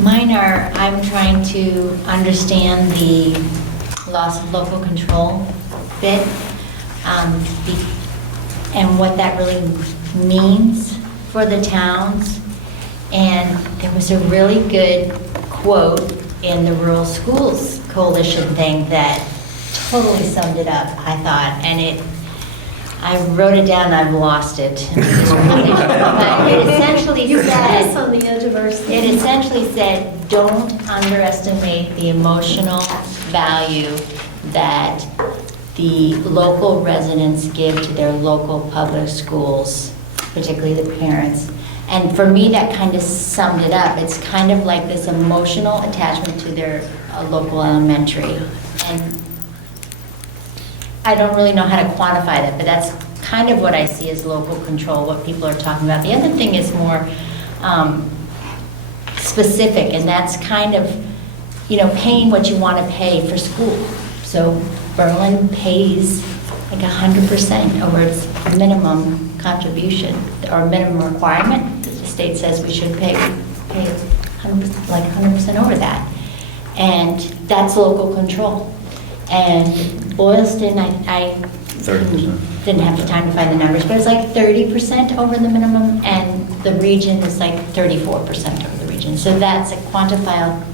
Mine are, I'm trying to understand the loss of local control bit, and what that really means for the towns. And there was a really good quote in the Rural Schools Coalition thing that totally summed it up, I thought, and I wrote it down, I've lost it. But it essentially said, on the edge of our seat. it essentially said, don't underestimate the emotional value that the local residents give to their local public schools, particularly the parents, And for me, that kind of summed it up. It's kind of like this emotional attachment to their local elementary. And I don't really know how to quantify that, but that's kind of what I see as local control, what people are talking about. The other thing is more specific, and that's kind of, paying what you want to pay for school. So Berlin pays like 100% over its minimum contribution, or minimum requirement. The state says we should pay 100%, like 100% over that. And that's local control. And Boylston, I 30%. didn't have the time to find the numbers, but it's like 30% over the minimum, and the region is like 34% over the region. So that's a quantifiable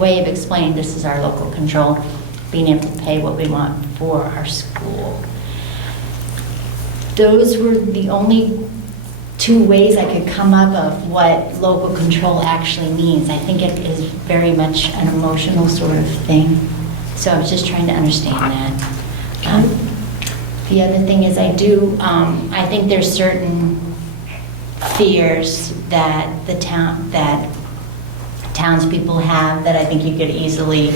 way of explaining this is our local control, being able to pay what we want for our school. Those were the only two ways I could come up of what local control actually means. I think it is very much an emotional sort of thing. So I was just trying to understand that. The other thing is I think there's certain fears that townspeople have that I think you could easily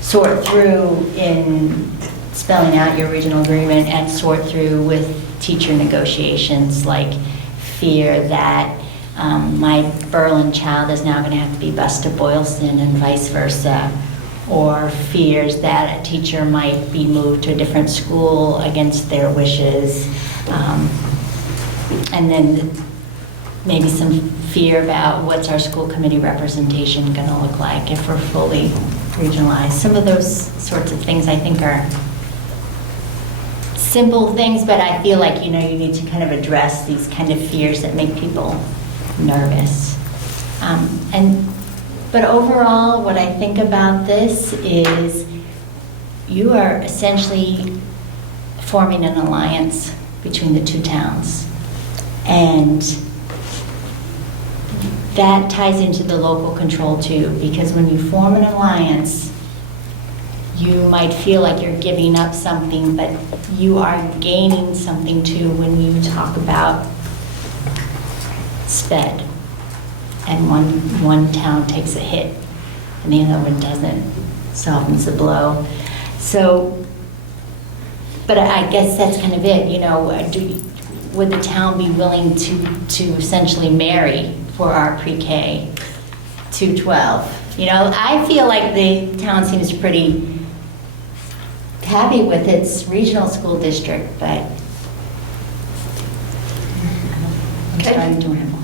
sort through in spelling out your regional agreement and sort through with teacher negotiations, like fear that my Berlin child is now going to have to be bused to Boylston and vice versa, or fears that a teacher might be moved to a different school against their wishes, and then maybe some fear about what's our school committee representation going to look like if we're fully regionalized. Some of those sorts of things I think are simple things, but I feel like, you need to kind of address these kind of fears that make people nervous. But overall, what I think about this is you are essentially forming an alliance between the two towns. And that ties into the local control too, because when you form an alliance, you might feel like you're giving up something, but you are gaining something too when you talk about SPED. And one town takes a hit and the other one doesn't, softens the blow. So, but I guess that's kind of it, would the town be willing to essentially marry for our pre-K to 12? I feel like the town seems pretty happy with its regional school district, but I'm starting to ramble.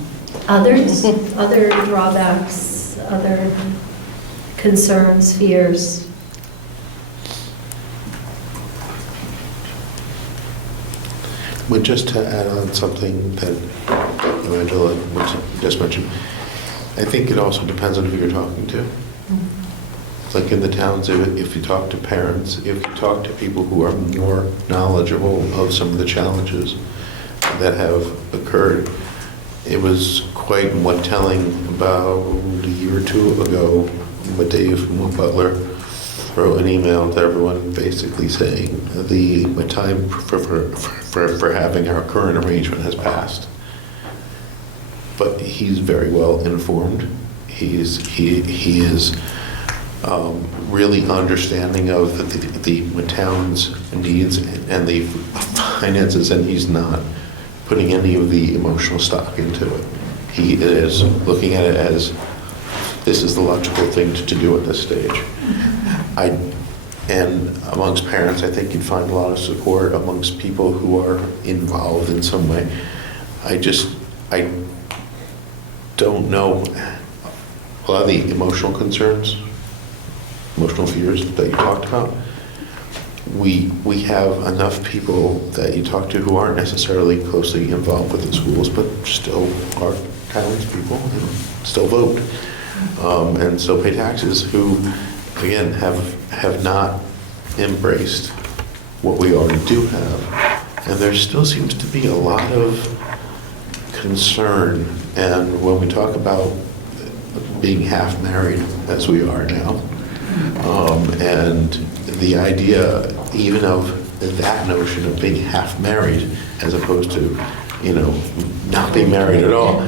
Others, other drawbacks, other concerns, fears? But just to add on something that Angela just mentioned, I think it also depends on who you're talking to. Like in the towns, if you talk to parents, if you talk to people who are more knowledgeable of some of the challenges that have occurred, it was quite telling about a year or two ago when Dave Butler wrote an email to everyone basically saying the time for having our current arrangement has passed. But he's very well informed. He is really understanding of the town's needs and the finances, and he's not putting any of the emotional stock into it. He is looking at it as this is the logical thing to do at this stage. And amongst parents, I think you'd find a lot of support amongst people who are involved in some way. I don't know a lot of the emotional concerns, emotional fears that you talked about. We have enough people that you talk to who aren't necessarily closely involved with the schools, but still are townspeople and still vote, and still pay taxes, who, again, have not embraced what we already do have. And there still seems to be a lot of concern, and when we talk about being half married, as we are now, and the idea even of that notion of being half married as opposed to not be married at all.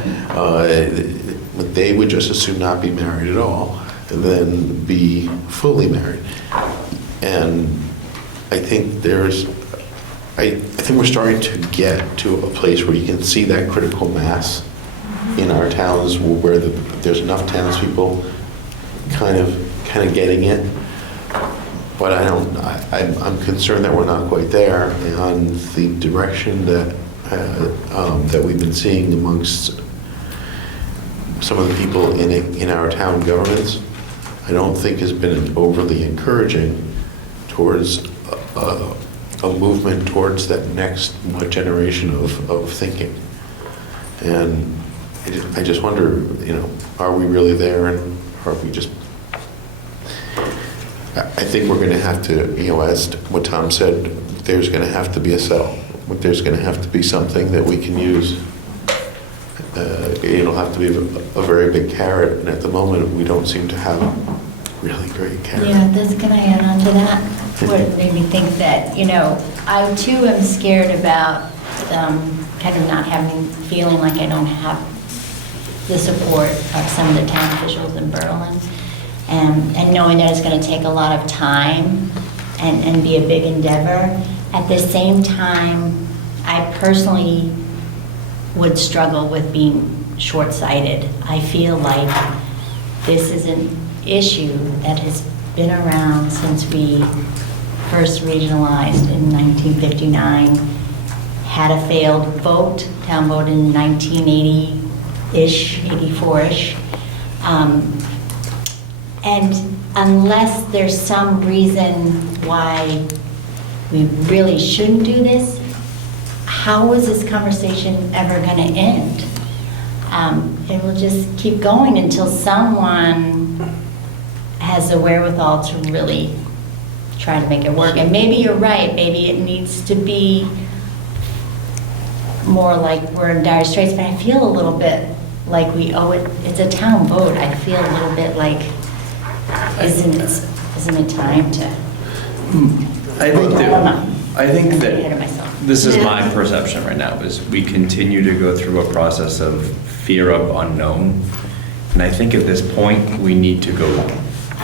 They would just as soon not be married at all and then be fully married. And I think I think we're starting to get to a place where you can see that critical mass in our towns where there's enough townspeople kind of getting it. But I'm concerned that we're not quite there, and the direction that we've been seeing amongst some of the people in our town governments, I don't think has been overly encouraging towards a movement towards that next generation of thinking. And I just wonder, are we really there, and are we just... I think we're going to have to, as what Tom said, there's going to have to be a sell. There's going to have to be something that we can use. It'll have to be a very big carrot, and at the moment, we don't seem to have a really great carrot. Yeah, can I add on to that? What made me think that, I too am scared about kind of not feeling like I don't have the support of some of the town officials in Berlin. And knowing that it's going to take a lot of time and be a big endeavor. At the same time, I personally would struggle with being short-sighted. I feel like this is an issue that has been around since we first regionalized in 1959, had a failed vote, town vote in 1980-ish, 84-ish. And unless there's some reason why we really shouldn't do this, how is this conversation ever going to end? It will just keep going until someone has the wherewithal to really try to make it work. And maybe you're right, maybe it needs to be more like we're in dire straits, but I feel a little bit like we owe it. It's a town vote. I feel a little bit like, isn't it time to? I think Ahead that of myself. this is my perception right now, is we continue to go through a process of fear of unknown. And I think at this point, we need to go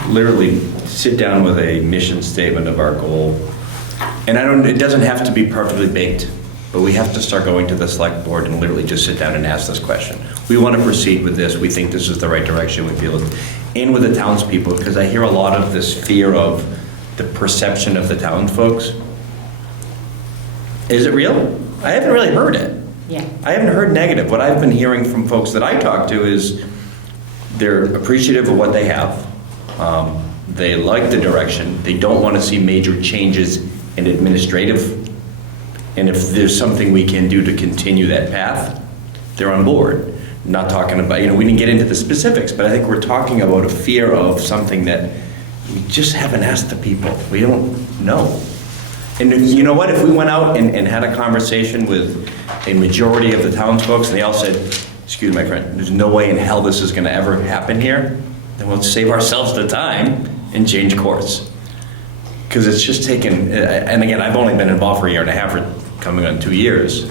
literally sit down with a mission statement of our goal. And it doesn't have to be perfectly baked, but we have to start going to the select board and literally just sit down and ask this question. We want to proceed with this. We think this is the right direction. We feel it. And with the townspeople, because I hear a lot of this fear of the perception of the townsfolks. Is it real? I haven't really heard it. Yeah. I haven't heard negative. What I've been hearing from folks that I talk to is they're appreciative of what they have. They like the direction. They don't want to see major changes in administrative. And if there's something we can do to continue that path, they're on board. Not talking about, we didn't get into the specifics, but I think we're talking about a fear of something that we just haven't asked the people. We don't know. And you know what? If we went out and had a conversation with a majority of the townsfolk and they all said, excuse my friend, there's no way in hell this is going to ever happen here, then we'll save ourselves the time and change course. Because it's just taken, and again, I've only been involved for a year and a half, or coming on 2 years.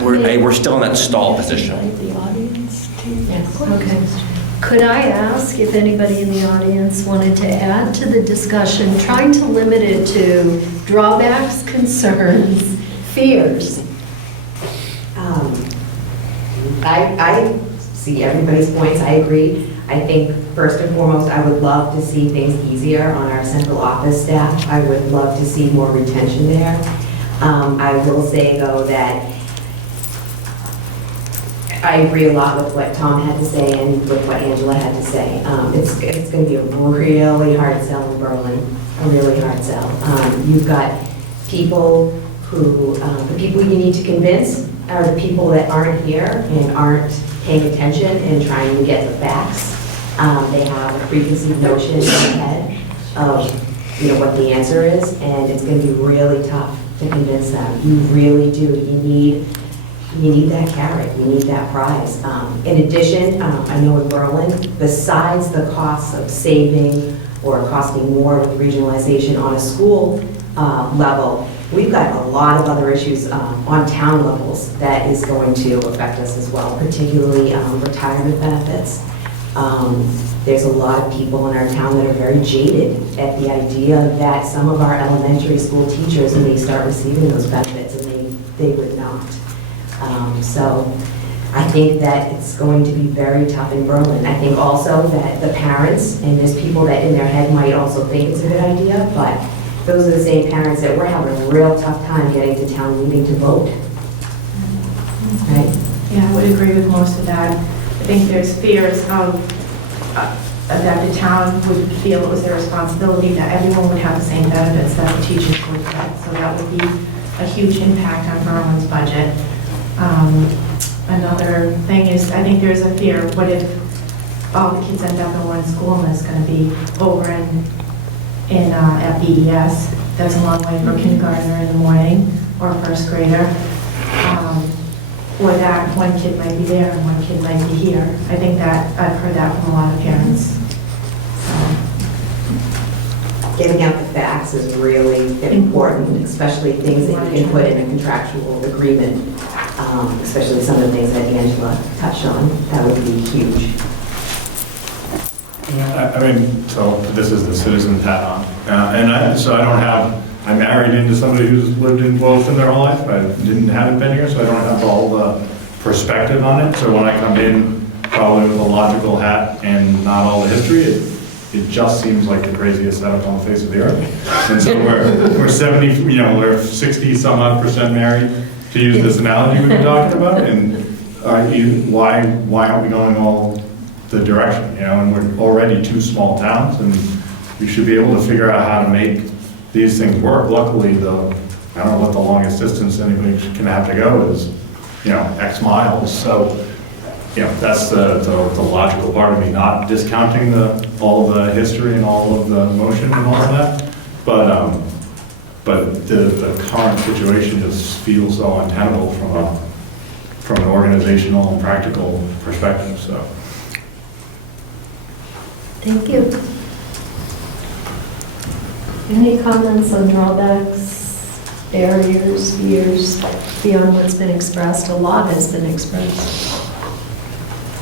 We're still in that stall position. The audience too? Yes. Okay. Could I ask if anybody in the audience wanted to add to the discussion, trying to limit it to drawbacks, concerns, fears? I see everybody's points. I agree. I think first and foremost, I would love to see things easier on our central office staff. I would love to see more retention there. I will say, though, that I agree a lot with what Tom had to say and with what Angela had to say. It's going to be a really hard sell in Berlin, a really hard sell. You've got people who, the people you need to convince are the people that aren't here and aren't paying attention and trying to get the facts. They have a preconceived notion in their head of what the answer is, and it's going to be really tough to convince them. You really do. You need that carrot. You need that prize. In addition, I know in Berlin, besides the costs of saving or costing more with regionalization on a school level, we've got a lot of other issues on town levels that is going to affect us as well, particularly retirement benefits. There's a lot of people in our town that are very jaded at the idea that some of our elementary school teachers may start receiving those benefits, and they would not. So I think that it's going to be very tough in Berlin. I think also that the parents, and there's people that in their head might also think it's a good idea, but those are the same parents that we're having a real tough time getting to town meeting to vote. Right? Yeah, I would agree with most of that. I think there's fears of that the town would feel it was their responsibility that everyone would have the same benefits that the teachers would get. So that would be a huge impact on Berlin's budget. Another thing is, I think there's a fear, what if all the kids end up in one school and it's going to be over at BES? That's a long way for a kindergartner in the morning or a first grader. Or that one kid might be there and one kid might be here. I think that, I've heard that from a lot of parents. Getting out the facts is really important, especially things that you can put in a contractual agreement, especially some of the things that Angela touched on. That would be huge. I mean, so this is the citizen hat on. I married into somebody who's lived in Boylston their whole life. I haven't been here, so I don't have all the perspective on it. So when I come in, probably with a logical hat and not all the history, it just seems like the craziest setup on the face of the earth. And so we're 70, we're 60 some odd % married, to use this analogy we've been talking about. And why aren't we going all the direction? And we're already two small towns, and we should be able to figure out how to make these things work. Luckily, I don't know what the longest distance anybody can have to go is, X miles. So, that's the logical part of me, not discounting all the history and all of the emotion and all of that. But the current situation just feels so untenable from an organizational and practical perspective. So. Thank you. Any comments on drawbacks, barriers, fears beyond what's been expressed? A lot has been expressed.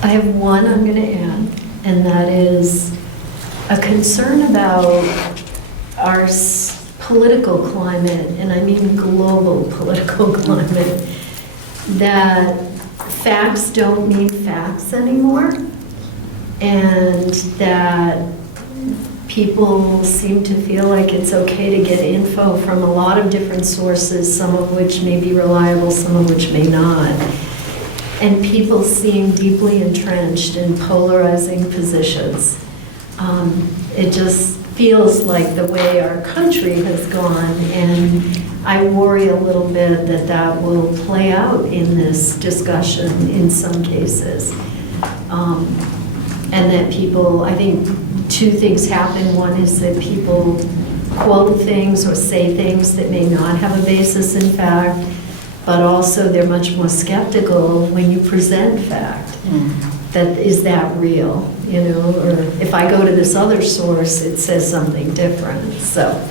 I have one I'm going to add, and that is a concern about our political climate, and I mean global political climate, that facts don't mean facts anymore, and that people seem to feel like it's okay to get info from a lot of different sources, some of which may be reliable, some of which may not. And people seem deeply entrenched in polarizing positions. It just feels like the way our country has gone, and I worry a little bit that that will play out in this discussion in some cases. And that people, I think, two things happen. One is that people quote things or say things that may not have a basis in fact, but also they're much more skeptical when you present fact. That is that real, or if I go to this other source, it says something different. So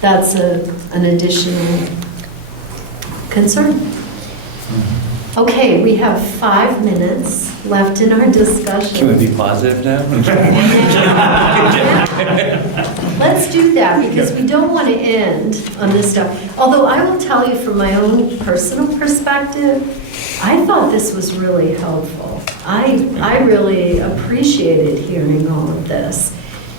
that's an additional concern. Okay, we have 5 minutes left in our discussion. Can we be positive now? Let's do that, because we don't want to end on this stuff. Although I will tell you from my own personal perspective, I thought this was really helpful. I really appreciated hearing all of this.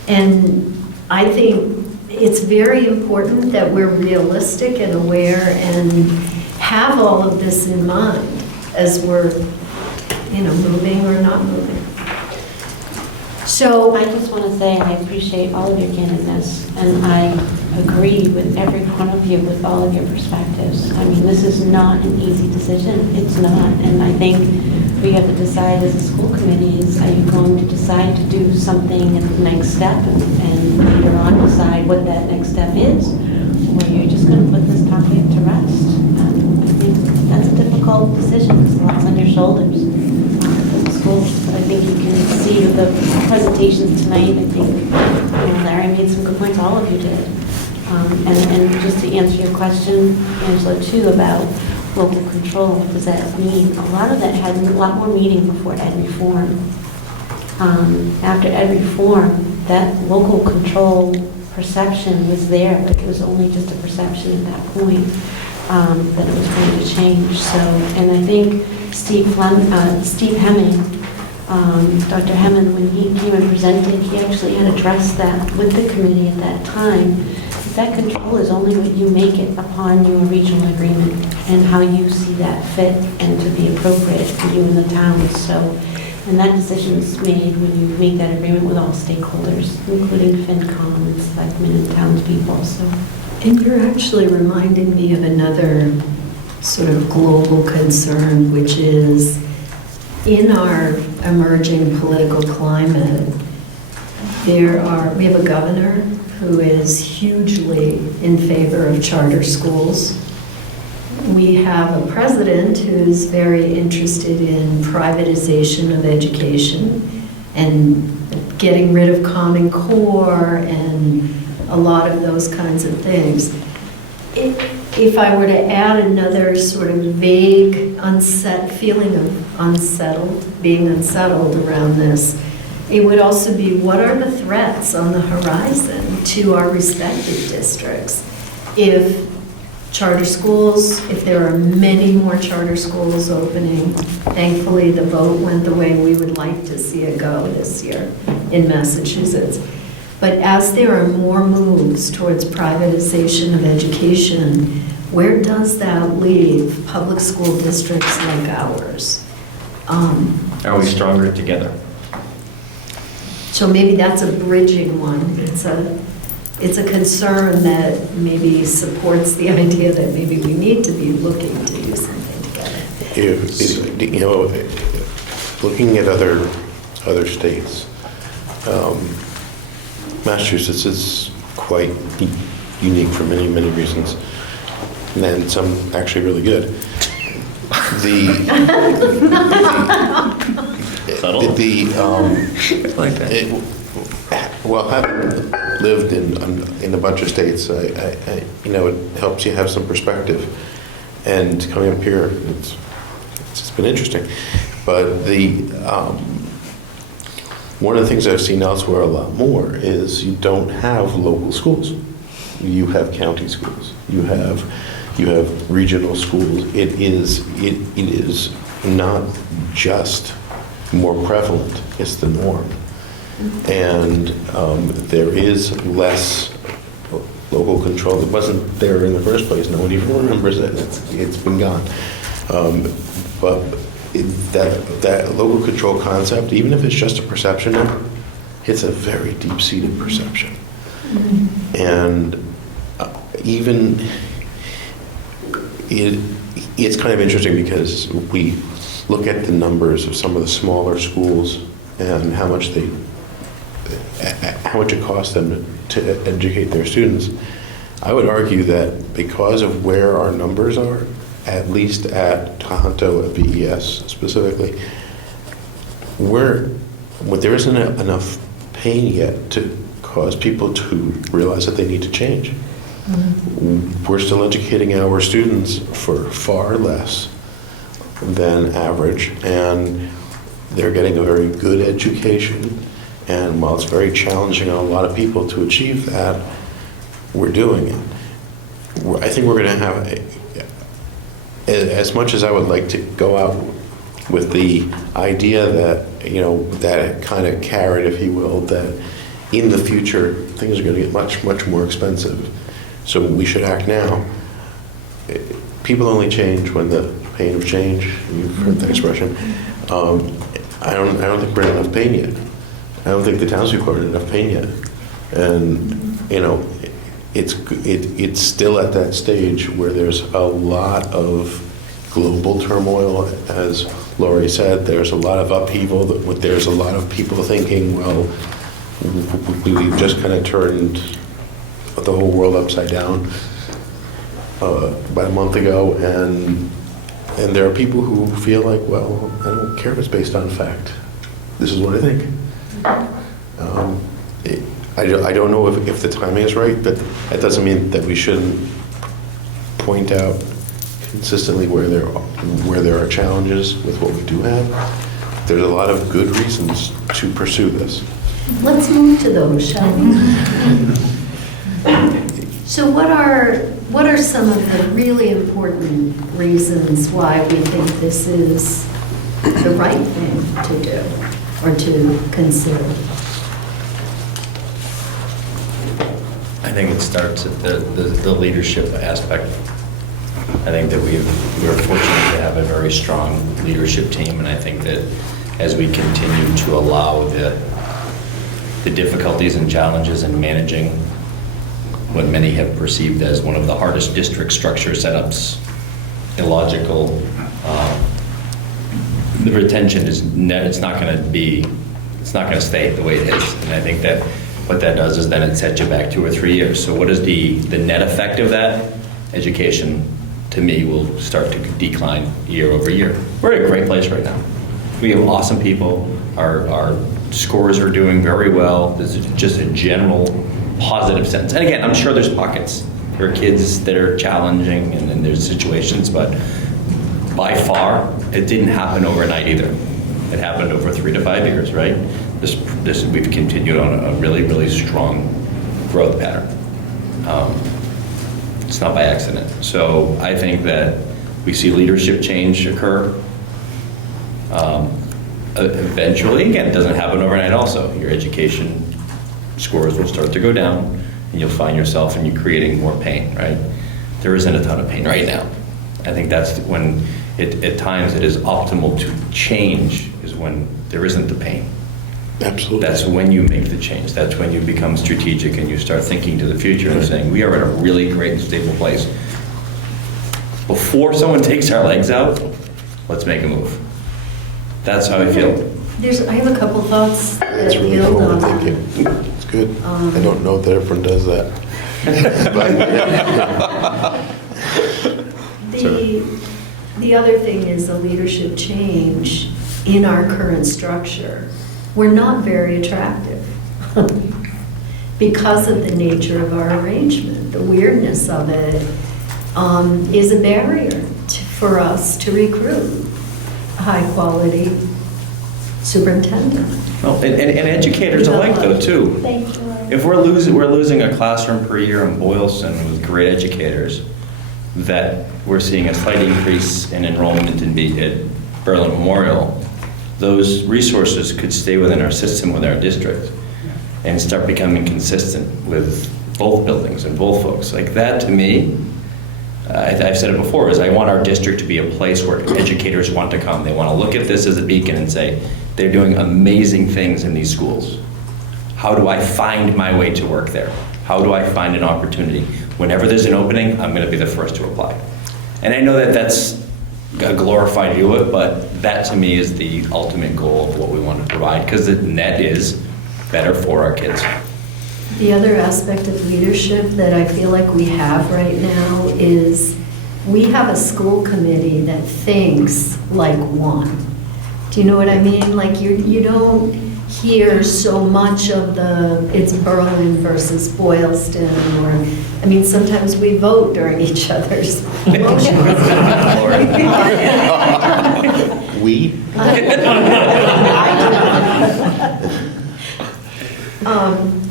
And I think it's very important that we're realistic and aware and have all of this in mind as we're, moving or not moving. So I just want to say I appreciate all of your candidness, and I agree with every one of you with all of your perspectives. I mean, this is not an easy decision. It's not. And I think we have to decide as a school committee is, are you going to decide to do something at the next step and later on decide what that next step is? Or are you just going to put this topic to rest? I think that's a difficult decision. There's a lot on your shoulders for the schools. But I think you can see with the presentations tonight, I think Larry made some good points, all of you did. And just to answer your question, Angela, too, about local control, what does that mean? A lot of that had a lot more meaning before ed reform. After ed reform, that local control perception was there, but it was only just a perception at that point that it was going to change. So, and I think Steve Hemming, Dr. Hemming, when he came and presented, he actually had addressed that with the committee at that time. That control is only what you make it upon your regional agreement and how you see that fit and to be appropriate for you and the towns. So, and that decision is made when you make that agreement with all stakeholders, including FinCom and selectmen and townspeople. So, And you're actually reminding me of another sort of global concern, which is in our emerging political climate, we have a governor who is hugely in favor of charter schools. We have a president who's very interested in privatization of education and getting rid of Common Core and a lot of those kinds of things. If I were to add another sort of vague feeling of being unsettled around this, it would also be, what are the threats on the horizon to our respective districts? If charter schools, if there are many more charter schools opening, thankfully the vote went the way we would like to see it go this year in Massachusetts. But as there are more moves towards privatization of education, where does that leave public school districts like ours? Are we stronger together? So maybe that's a bridging one. It's a concern that maybe supports the idea that maybe we need to be looking to do something together. Looking at other states, Massachusetts is quite unique for many, many reasons, and some actually really good. Well, having lived in a bunch of states, it helps you have some perspective. And coming up here, it's just been interesting. But one of the things I've seen elsewhere a lot more is you don't have local schools. You have county schools. You have regional schools. It is not just more prevalent, it's the norm. And there is less local control. It wasn't there in the first place. No one even remembers it. It's been gone. But that local control concept, even if it's just a perception now, it's a very deep-seated perception. Mm-hmm. And even it's kind of interesting because we look at the numbers of some of the smaller schools and how much it costs them to educate their students. I would argue that because of where our numbers are, at least at Tohoto, at VES specifically, there isn't enough pain yet to cause people to realize that they need to change. Mm-hmm. We're still educating our students for far less than average, and they're getting a very good education. And while it's very challenging on a lot of people to achieve that, we're doing it. I think we're going to have, as much as I would like to go out with the idea that, that kind of carrot, if you will, that in the future, things are going to get much, much more expensive. So we should act now. People only change when the pain of change, you've heard that expression. I don't think we're in enough pain yet. I don't think the townspeople are in enough pain yet. And, it's still at that stage where there's a lot of global turmoil, as Laurie said. There's a lot of upheaval. There's a lot of people thinking, well, we've just kind of turned the whole world upside down about a month ago, and there are people who feel like, well, I don't care if it's based on fact. This is what I think. I don't know if the timing is right, but that doesn't mean that we shouldn't point out consistently where there are challenges with what we do have. There's a lot of good reasons to pursue this. Let's move to those, shall we? So what are some of the really important reasons why we think this is the right thing to do or to consider? I think it starts at the leadership aspect. I think that we're fortunate to have a very strong leadership team, and I think that as we continue to allow the difficulties and challenges in managing what many have perceived as one of the hardest district structure setups, illogical, the retention is it's not going to stay the way it is. And I think that what that does is then it sets you back 2 or 3 years. So what is the net effect of that? Education, to me, will start to decline year over year. We're in a great place right now. We have awesome people. Our scores are doing very well. This is just a general positive sense. And again, I'm sure there's pockets. There are kids that are challenging, and then there's situations, but by far, it didn't happen overnight either. It happened over 3 to 5 years, right? We've continued on a really, really strong growth pattern. It's not by accident. So I think that we see leadership change occur. Eventually, again, it doesn't happen overnight also. Your education scores will start to go down, and you'll find yourself and you're creating more pain, right? There isn't a ton of pain right now. I think that's when, at times, it is optimal to change, is when there isn't the pain. Absolutely. That's when you make the change. That's when you become strategic and you start thinking to the future and saying, we are in a really great and stable place. Before someone takes our legs out, let's make a move. That's how I feel. I have a couple thoughts that It's really build forward on thinking. It's good. I don't know that everyone does that. The other thing is a leadership change in our current structure. We're not very attractive because of the nature of our arrangement. The weirdness of it is a barrier for us to recruit a high-quality superintendent. Well, and educators alike, though, too. Thank you. If we're losing a classroom per year in Boylston with great educators, that we're seeing a slight increase in enrollment at Berlin Memorial, those resources could stay within our system, with our district, and start becoming consistent with both buildings and both folks. Like that, to me, I've said it before, is I want our district to be a place where educators want to come. They want to look at this as a beacon and say, they're doing amazing things in these schools. How do I find my way to work there? How do I find an opportunity? Whenever there's an opening, I'm going to be the first to apply. And I know that that's a glorified view of it, but that to me is the ultimate goal of what we want to provide, because the net is better for our kids. The other aspect of leadership that I feel like we have right now is we have a school committee that thinks like one. Do you know what I mean? Like you don't hear so much of it's Berlin versus Boylston, or, I mean, sometimes we vote during each other's motions. We?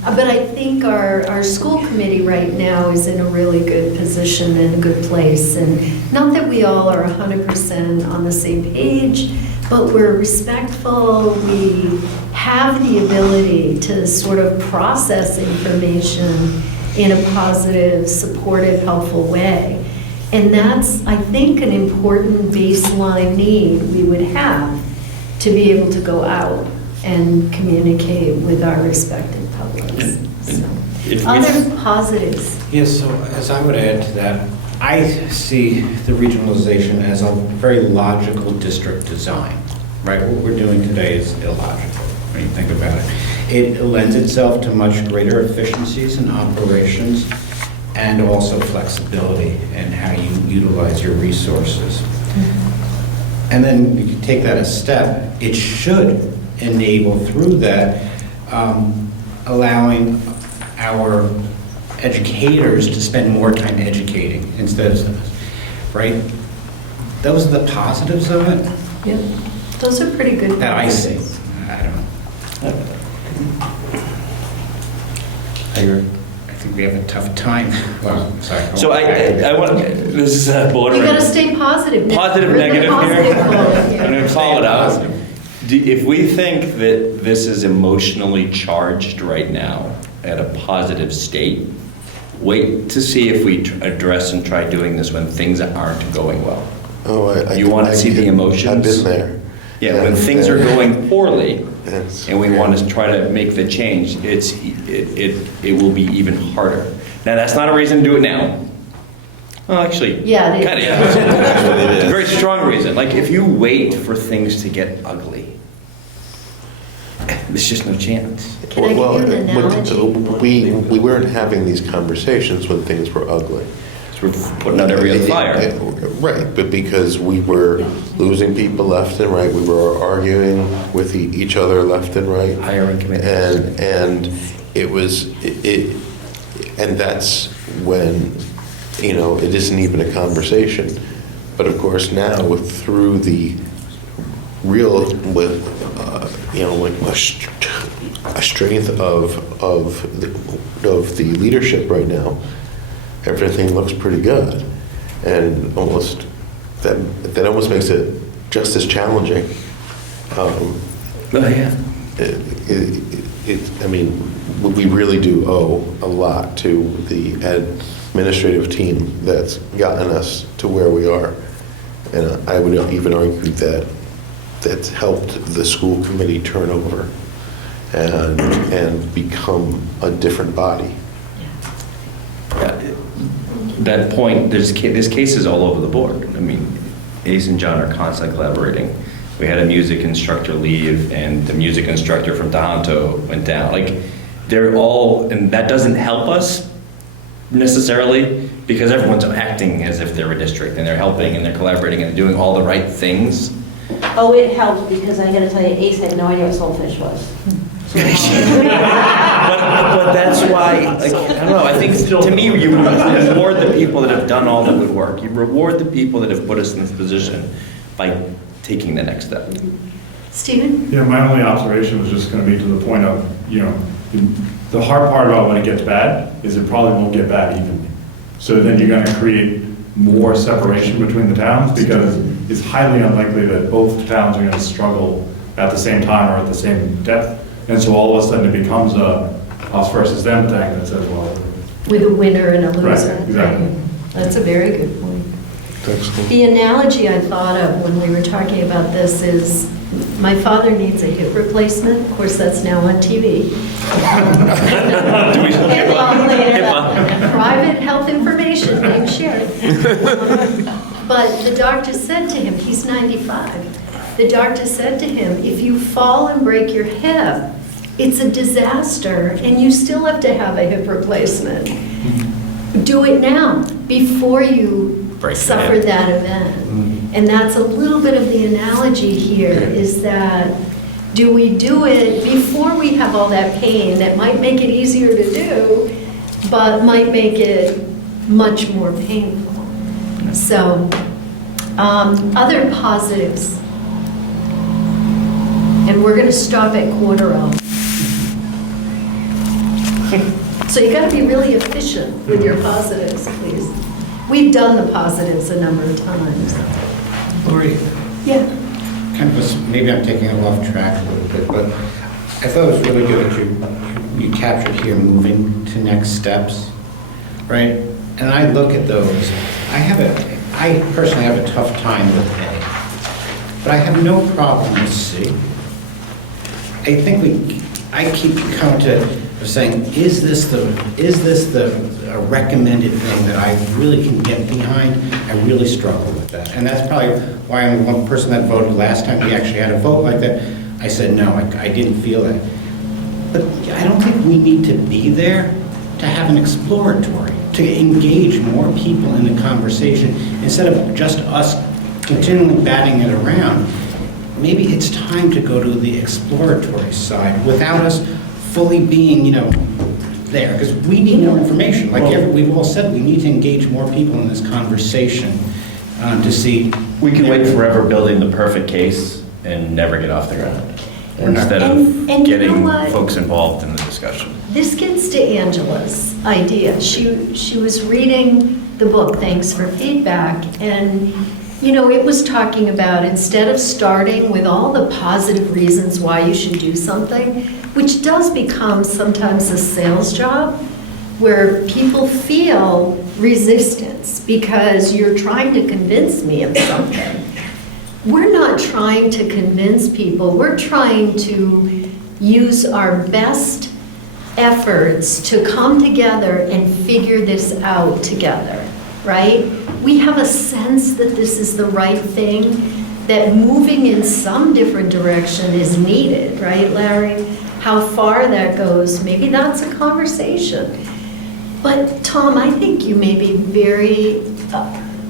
But I think our school committee right now is in a really good position and a good place. And not that we all are 100% on the same page, but we're respectful. We have the ability to sort of process information in a positive, supportive, helpful way. And that's, I think, an important baseline need we would have to be able to go out and communicate with our respective publics. So, other positives. Yes, so as I would add to that, I see the regionalization as a very logical district design, right? What we're doing today is illogical when you think about it. It lends itself to much greater efficiencies in operations and also flexibility in how you utilize your resources. And then you can take that a step. It should enable through that allowing our educators to spend more time educating instead of, right? Those are the positives of it Yep. Those are pretty good. that I see. positives. I don't know. I agree. I think we have a tough time. Well, sorry. So I want, this is a You bordering. gotta stay positive. Positive, Really negative here. positive mode here. I'm going to call it out. If we think that this is emotionally charged right now at a positive state, wait to see if we address and try doing this when things aren't going well. Oh, You want to see the emotions? I've been there. Yeah, when things are going poorly, Yes. and we want to try to make the change, it will be even harder. Now, that's not a reason to do it now. Well, actually, Yeah, it is. kind of, yeah. It's a very strong reason. Like, if you wait for things to get ugly, there's just no chance. Can I give you an analogy? We weren't having these conversations when things were ugly. So we're putting out every other fire. Right, but because we were losing people left and right, we were arguing with each other left and right. Hiring committees. And it was, and that's when, it isn't even a conversation. But of course now through the real, with, like a strength of the leadership right now, everything looks pretty good, and that almost makes it just as challenging. Yeah. I mean, we really do owe a lot to the administrative team that's gotten us to where we are, and I would even argue that that's helped the school committee turn over and become a different body. That point, there's cases all over the board. I mean, Ace and John are constantly collaborating. We had a music instructor leave, and the music instructor from Tohoto went down. Like, they're all, and that doesn't help us necessarily, because everyone's acting as if they're a district, and they're helping, and they're collaborating, and doing all the right things. Oh, it helped, because I gotta tell you, Ace had no idea what Soulfish was. But that's why, like, I don't know, I think, to me, you reward the people that have done all the good work. You reward the people that have put us in this position by taking the next step. Stephen? Yeah, my only observation was just going to be to the point of, the hard part about when it gets bad is it probably won't get bad evenly. So then you're going to create more separation between the towns, because it's highly unlikely that both towns are going to struggle at the same time or at the same depth. And so all of a sudden it becomes a us versus them thing that says, well. With a winner and a loser. Right, exactly. That's a very good point. Excellent. The analogy I thought of when we were talking about this is, my father needs a hip replacement. Of course, that's now on TV. Private health information being shared. But the doctor said to him, he's 95, the doctor said to him, if you fall and break your hip, it's a disaster, and you still have to have a hip replacement. Do it now, before you suffer that event. And that's a little bit of the analogy here, is that do we do it before we have all that pain that might make it easier to do, but might make it much more painful? So, other positives. And we're going to stop at 1:15. So you got to be really efficient with your positives, please. We've done the positives a number of times. Lori, Yeah. kind of, maybe I'm taking it off track a little bit, but I thought it was really good that you captured here moving to next steps, right? And I look at those, I personally have a tough time with A, but I have no problem with C. I think I keep coming to saying, is this a recommended thing that I really can get behind? I really struggle with that. And that's probably why I'm the one person that voted last time we actually had a vote like that. I said, no, I didn't feel that. But I don't think we need to be there to have an exploratory, to engage more people in the conversation instead of just us continually batting it around. Maybe it's time to go to the exploratory side without us fully being, there, because we need more information. Like we've all said, we need to engage more people in this conversation to see. We can wait forever building the perfect case and never get off the ground, instead of And you know getting what? folks involved in the discussion. This gets to Angela's idea. She was reading the book, Thanks for Feedback, and, you know, it was talking about instead of starting with all the positive reasons why you should do something, which does become sometimes a sales job, where people feel resistance because you're trying to convince me of something. We're not trying to convince people. We're trying to use our best efforts to come together and figure this out together, right? We have a sense that this is the right thing, that moving in some different direction is needed, right, Larry? How far that goes, maybe that's a conversation. But Tom, I think you may be very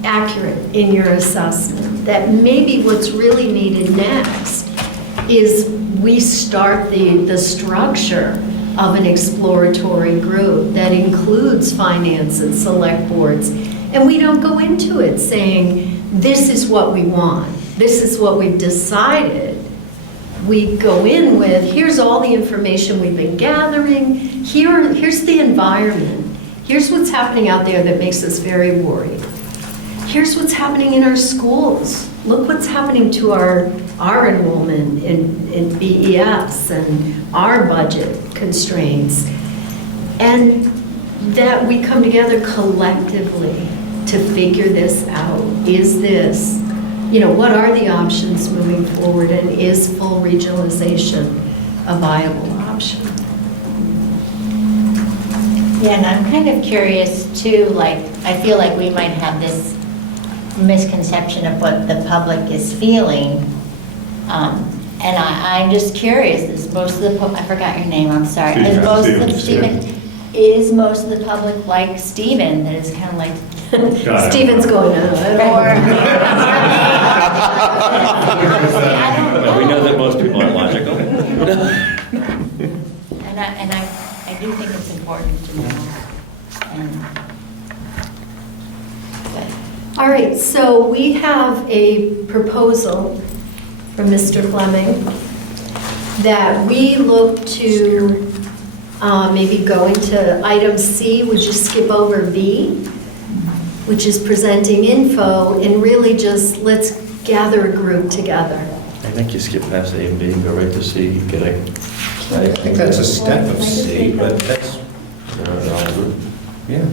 accurate in your assessment that maybe what's really needed next is we start the structure of an exploratory group that includes finance and select boards. And we don't go into it saying, this is what we want, this is what we've decided. We go in with, here's all the information we've been gathering, here's the environment, here's what's happening out there that makes us very worried. Here's what's happening in our schools. Look what's happening to our enrollment in BES and our budget constraints. And that we come together collectively to figure this out. Is this, you know, what are the options moving forward, and is full regionalization a viable option? Yeah, and I'm kind of curious too, like, I feel like we might have this misconception of what the public is feeling. And I'm just curious, is most of the, I forgot your name, I'm sorry. Is most of the public like Stephen, that is kind of like, Stephen's going, But we know that most people aren't logical. and I do think it's important to know. All right, so we have a proposal from Mr. Fleming that we look to maybe go into item C. Would you skip over B, which is presenting info, and really just let's gather a group together. I think you skip past A and B and go right to C. You get a. I think that's a step of C, but that's. Yeah.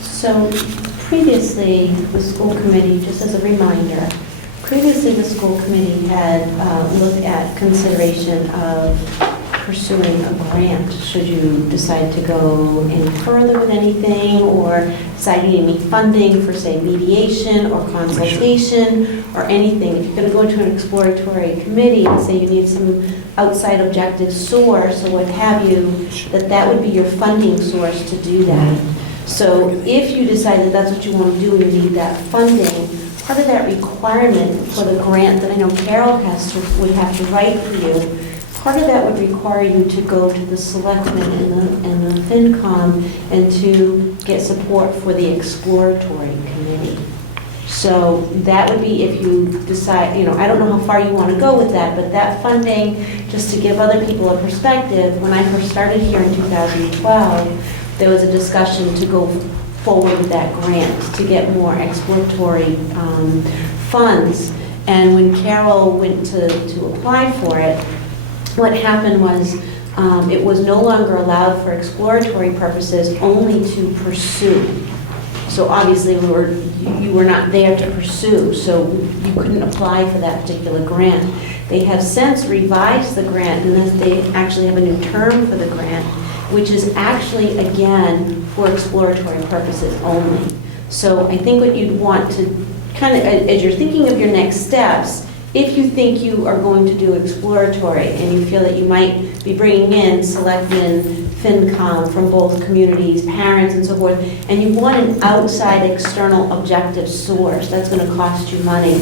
So previously, the school committee, just as a reminder, previously the school committee had looked at consideration of pursuing a grant should you decide to go any further with anything, or decide you need funding for, say, mediation or consultation or anything. If you're going to go into an exploratory committee and say you need some outside objective source or what have you, that would be your funding source to do that. So if you decide that that's what you want to do and you need that funding, part of that requirement for the grant that I know Carol would have to write for you, part of that would require you to go to the selectmen and the FinCom and to get support for the exploratory committee. So that would be if you decide, you know, I don't know how far you want to go with that, but that funding, just to give other people a perspective, when I first started here in 2012, there was a discussion to go forward with that grant to get more exploratory funds. And when Carol went to apply for it, what happened was it was no longer allowed for exploratory purposes, only to pursue. So obviously you were not there to pursue, so you couldn't apply for that particular grant. They have since revised the grant, and they actually have a new term for the grant, which is actually, again, for exploratory purposes only. So I think what you'd want to kind of, as you're thinking of your next steps, if you think you are going to do exploratory and you feel that you might be bringing in selectmen, FinCom from both communities, parents and so forth, and you want an outside external objective source, that's going to cost you money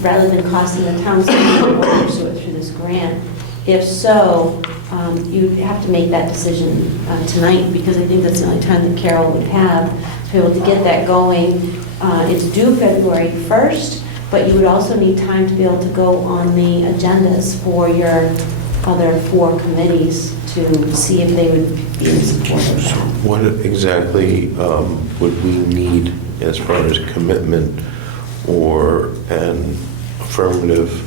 rather than costing the town to pursue it through this grant. If so, you'd have to make that decision tonight, because I think that's the only time that Carol would have to be able to get that going. It's due February 1st, but you would also need time to be able to go on the agendas for your other 4 committees to see if they would be in support of that. What exactly would we need as far as commitment or an affirmative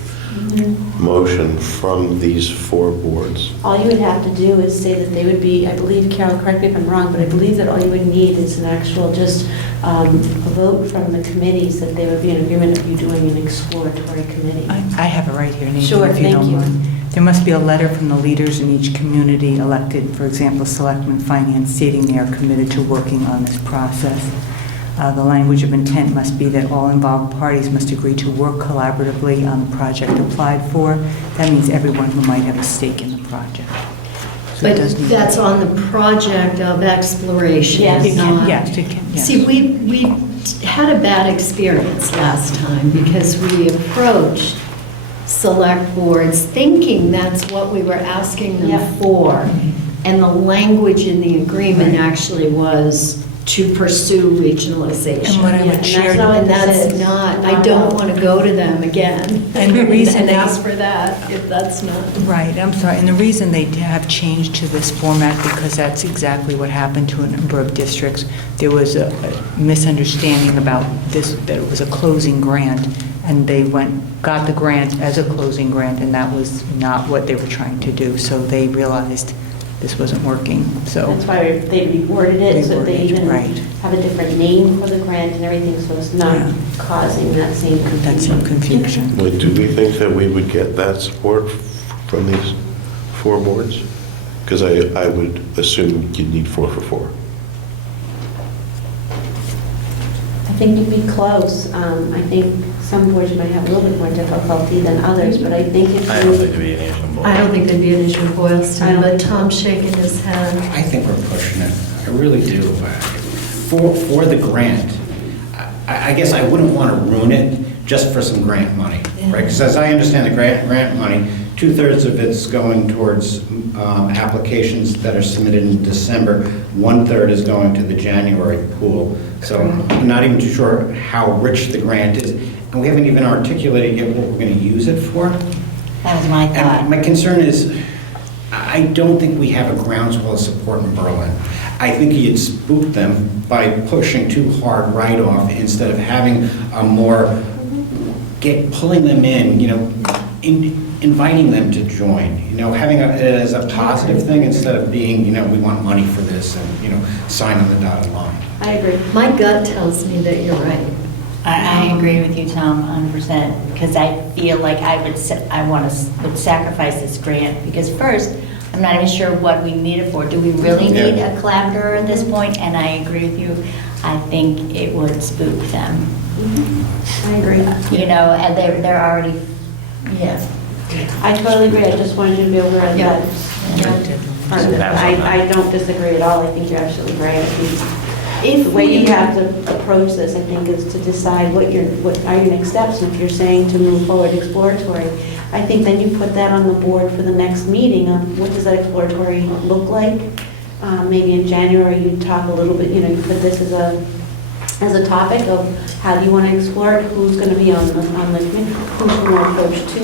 motion from these 4 boards? All you would have to do is say that they would be, I believe, Carol, correct me if I'm wrong, but I believe that all you would need is an actual, just a vote from the committees that they would be in agreement of you doing an exploratory committee. I have it right here, Nadine, Sure, if you thank don't you. mind. There must be a letter from the leaders in each community elected, for example, Selectmen Finance, stating they are committed to working on this process. The language of intent must be that all involved parties must agree to work collaboratively on the project applied for. That means everyone who might have a stake in the project. So it But does need- that's on the project of exploration. Yes. not- Yes, it can, yes. See, we had a bad experience last time because we approached select boards thinking that's what we were asking them Yeah. for. And the language in the agreement actually was to pursue regionalization. And what I Yeah, would and share... that's not And what this that's is. not, I Not don't at all. want to go to them again. And the reason And they- ask for that, if that's not. Right, I'm sorry, and the reason they have changed to this format, because that's exactly what happened to a number of districts. There was a misunderstanding about this, that it was a closing grant, and they got the grant as a closing grant, and that was not what they were trying to do, so they realized this wasn't working, so... That's why they reworded it, so they Reworded, even right. have a different name for the grant and everything, so it's not Yeah. causing that same confusion. That's some confusion. Well, do we think that we would get that support from these 4 boards? Because I would assume you'd need 4 for 4. I think you'd be close. I think some boards might have a little bit more difficulty than others, but I think if I don't think you... there'd be an issue involved. I don't think there'd be an issue in I Boylston, don't but think so. Tom's shaking his head. I think we're pushing it. I really do. For the grant, I guess I wouldn't want to ruin it just for some grant money, right? Because as I understand the grant money, 2/3 of it's going towards applications that are submitted in December. 1/3 is going to the January pool. So I'm not even too sure how rich the grant is. And we haven't even articulated yet what we're going to use it for. That was my thought. And my concern is, I don't think we have a groundswell of support in Berlin. I think you'd spook them by pushing too hard right off instead of having a more, pulling them in, inviting them to join, having it as a positive thing instead of being, we want money for this and, sign on the dotted line. I agree. My gut tells me that you're right. I agree with you, Tom, 100%, because I feel like would sacrifice this grant, because first, I'm not even sure what we need it for. Do we really need a collaborator at this point? And I agree with you. I think it would spook them. I agree. And they're already, yeah. I totally agree. I just wanted you to be aware of Yeah. that. I don't disagree at all. I think you're absolutely right. I think the way you have to approach this, I think, is to decide what are your next steps. And if you're saying to move forward exploratory, I think then you put that on the board for the next meeting of what does that exploratory look like? Maybe in January you'd talk a little bit, you put this as a topic of how do you want to explore it, who's going to be on the committee, who's going to approach to,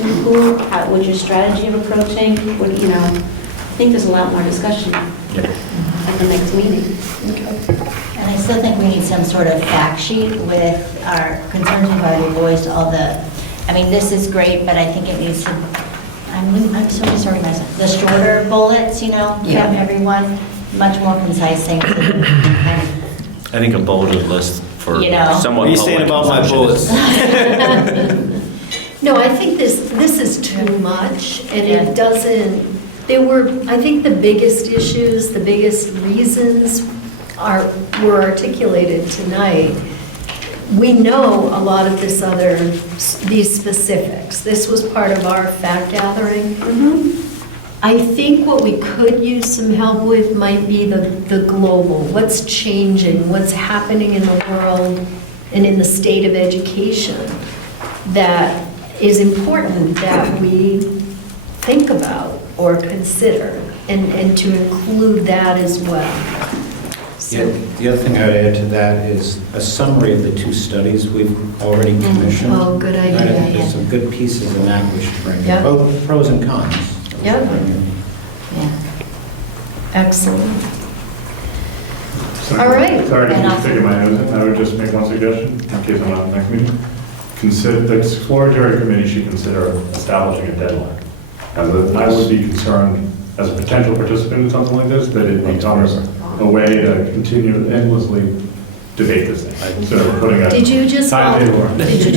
what's your strategy of approaching, I think there's a lot more discussion at the next meeting. And I still think we need some sort of fact sheet with our concerns we've already voiced, this is great, but I think it needs some, I'm so disorganized. The shorter bullets, from everyone, much more concise things. I think a bulleted list for somewhat. What are you saying about my bullets? No, I think this is too much, and it doesn't, I think the biggest issues, the biggest reasons were articulated tonight. We know a lot of these specifics. This was part of our fact gathering. I think what we could use some help with might be the global, what's changing, what's happening in the world and in the state of education that is important that we think about or consider. and to include that as well. So, The other thing I would add to that is a summary of the 2 studies we've already commissioned. Oh, good idea. There's some good pieces in that we should bring in, Yeah. both pros and cons. Yep. Excellent. All right. Sorry to And keep also- sticking my nose in, I would just make one suggestion, in case I'm not in the next meeting. The exploratory committee should consider establishing a deadline. I would be concerned, as a potential participant in something like this, that it becomes a way to continue endlessly debate this thing. So putting a Did you just timetable. volunteer?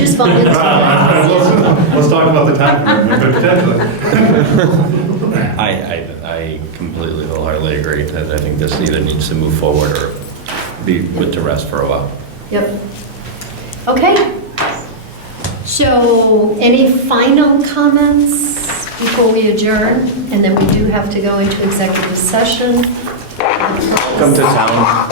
Let's talk about the time commitment, but potentially. I completely wholeheartedly agree that I think this either needs to move forward or be put to rest for a while. Yep. Okay. So any final comments before we adjourn? And then we do have to go into executive session. Come to town.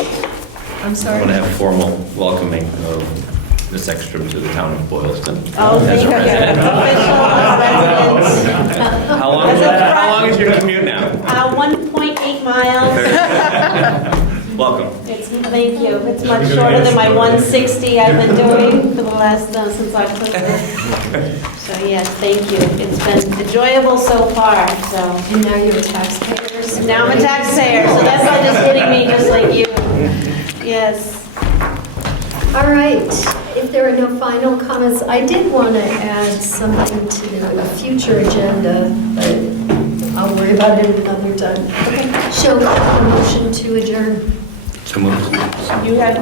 I'm I sorry. want to have formal welcoming of Ms. Ekstrom to the town of Boylston. Oh, as thank a you. resident. Official residence. How long is your commute now? 1.8 miles. Welcome. Thank you. It's much shorter than my 160 I've been doing for the last, since October. So yes, thank you. It's been enjoyable so far, so. And now you're a taxpayer. And now I'm a taxpayer, so that's why just hitting me just like you. Yes. All right. If there are no final comments, I did want to add something to a future agenda, but I'll worry about it another time. Show a motion to adjourn. So moved. You had.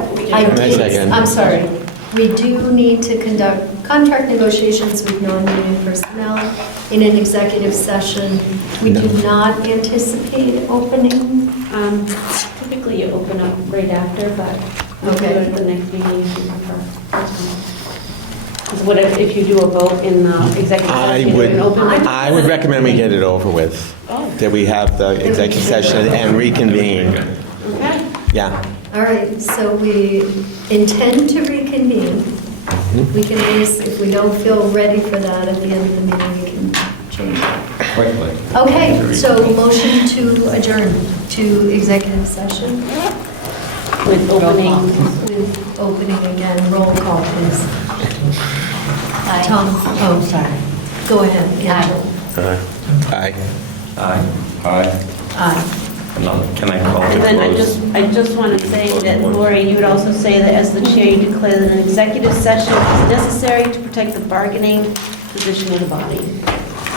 I'm sorry. We do need to conduct contract negotiations with non-union personnel in an executive session. We do not anticipate opening. Typically you open up right after, but we'll do it at the next meeting if you prefer. That's fine. 'Cause what if you do a vote in the executive session? you can open it? I would recommend we get it over with, Oh, that we have the executive session and reconvene. okay. Yeah. All right, so we intend to reconvene. We can always, if we don't feel ready for that at the end of the meeting, we can change that. Quickly. Okay, so motion to adjourn to executive session With opening. with opening again. Roll call, please. Tom, oh, sorry. Go ahead, Angela. Aye. Aye. Aye. Aye. Can I call And to then close? I just want to say that, Lori, you would also say that as the chair, you declare that an executive session is necessary to protect the bargaining position of the body.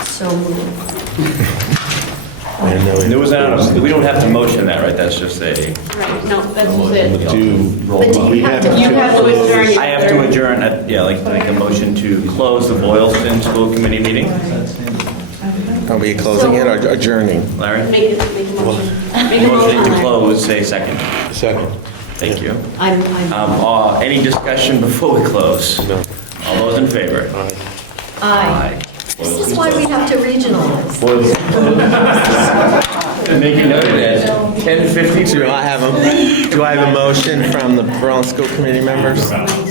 So moved. There was we don't have to motion that, right? That's just a. Right, no, that's just it. But do you have to? You have to adjourn. I have to adjourn, yeah, like to make a motion to close the Boylston School Committee meeting. Are we closing it or adjourning? Larry? Make a motion. Make a Motion to motion. close, say second. Second. Thank you. I'm, Any discussion before we close? No. All those in favor? aye. This is why we have to regionalize. Making note of that, 10:52. Do I have a motion from the Berlin School Committee members?